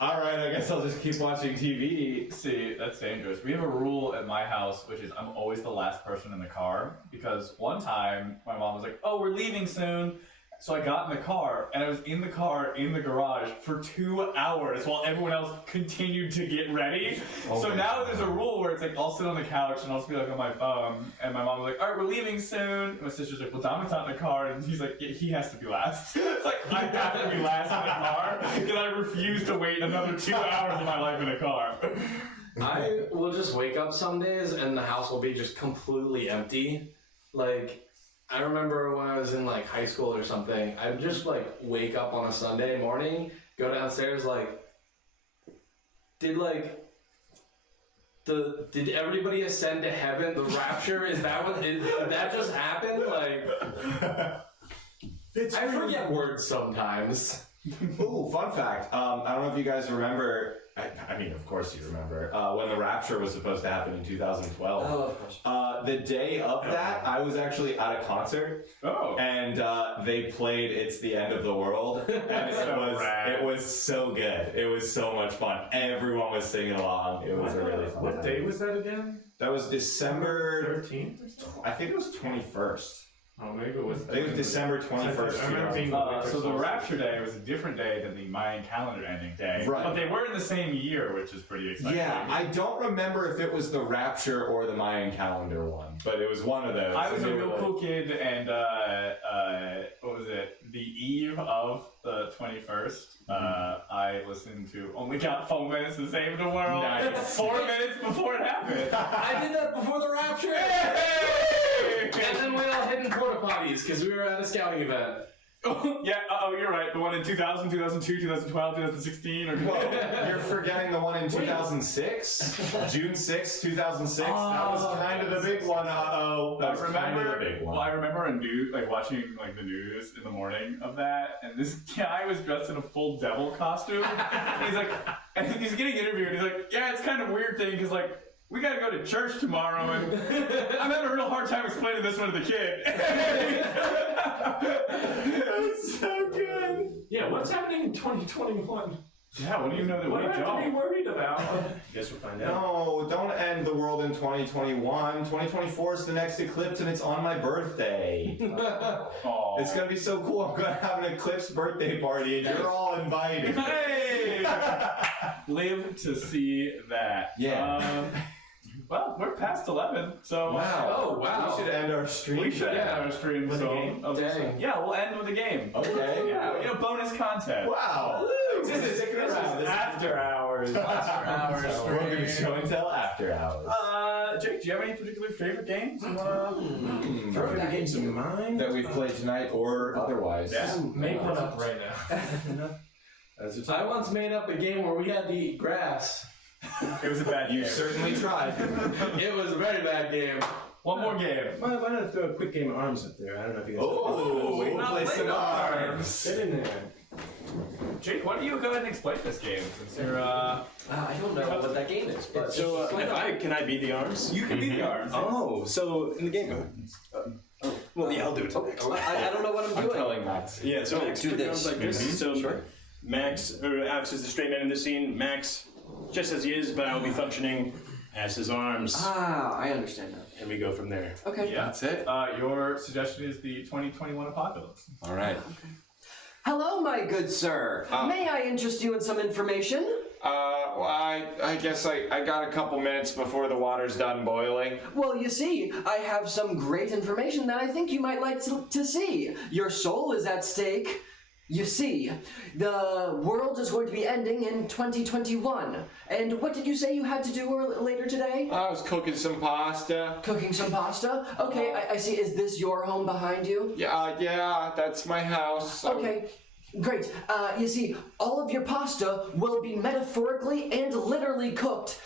all right, I guess I'll just keep watching TV. See, that's dangerous. We have a rule at my house, which is I'm always the last person in the car, because one time my mom was like, oh, we're leaving soon. So I got in the car, and I was in the car in the garage for 2 hours while everyone else continued to get ready. So now there's a rule where it's like, I'll sit on the couch and I'll just be like on my phone, and my mom's like, all right, we're leaving soon. And my sister's like, well, Dominic's not in the car, and he's like, yeah, he has to be last. Like, I have to be last in the car, because I refuse to wait another 2 hours of my life in a car. I will just wake up some days and the house will be just completely empty. Like, I remember when I was in like high school or something, I'd just like wake up on a Sunday morning, go downstairs, like, did everybody ascend to heaven? The rapture? Is that what, did that just happen? Like, I forget words sometimes. Ooh, fun fact. I don't know if you guys remember. I mean, of course you remember. When the rapture was supposed to happen in 2012. Oh, of course. The day of that, I was actually at a concert. Oh. And they played "It's the End of the World," and it was so good. It was so much fun. Everyone was singing along. It was a really fun. What day was that again? That was December 13th. I think it was 21st. Oh, maybe it was. I think it was December 21st. So the Rapture Day was a different day than the Mayan calendar ending day. Right. But they were in the same year, which is pretty exciting. Yeah, I don't remember if it was the Rapture or the Mayan calendar one, but it was one of those. I was a real cool kid, and what was it? The eve of the 21st, I listened to Only Got 4 Minutes to Save the World. Nice. 4 minutes before it happened. I did that before the Rapture! And then we all hid in porta potties because we were at a scouting event. Yeah, you're right. The one in 2000, 2002, 2012, 2016. Or You're forgetting the one in 2006? June 6, 2006? That was kind of the big one. That was kind of the big one. Well, I remember watching like the news in the morning of that, and this guy was dressed in a full devil costume. And he's like, and he's getting interviewed, and he's like, yeah, it's kind of a weird thing, because like, we gotta go to church tomorrow, and I'm having a real hard time explaining this one to the kid. That's so good. Yeah, what's happening in 2021? Yeah, what do you know that What we do I have to be don't? worried about? Guess we'll find out. No, don't end the world in 2021. 2024 is the next eclipse, and it's on my birthday. Aw. It's gonna be so cool. I'm gonna have an eclipse birthday party, and you're all invited. Hey! Live to see that. Yeah. Well, we're past 11, so Wow. Oh, wow. We should end our stream. we should then. end our stream. With a So, game? Dang. yeah, we'll end with a game. Okay. Yeah, bonus content. Wow. This is After hours. After hours. Welcome to Show and Tell After Hours. Jake, do you have any particular favorite games? You wanna... Favorite games of mine? That we've played tonight or otherwise. Yeah. Make one up right now. I once made up a game where we had to eat grass. It was a bad game. You certainly tried. It was a very bad game. One more game. Why not throw a quick game of arms up there? I don't know if you guys. Oh, we've we'll not play played some arms. Get in there. Jake, why don't you go ahead and explain this game since you're I don't know what that game is, but So, can I be the arms? you can be the arms. Oh, so in the game. Well, yeah, I'll do it. I don't know what I'm doing. Telling Max. Yeah, so Max do put the this. arms like this. So Sure. Max, or Alex is the straight man in the scene. Max, just as he is, but I will be functioning as his arms. Ah, I understand now. And we go from there. Okay. Yeah. That's it. Your suggestion is the 2021 apocalypse. All right. Hello, my good sir. May I interest you in some information? Well, I guess I got a couple minutes before the water's done boiling. Well, you see, I have some great information that I think you might like to see. Your soul is at stake. You see, the world is going to be ending in 2021. And what did you say you had to do later today? I was cooking some pasta. Cooking some pasta? Okay, I see. Is this your home behind you? Yeah, that's my house. Okay. Great. You see, all of your pasta will be metaphorically and literally cooked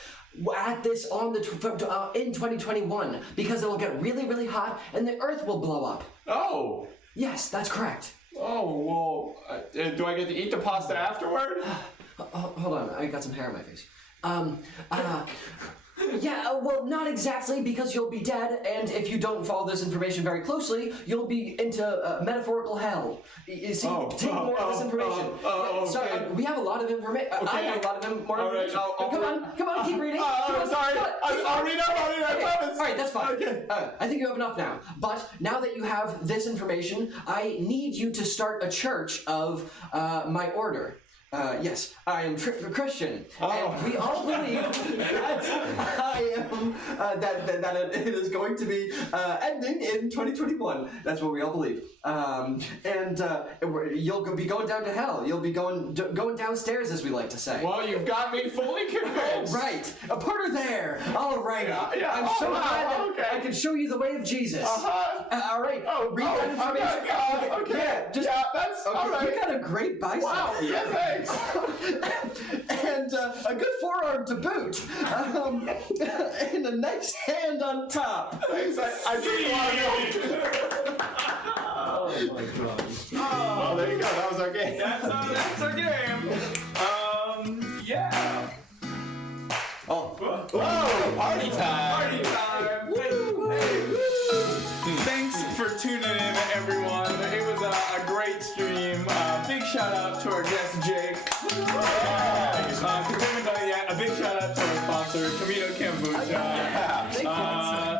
at this in 2021 because it will get really, really hot and the earth will blow up. Oh. Yes, that's correct. Oh, well, do I get to eat the pasta afterward? Hold on, I got some hair on my face. Yeah, well, not exactly, because you'll be dead, and if you don't follow this information very closely, you'll be into metaphorical hell. You see, take more of this information. Okay. So, we have a lot of information. I have a lot of more information. Come on, keep reading. I'm sorry. I'll read, I promise. All right, that's fine. Okay. I think you have enough now. But now that you have this information, I need you to start a church of my order. Yes, I am Christian, and we all believe that I am that it is going to be ending in 2021. That's what we all believe. And you'll be going down to hell. You'll be going downstairs, as we like to say. Well, you've got me fully convinced. All right, a part of there. All right. Yeah. I'm so glad that I can show you the way of Jesus. All right. Read that information. Okay. Yeah, that's okay. all right. You got a great bicep. Wow. Yeah, thanks. And a good forearm to boot. And a nice hand on top. Thanks. I drink a lot of milk. Oh my god. Well, there you go. That was our game. That's our game. Yeah. Whoa! Party time! Party time! Thanks for tuning in, everyone. It was a great stream. Big shout out to our guest, Jake. Because we haven't done it yet. A big shout out to our sponsor, Camino Kombucha.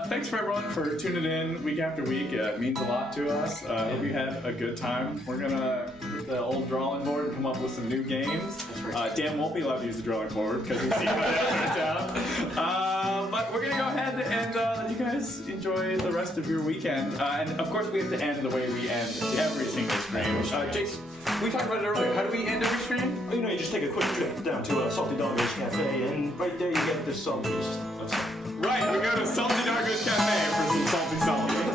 Thanks for everyone for tuning in week after week. It means a lot to us. Hope you had a good time. We're gonna get the old drawing board and come up with some new games. Dan won't be allowed to use the drawing board because we've seen how that turns out. But we're gonna go ahead and let you guys enjoy the rest of your weekend. And of course, we have to end the way we end every single stream. Jason, we talked about it earlier. How do we end every stream? Well, you just take a quick trip down to Salty Doggish Cafe, and right there you get the saltiest of stuff. Right, we go to Salty Dargo's Cafe for some salty salty.